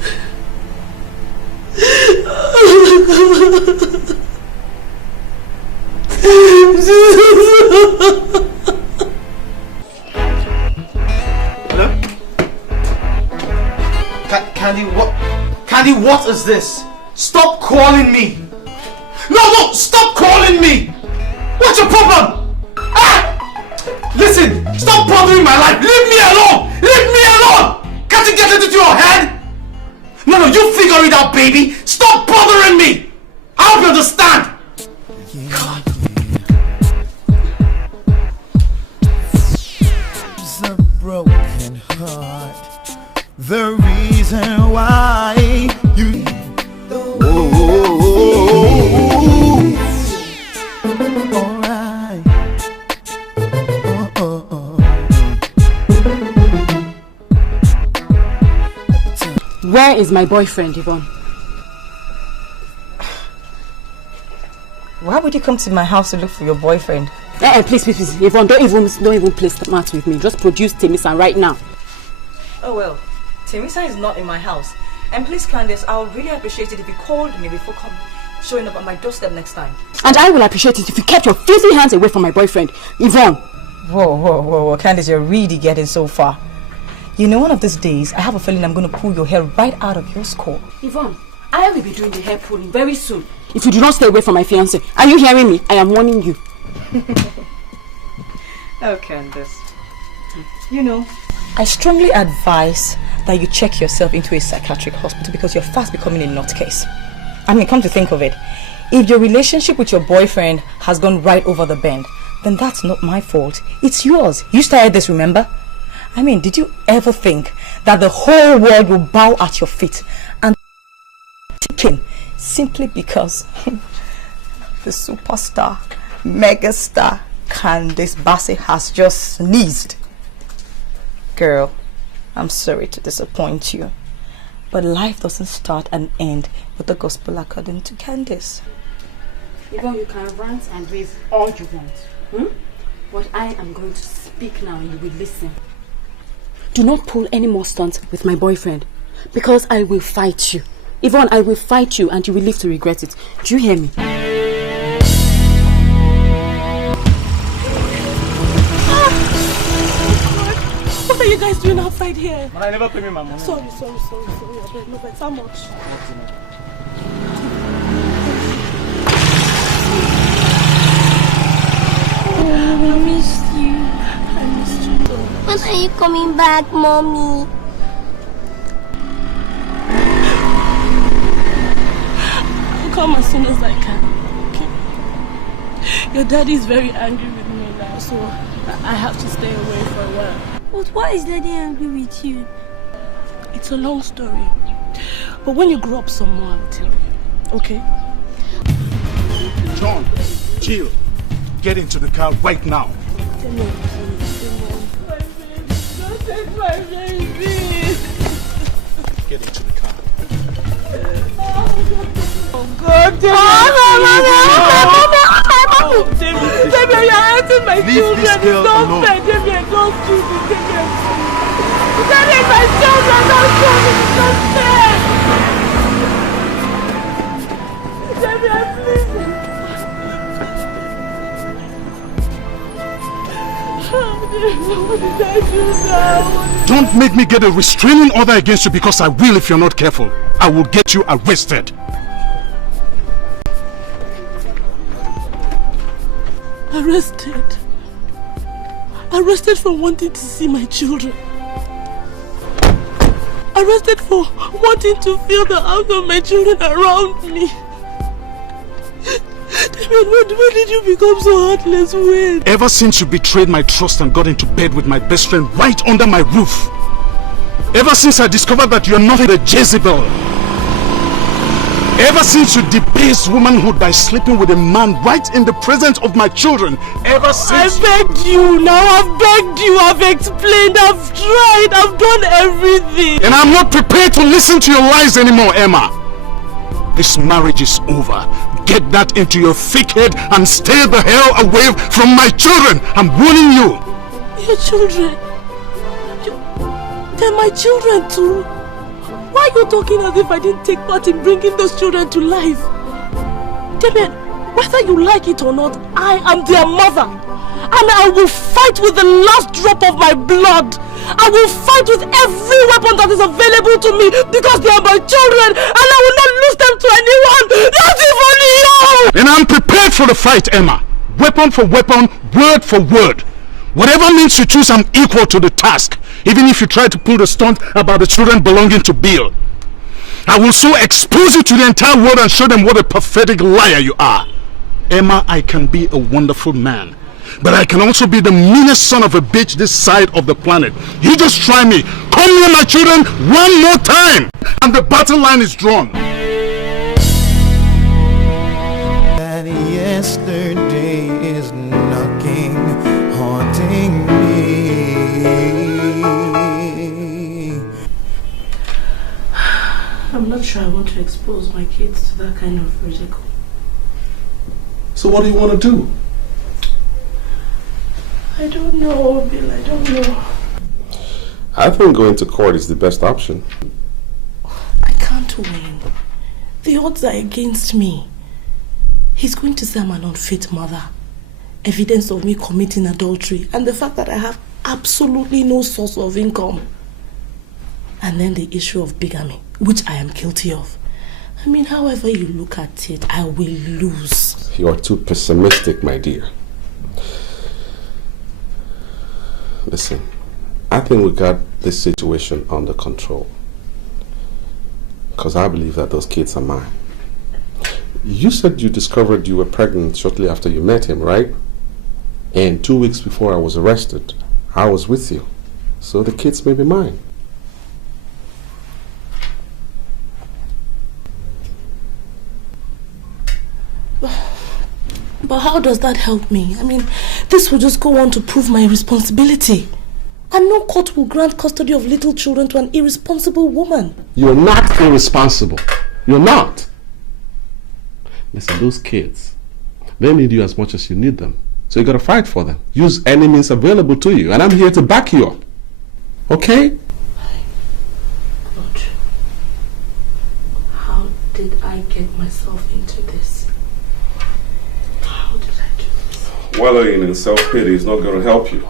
Hello? Candy, what? Candy, what is this? Stop calling me! No, stop calling me! What's your problem? Ah! Listen, stop bothering my life! Leave me alone! Leave me alone! Can't you get it into your head? No, you figure it out, baby! Stop bothering me! I hope you understand! God. It's a broken heart. The reason why you Where is my boyfriend, Yvonne? Why would you come to my house to look for your boyfriend? Please, Yvonne, don't even play smart with me. Just produce Temisan right now. Oh well, Temisan is not in my house. And please, Candace, I would really appreciate it if you called me before showing up at my doorstep next time. And I will appreciate it if you kept your filthy hands away from my boyfriend, Yvonne. Whoa, Candace, you're really getting so far. You know, one of these days, I have a feeling I'm going to pull your hair right out of your skull. Yvonne, I will be doing the hair pulling very soon. If you do not stay away from my fiancé. Are you hearing me? I am warning you. Oh, Candace. You know, I strongly advise that you check yourself into a psychiatric hospital because you're fast becoming a nutcase. I mean, come to think of it, if your relationship with your boyfriend has gone right over the bend, then that's not my fault. It's yours. You started this, remember? I mean, did you ever think that the whole world will bow at your feet and ticking simply because the superstar, megastar Candace Bassey has just sneezed? Girl, I'm sorry to disappoint you, but life doesn't start and end with the gospel according to Candace. Yvonne, you can rant and rave all you want, but I am going to speak now and you will listen. Do not pull any more stunts with my boyfriend, because I will fight you. Yvonne, I will fight you and you will live to regret it. Do you hear me? What are you guys doing outside here? Man, I never pay me my money. Sorry. No, but how much? I missed you. When are you coming back, Mommy? I'll come as soon as I can. Okay? Your daddy is very angry with me now, so I have to stay away for a while. But why is Daddy angry with you? It's a long story. But when you grow up some more, I'll tell you. Okay? John, Jill, get into the car right now. Don't take my baby. Get into the car. Oh God, David, you're hurting my children. It's not fair, David. Don't do this, David. David, my children, don't do this. It's not fair. David, please. What did I do now? Don't make me get a restraining order against you, because I will if you're not careful. I will get you arrested. Arrested? Arrested for wanting to see my children. Arrested for wanting to feel the arms of my children around me. David, when did you become so heartless? When? Ever since you betrayed my trust and got into bed with my best friend right under my roof. Ever since I discovered that you're not a Jezebel. Ever since you debased womanhood by sleeping with a man right in the presence of my children. Ever since... I begged you now, I've begged you, I've explained, I've tried, I've done everything. And I'm not prepared to listen to your lies anymore, Emma. This marriage is over. Get that into your thick head and stay the hell away from my children. I'm warning you. Your children? They're my children too. Why are you talking as if I didn't take part in bringing those children to life? David, whether you like it or not, I am their mother. And I will fight with the last drop of my blood. I will fight with every weapon that is available to me because they are my children and I will not lose them to anyone, not even you! And I'm prepared for the fight, Emma. Weapon for weapon, word for word. Whatever means you choose, I'm equal to the task. Even if you try to pull the stunt about the children belonging to Bill. I will so expose you to the entire world and show them what a pathetic liar you are. Emma, I can be a wonderful man. But I can also be the meanest son of a bitch this side of the planet. You just try me. Come near my children one more time. And the battle line is drawn. That yesterday is knocking, haunting me. I'm not sure I want to expose my kids to that kind of ridicule. So what do you want to do? I don't know, Bill, I don't know. I think going to court is the best option. I can't win. The odds are against me. He's going to say I'm an unfit mother. Evidence of me committing adultery and the fact that I have absolutely no source of income. And then the issue of bigamy, which I am guilty of. I mean, however you look at it, I will lose. You're too pessimistic, my dear. Listen, I think we got this situation under control. Because I believe that those kids are mine. You said you discovered you were pregnant shortly after you met him, right? And 2 weeks before I was arrested, I was with you. So the kids may be mine. But how does that help me? I mean, this will just go on to prove my irresponsibility. And no court will grant custody of little children to an irresponsible woman. You're not irresponsible. You're not. Listen, those kids, they need you as much as you need them. So you gotta fight for them. Use any means available to you. And I'm here to back you up. Okay? Lord, how did I get myself into this? How did I do this? Wallowing in self-pity is not going to help you.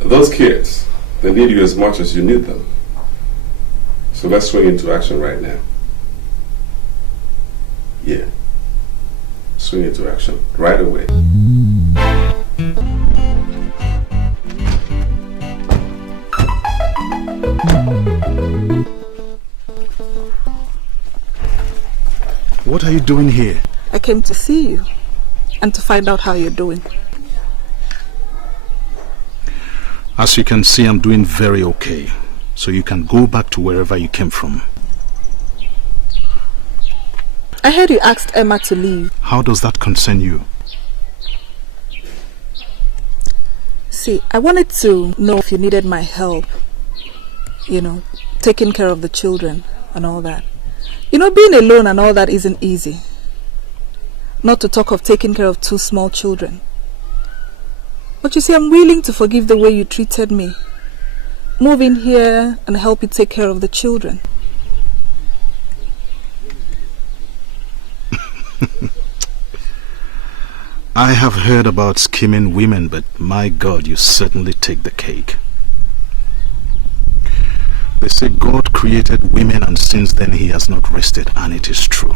Those kids, they need you as much as you need them. So let's swing into action right now. Yeah. Swing into action right away. What are you doing here? I came to see you and to find out how you're doing. As you can see, I'm doing very okay. So you can go back to wherever you came from. I heard you asked Emma to leave. How does that concern you? See, I wanted to know if you needed my help. You know, taking care of the children and all that. You know, being alone and all that isn't easy. Not to talk of taking care of 2 small children. But you see, I'm willing to forgive the way you treated me. Move in here and help you take care of the children. I have heard about scheming women, but my God, you certainly take the cake. They say God created women and since then he has not rested, and it is true.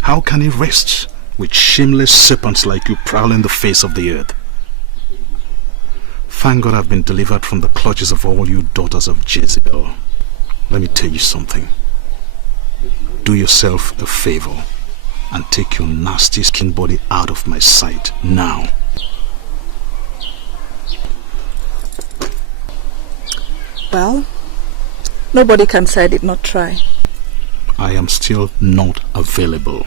How can he rest with shameless serpents like you prowling the face of the earth? Thank God I've been delivered from the clutches of all you daughters of Jezebel. Let me tell you something. Do yourself a favor and take your nasty skin body out of my sight now. Well, nobody can say I did not try. I am still not available.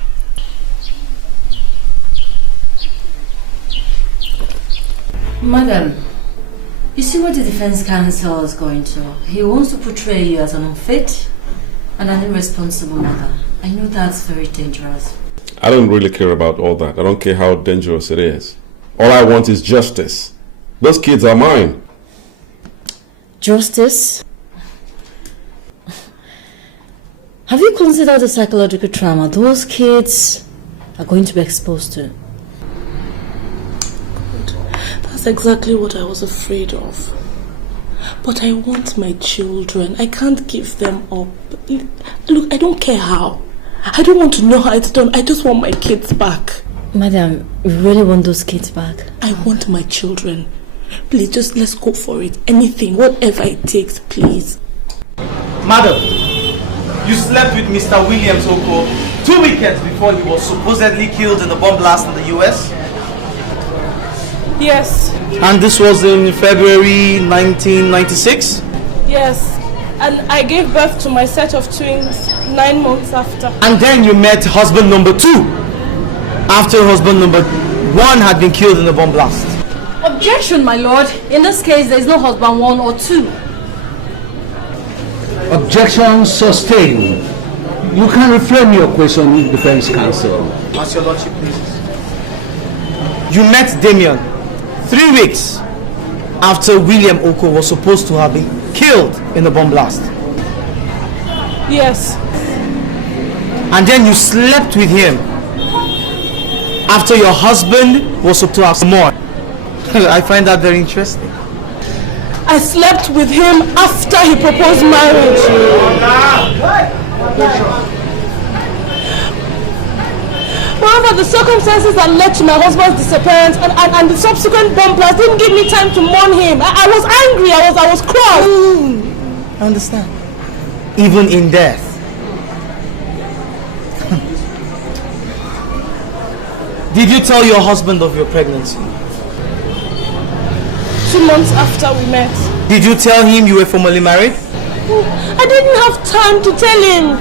Madam, you see what the defense counsel is going to. He wants to portray you as an unfit and an irresponsible mother. I know that's very dangerous. I don't really care about all that. I don't care how dangerous it is. All I want is justice. Those kids are mine. Justice? Have you considered the psychological trauma those kids are going to be exposed to? That's exactly what I was afraid of. But I want my children. I can't give them up. Look, I don't care how. I don't want to know how it's done. I just want my kids back. Madam, you really want those kids back? I want my children. Please, just let's go for it. Anything, whatever it takes, please. Madam, you slept with Mr. Williams Oko 2 weekends before he was supposedly killed in the bomb blast in the US? Yes. And this was in February 1996? Yes. And I gave birth to my set of twins 9 months after. And then you met husband number 2 after husband number 1 had been killed in the bomb blast. Objection, my lord. In this case, there is no husband 1 or 2. Objection sustained. You can reframe your question, defense counsel. As your lordship pleases. You met Damien 3 weeks after William Oko was supposed to have been killed in the bomb blast. Yes. And then you slept with him after your husband was supposed to have some more. I find that very interesting. I slept with him after he proposed marriage. However, the circumstances that led to my husband's disappearance and the subsequent bomb blast didn't give me time to mourn him. I was angry, I was cross. I understand. Even in death. Did you tell your husband of your pregnancy? 2 months after we met. Did you tell him you were formally married? I didn't have time to tell him.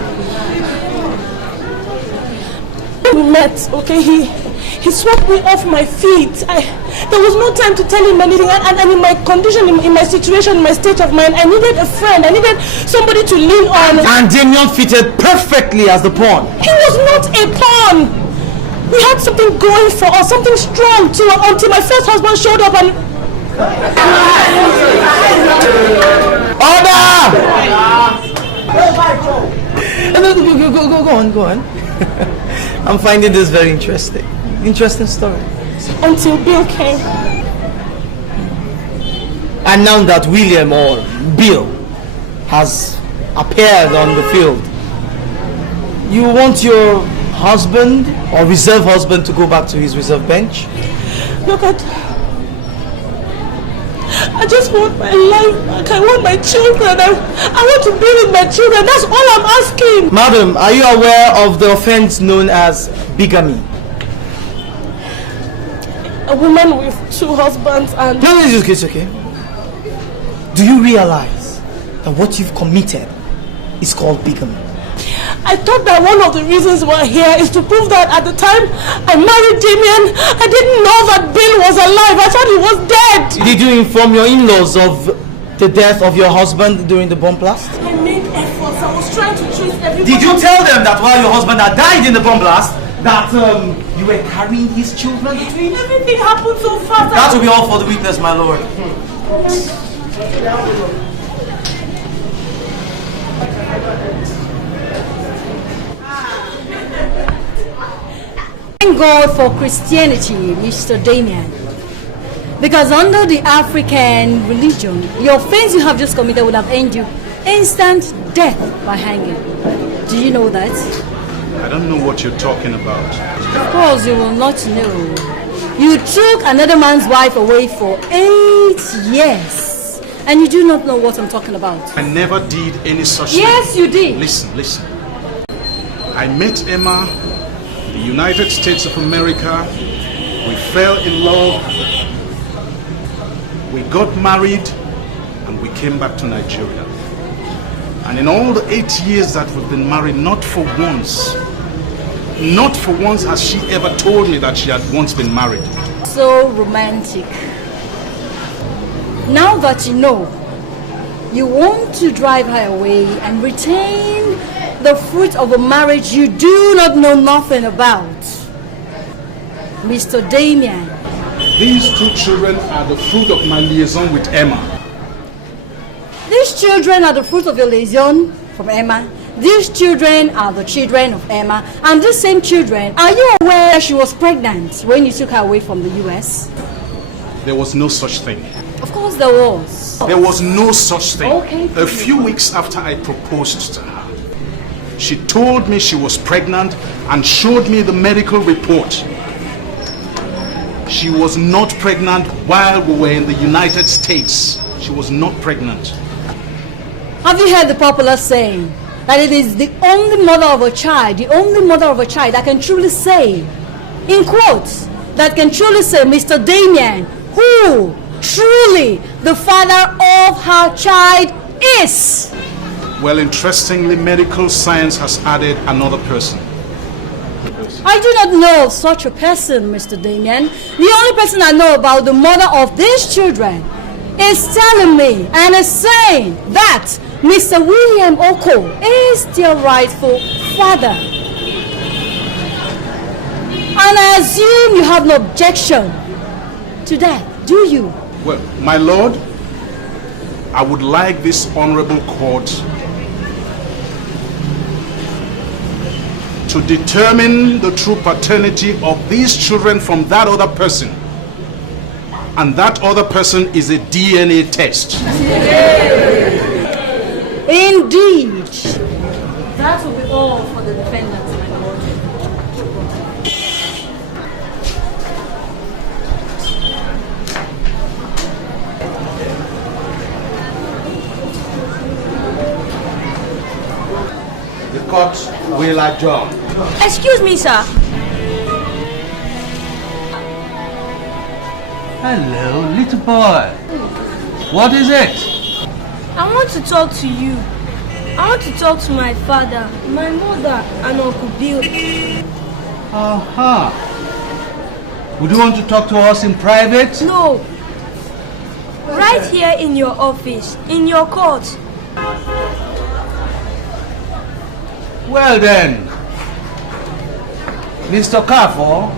We met, okay? He swept me off my feet. There was no time to tell him anything. And in my condition, in my situation, in my state of mind, I needed a friend. I needed somebody to lean on. And Damien fitted perfectly as the pawn. He was not a pawn. We had something going for us, something strong too, until my first husband showed up and... Order! Go on. I'm finding this very interesting. Interesting story. Until Bill came. And now that William or Bill has appeared on the field, you want your husband or reserve husband to go back to his reserve bench? Look I just want my life back. I want my children. I want to be with my children. That's all I'm asking. Madam, are you aware of the offense known as bigamy? A woman with 2 husbands and... No, it's okay. Do you realize that what you've committed is called bigamy? I thought that one of the reasons we're here is to prove that at the time I married Damien, I didn't know that Bill was alive. I thought he was dead. Did you inform your in-laws of the death of your husband during the bomb blast? I made efforts. I was trying to trace everybody. Did you tell them that while your husband had died in the bomb blast, that you were carrying his children between? Everything happened so fast. That will be all for the witness, my lord. Thank God for Christianity, Mr. Damien. Because under the African religion, the offense you have just committed would have earned you instant death by hanging. Do you know that? I don't know what you're talking about. Of course you will not know. You took another man's wife away for 8 years. And you do not know what I'm talking about. I never did any such thing. Yes, you did. Listen. I met Emma in the United States of America. We fell in love. We got married and we came back to Nigeria. And in all the 8 years that we've been married, not for once has she ever told me that she had once been married. So romantic. Now that you know, you want to drive her away and retain the fruit of a marriage you do not know nothing about. Mr. Damien. These two children are the fruit of my liaison with Emma. These children are the fruit of your liaison from Emma. These children are the children of Emma. And these same children, are you aware she was pregnant when you took her away from the US? There was no such thing. Of course there was. There was no such thing. Okay. A few weeks after I proposed to her, she told me she was pregnant and showed me the medical report. She was not pregnant while we were in the United States. She was not pregnant. Have you heard the popular saying that it is the only mother of a child, that can truly say, in quotes, that can truly say, Mr. Damien, who truly the father of her child is? Well, interestingly, medical science has added another person. I do not know of such a person, Mr. Damien. The only person I know about the mother of these children is telling me and is saying that Mr. William Oko is their rightful father. And I assume you have no objection to that, do you? Well, my lord, I would like this honorable court to determine the true paternity of these children from that other person. And that other person is a DNA test. Indeed. That will be all for the defendants, my lord. The court will adjourn. Excuse me, sir. Hello, little boy. What is it? I want to talk to you. I want to talk to my father, my mother, and Uncle Bill. Would you want to talk to us in private? No. Right here in your office, in your court. Well then, Mr. Carfor,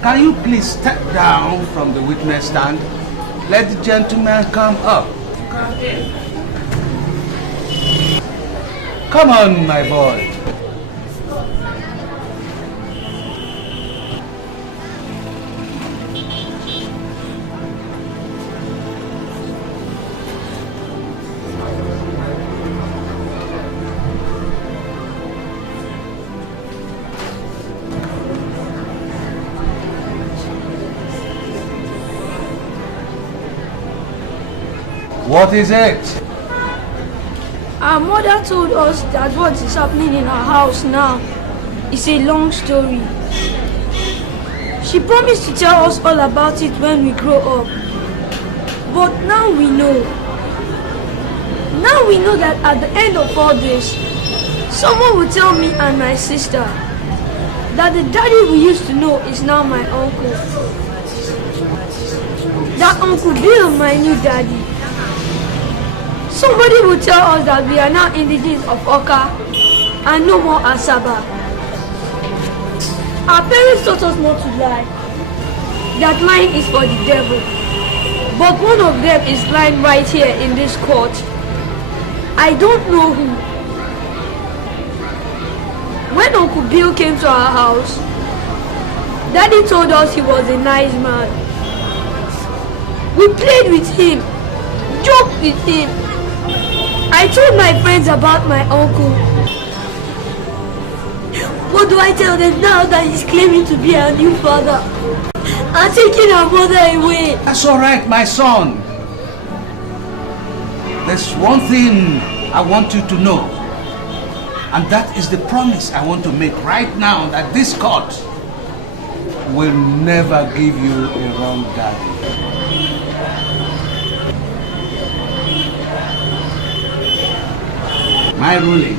can you please step down from the witness stand? Let the gentleman come up. Come on, my boy. What is it? Our mother told us that what is happening in our house now is a long story. She promised to tell us all about it when we grow up. But now we know. Now we know that at the end of all this, someone will tell me and my sister that the daddy we used to know is now my uncle. that Uncle Bill, my new daddy. Somebody will tell us that we are now indigenous of Oka and no more Asaba. Our parents taught us not to lie. That lying is for the devil. But one of them is lying right here in this court. I don't know who. When Uncle Bill came to our house, Daddy told us he was a nice man. We played with him, joked with him. I told my friends about my uncle. What do I tell them now that he's claiming to be our new father and taking our mother away? That's alright, my son. There's one thing I want you to know, and that is the promise I want to make right now, that this court will never give you a wrong daddy. My ruling,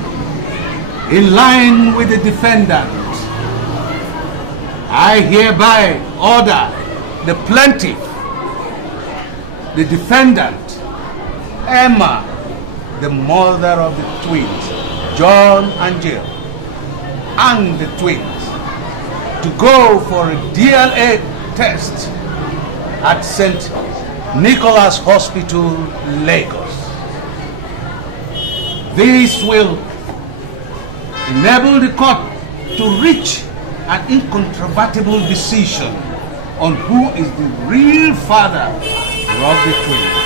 in line with the defendant, I hereby order the plaintiff, the defendant, Emma, the mother of the twins, John and Jill, and the twins, to go for a DNA test at St. Nicholas Hospital, Lagos. This will enable the court to reach an incontrovertible decision on who is the real father of the twins.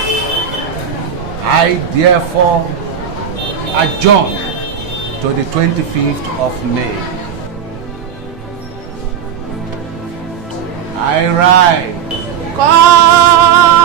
I therefore adjourn to the 25th of May. I rise. Court!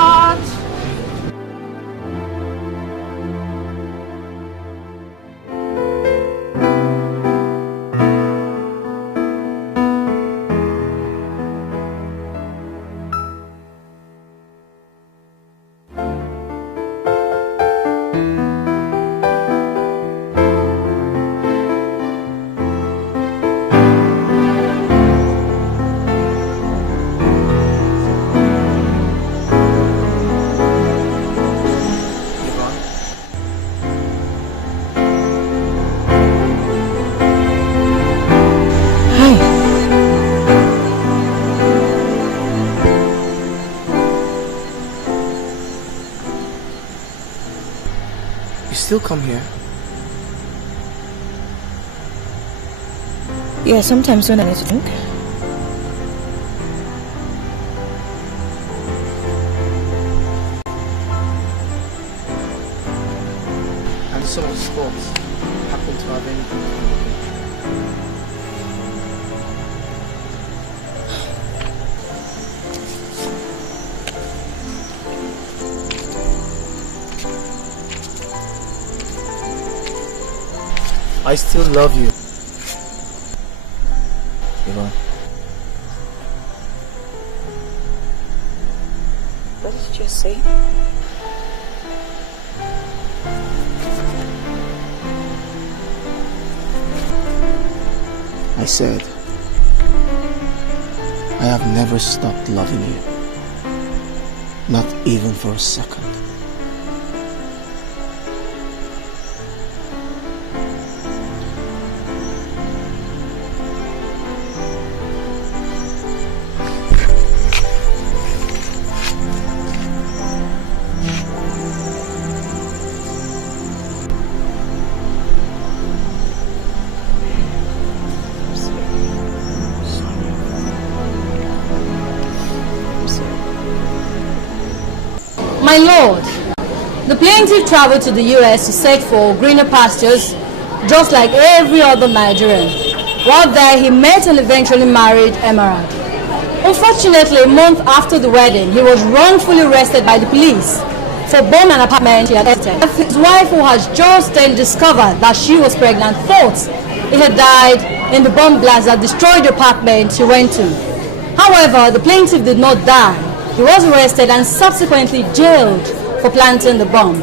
Still come here? Yeah, sometimes when I need to think. And some of the sports happen to have anything to do with it. I still love you, Yvonne. What did you just say? I said, I have never stopped loving you. Not even for a second. My lord, the plaintiff traveled to the US to search for greener pastures, just like every other Nigerian. While there, he met and eventually married Emerald. Unfortunately, a month after the wedding, he was wrongfully arrested by the police for bombing an apartment he had entered. His wife, who has just then discovered that she was pregnant, thought he had died in the bomb blast that destroyed the apartment she went to. However, the plaintiff did not die. He was arrested and subsequently jailed for planting the bomb.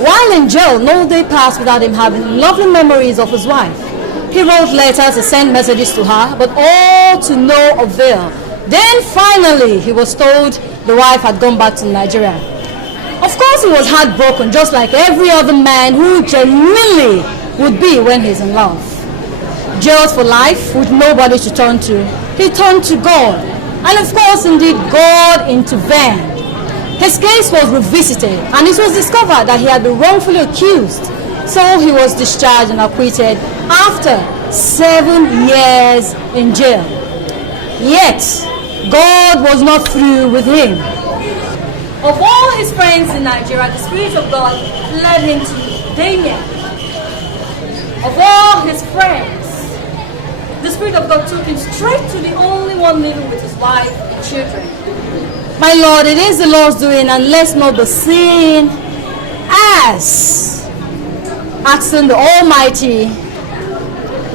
While in jail, no day passed without him having lovely memories of his wife. He wrote letters to send messages to her, but all to no avail. Then finally, he was told the wife had gone back to Nigeria. Of course, he was heartbroken, just like every other man who genuinely would be when he's in love. Jailed for life with nobody to turn to, he turned to God. And of course, indeed, God intervened. His case was revisited, and it was discovered that he had been wrongfully accused. So he was discharged and acquitted after 7 years in jail. Yet, God was not through with him. Of all his friends in Nigeria, the Spirit of God led him to Damien. Of all his friends, the Spirit of God took him straight to the only one living with his wife and children. My Lord, it is the Lord's doing, and let's not be seen as asking the Almighty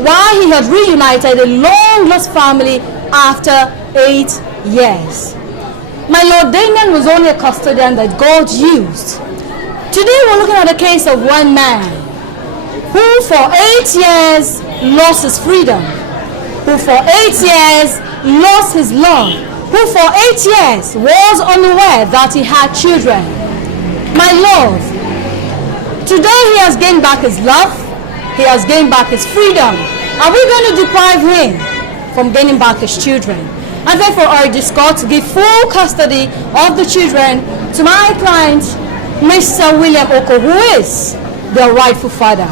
why he had reunited a long-lost family after 8 years. My Lord, Damien was only a custodian that God used. Today we're looking at a case of one man who for 8 years lost his freedom, who for 8 years lost his love, who for 8 years was unaware that he had children. My Lord, today he has gained back his love, he has gained back his freedom. Are we going to deprive him from gaining back his children? And therefore urge this court to give full custody of the children to my client, Mr. William Oko, who is their rightful father.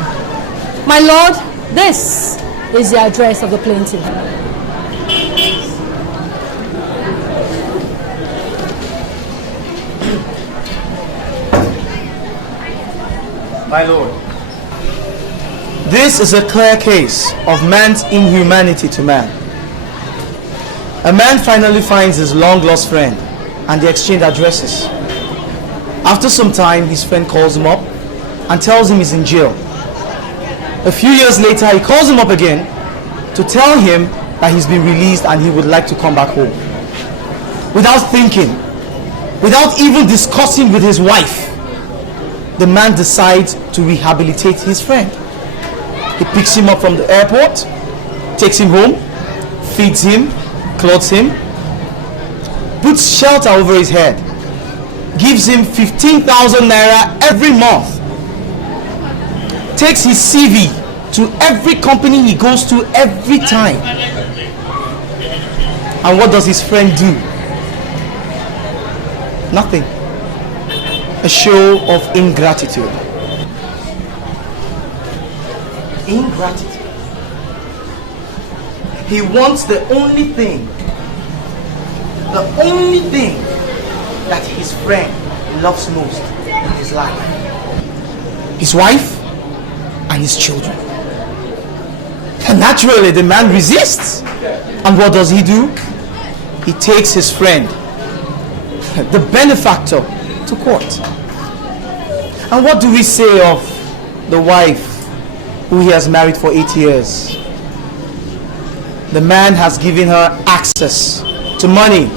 My Lord, this is the address of the plaintiff. My Lord, this is a clear case of man's inhumanity to man. A man finally finds his long-lost friend and they exchange addresses. After some time, his friend calls him up and tells him he's in jail. A few years later, he calls him up again to tell him that he's been released and he would like to come back home. Without thinking, without even discussing with his wife, the man decides to rehabilitate his friend. He picks him up from the airport, takes him home, feeds him, clothes him, puts shelter over his head, gives him 15,000 naira every month, takes his CV to every company he goes to every time. And what does his friend do? Nothing. A show of ingratitude. Ingratitude. He wants the only thing that his friend loves most in his life. His wife and his children. And naturally the man resists. And what does he do? He takes his friend, the benefactor, to court. And what do we say of the wife who he has married for 8 years? The man has given her access to money,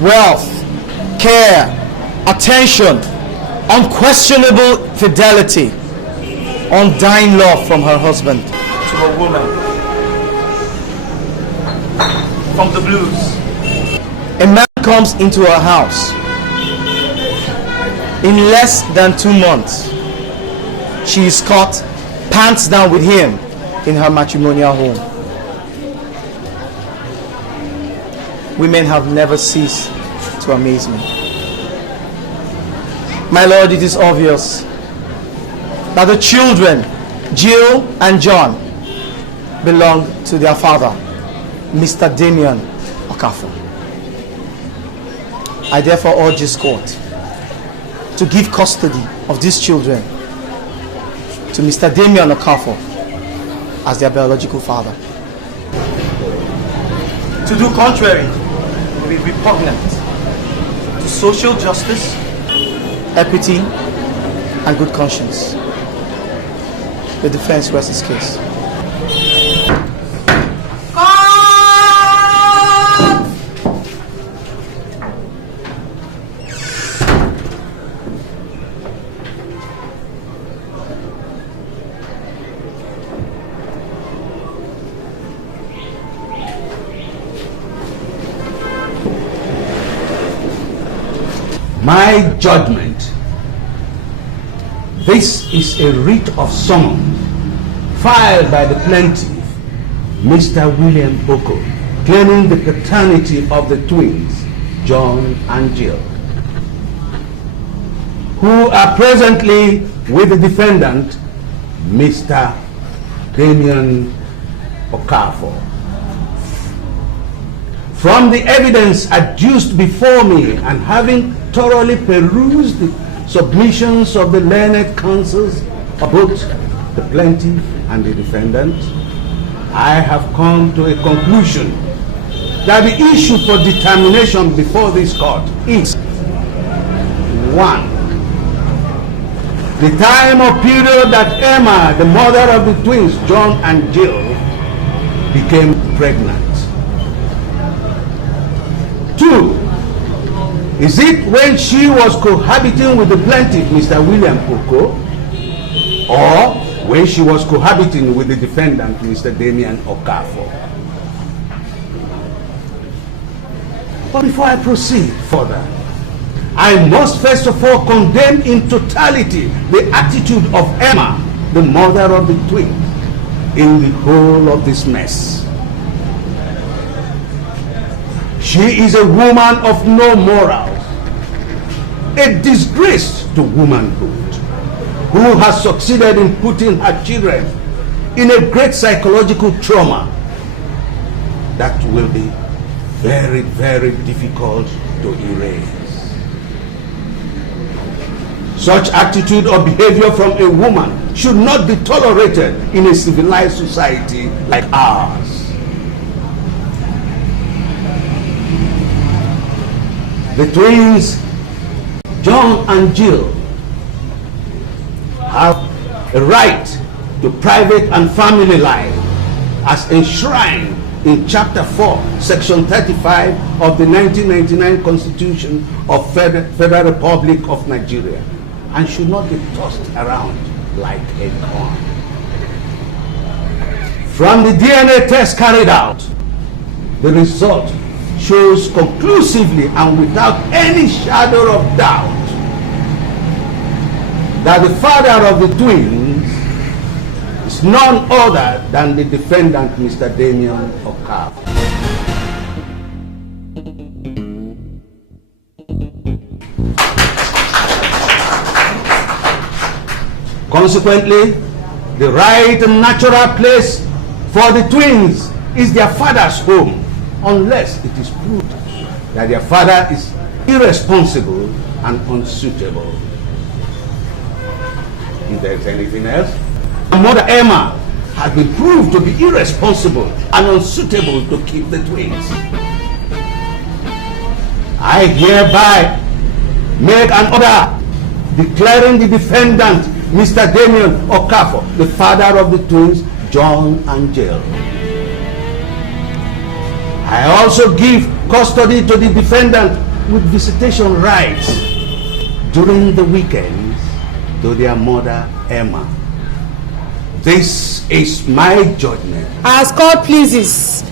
wealth, care, attention, unquestionable fidelity, undying love from her husband to a woman from the blues. A man comes into her house. In less than 2 months, she is caught pants down with him in her matrimonial home. Women have never ceased to amaze me. My Lord, it is obvious that the children, Jill and John, belong to their father, Mr. Damien Okafor. I therefore urge this court to give custody of these children to Mr. Damien Okafor as their biological father. To do contrary will be repugnant to social justice, equity, and good conscience. The defense rests its case. My judgment. This is a writ of summons filed by the plaintiff, Mr. William Oko, claiming the paternity of the twins, John and Jill, who are presently with the defendant, Mr. Damian Okafor. From the evidence adduced before me and having thoroughly perused the submissions of the learned counsels of both the plaintiff and the defendant, I have come to a conclusion that the issue for determination before this court is 1. The time or period that Emma, the mother of the twins, John and Jill, became pregnant. 2. Is it when she was cohabiting with the plaintiff, Mr. William Oko, or when she was cohabiting with the defendant, Mr. Damian Okafor? But before I proceed further, I must first of all condemn in totality the attitude of Emma, the mother of the twins, in the whole of this mess. She is a woman of no morals, a disgrace to womanhood, who has succeeded in putting her children in a great psychological trauma that will be very, very difficult to erase. Such attitude or behavior from a woman should not be tolerated in a civilized society like ours. The twins, John and Jill, have a right to private and family life as enshrined in Chapter 4, Section 35 of the 1999 Constitution of Federal Republic of Nigeria, and should not be tossed around like a coin. From the DNA test carried out, the result shows conclusively and without any shadow of doubt that the father of the twins is none other than the defendant, Mr. Damian Okafor. Consequently, the right and natural place for the twins is their father's home, unless it is proved that their father is irresponsible and unsuitable. If there is anything else, Mother Emma has been proved to be irresponsible and unsuitable to keep the twins. I hereby make an order declaring the defendant, Mr. Damian Okafor, the father of the twins, John and Jill. I also give custody to the defendant with visitation rights during the weekends to their mother, Emma. This is my judgment. As God pleases.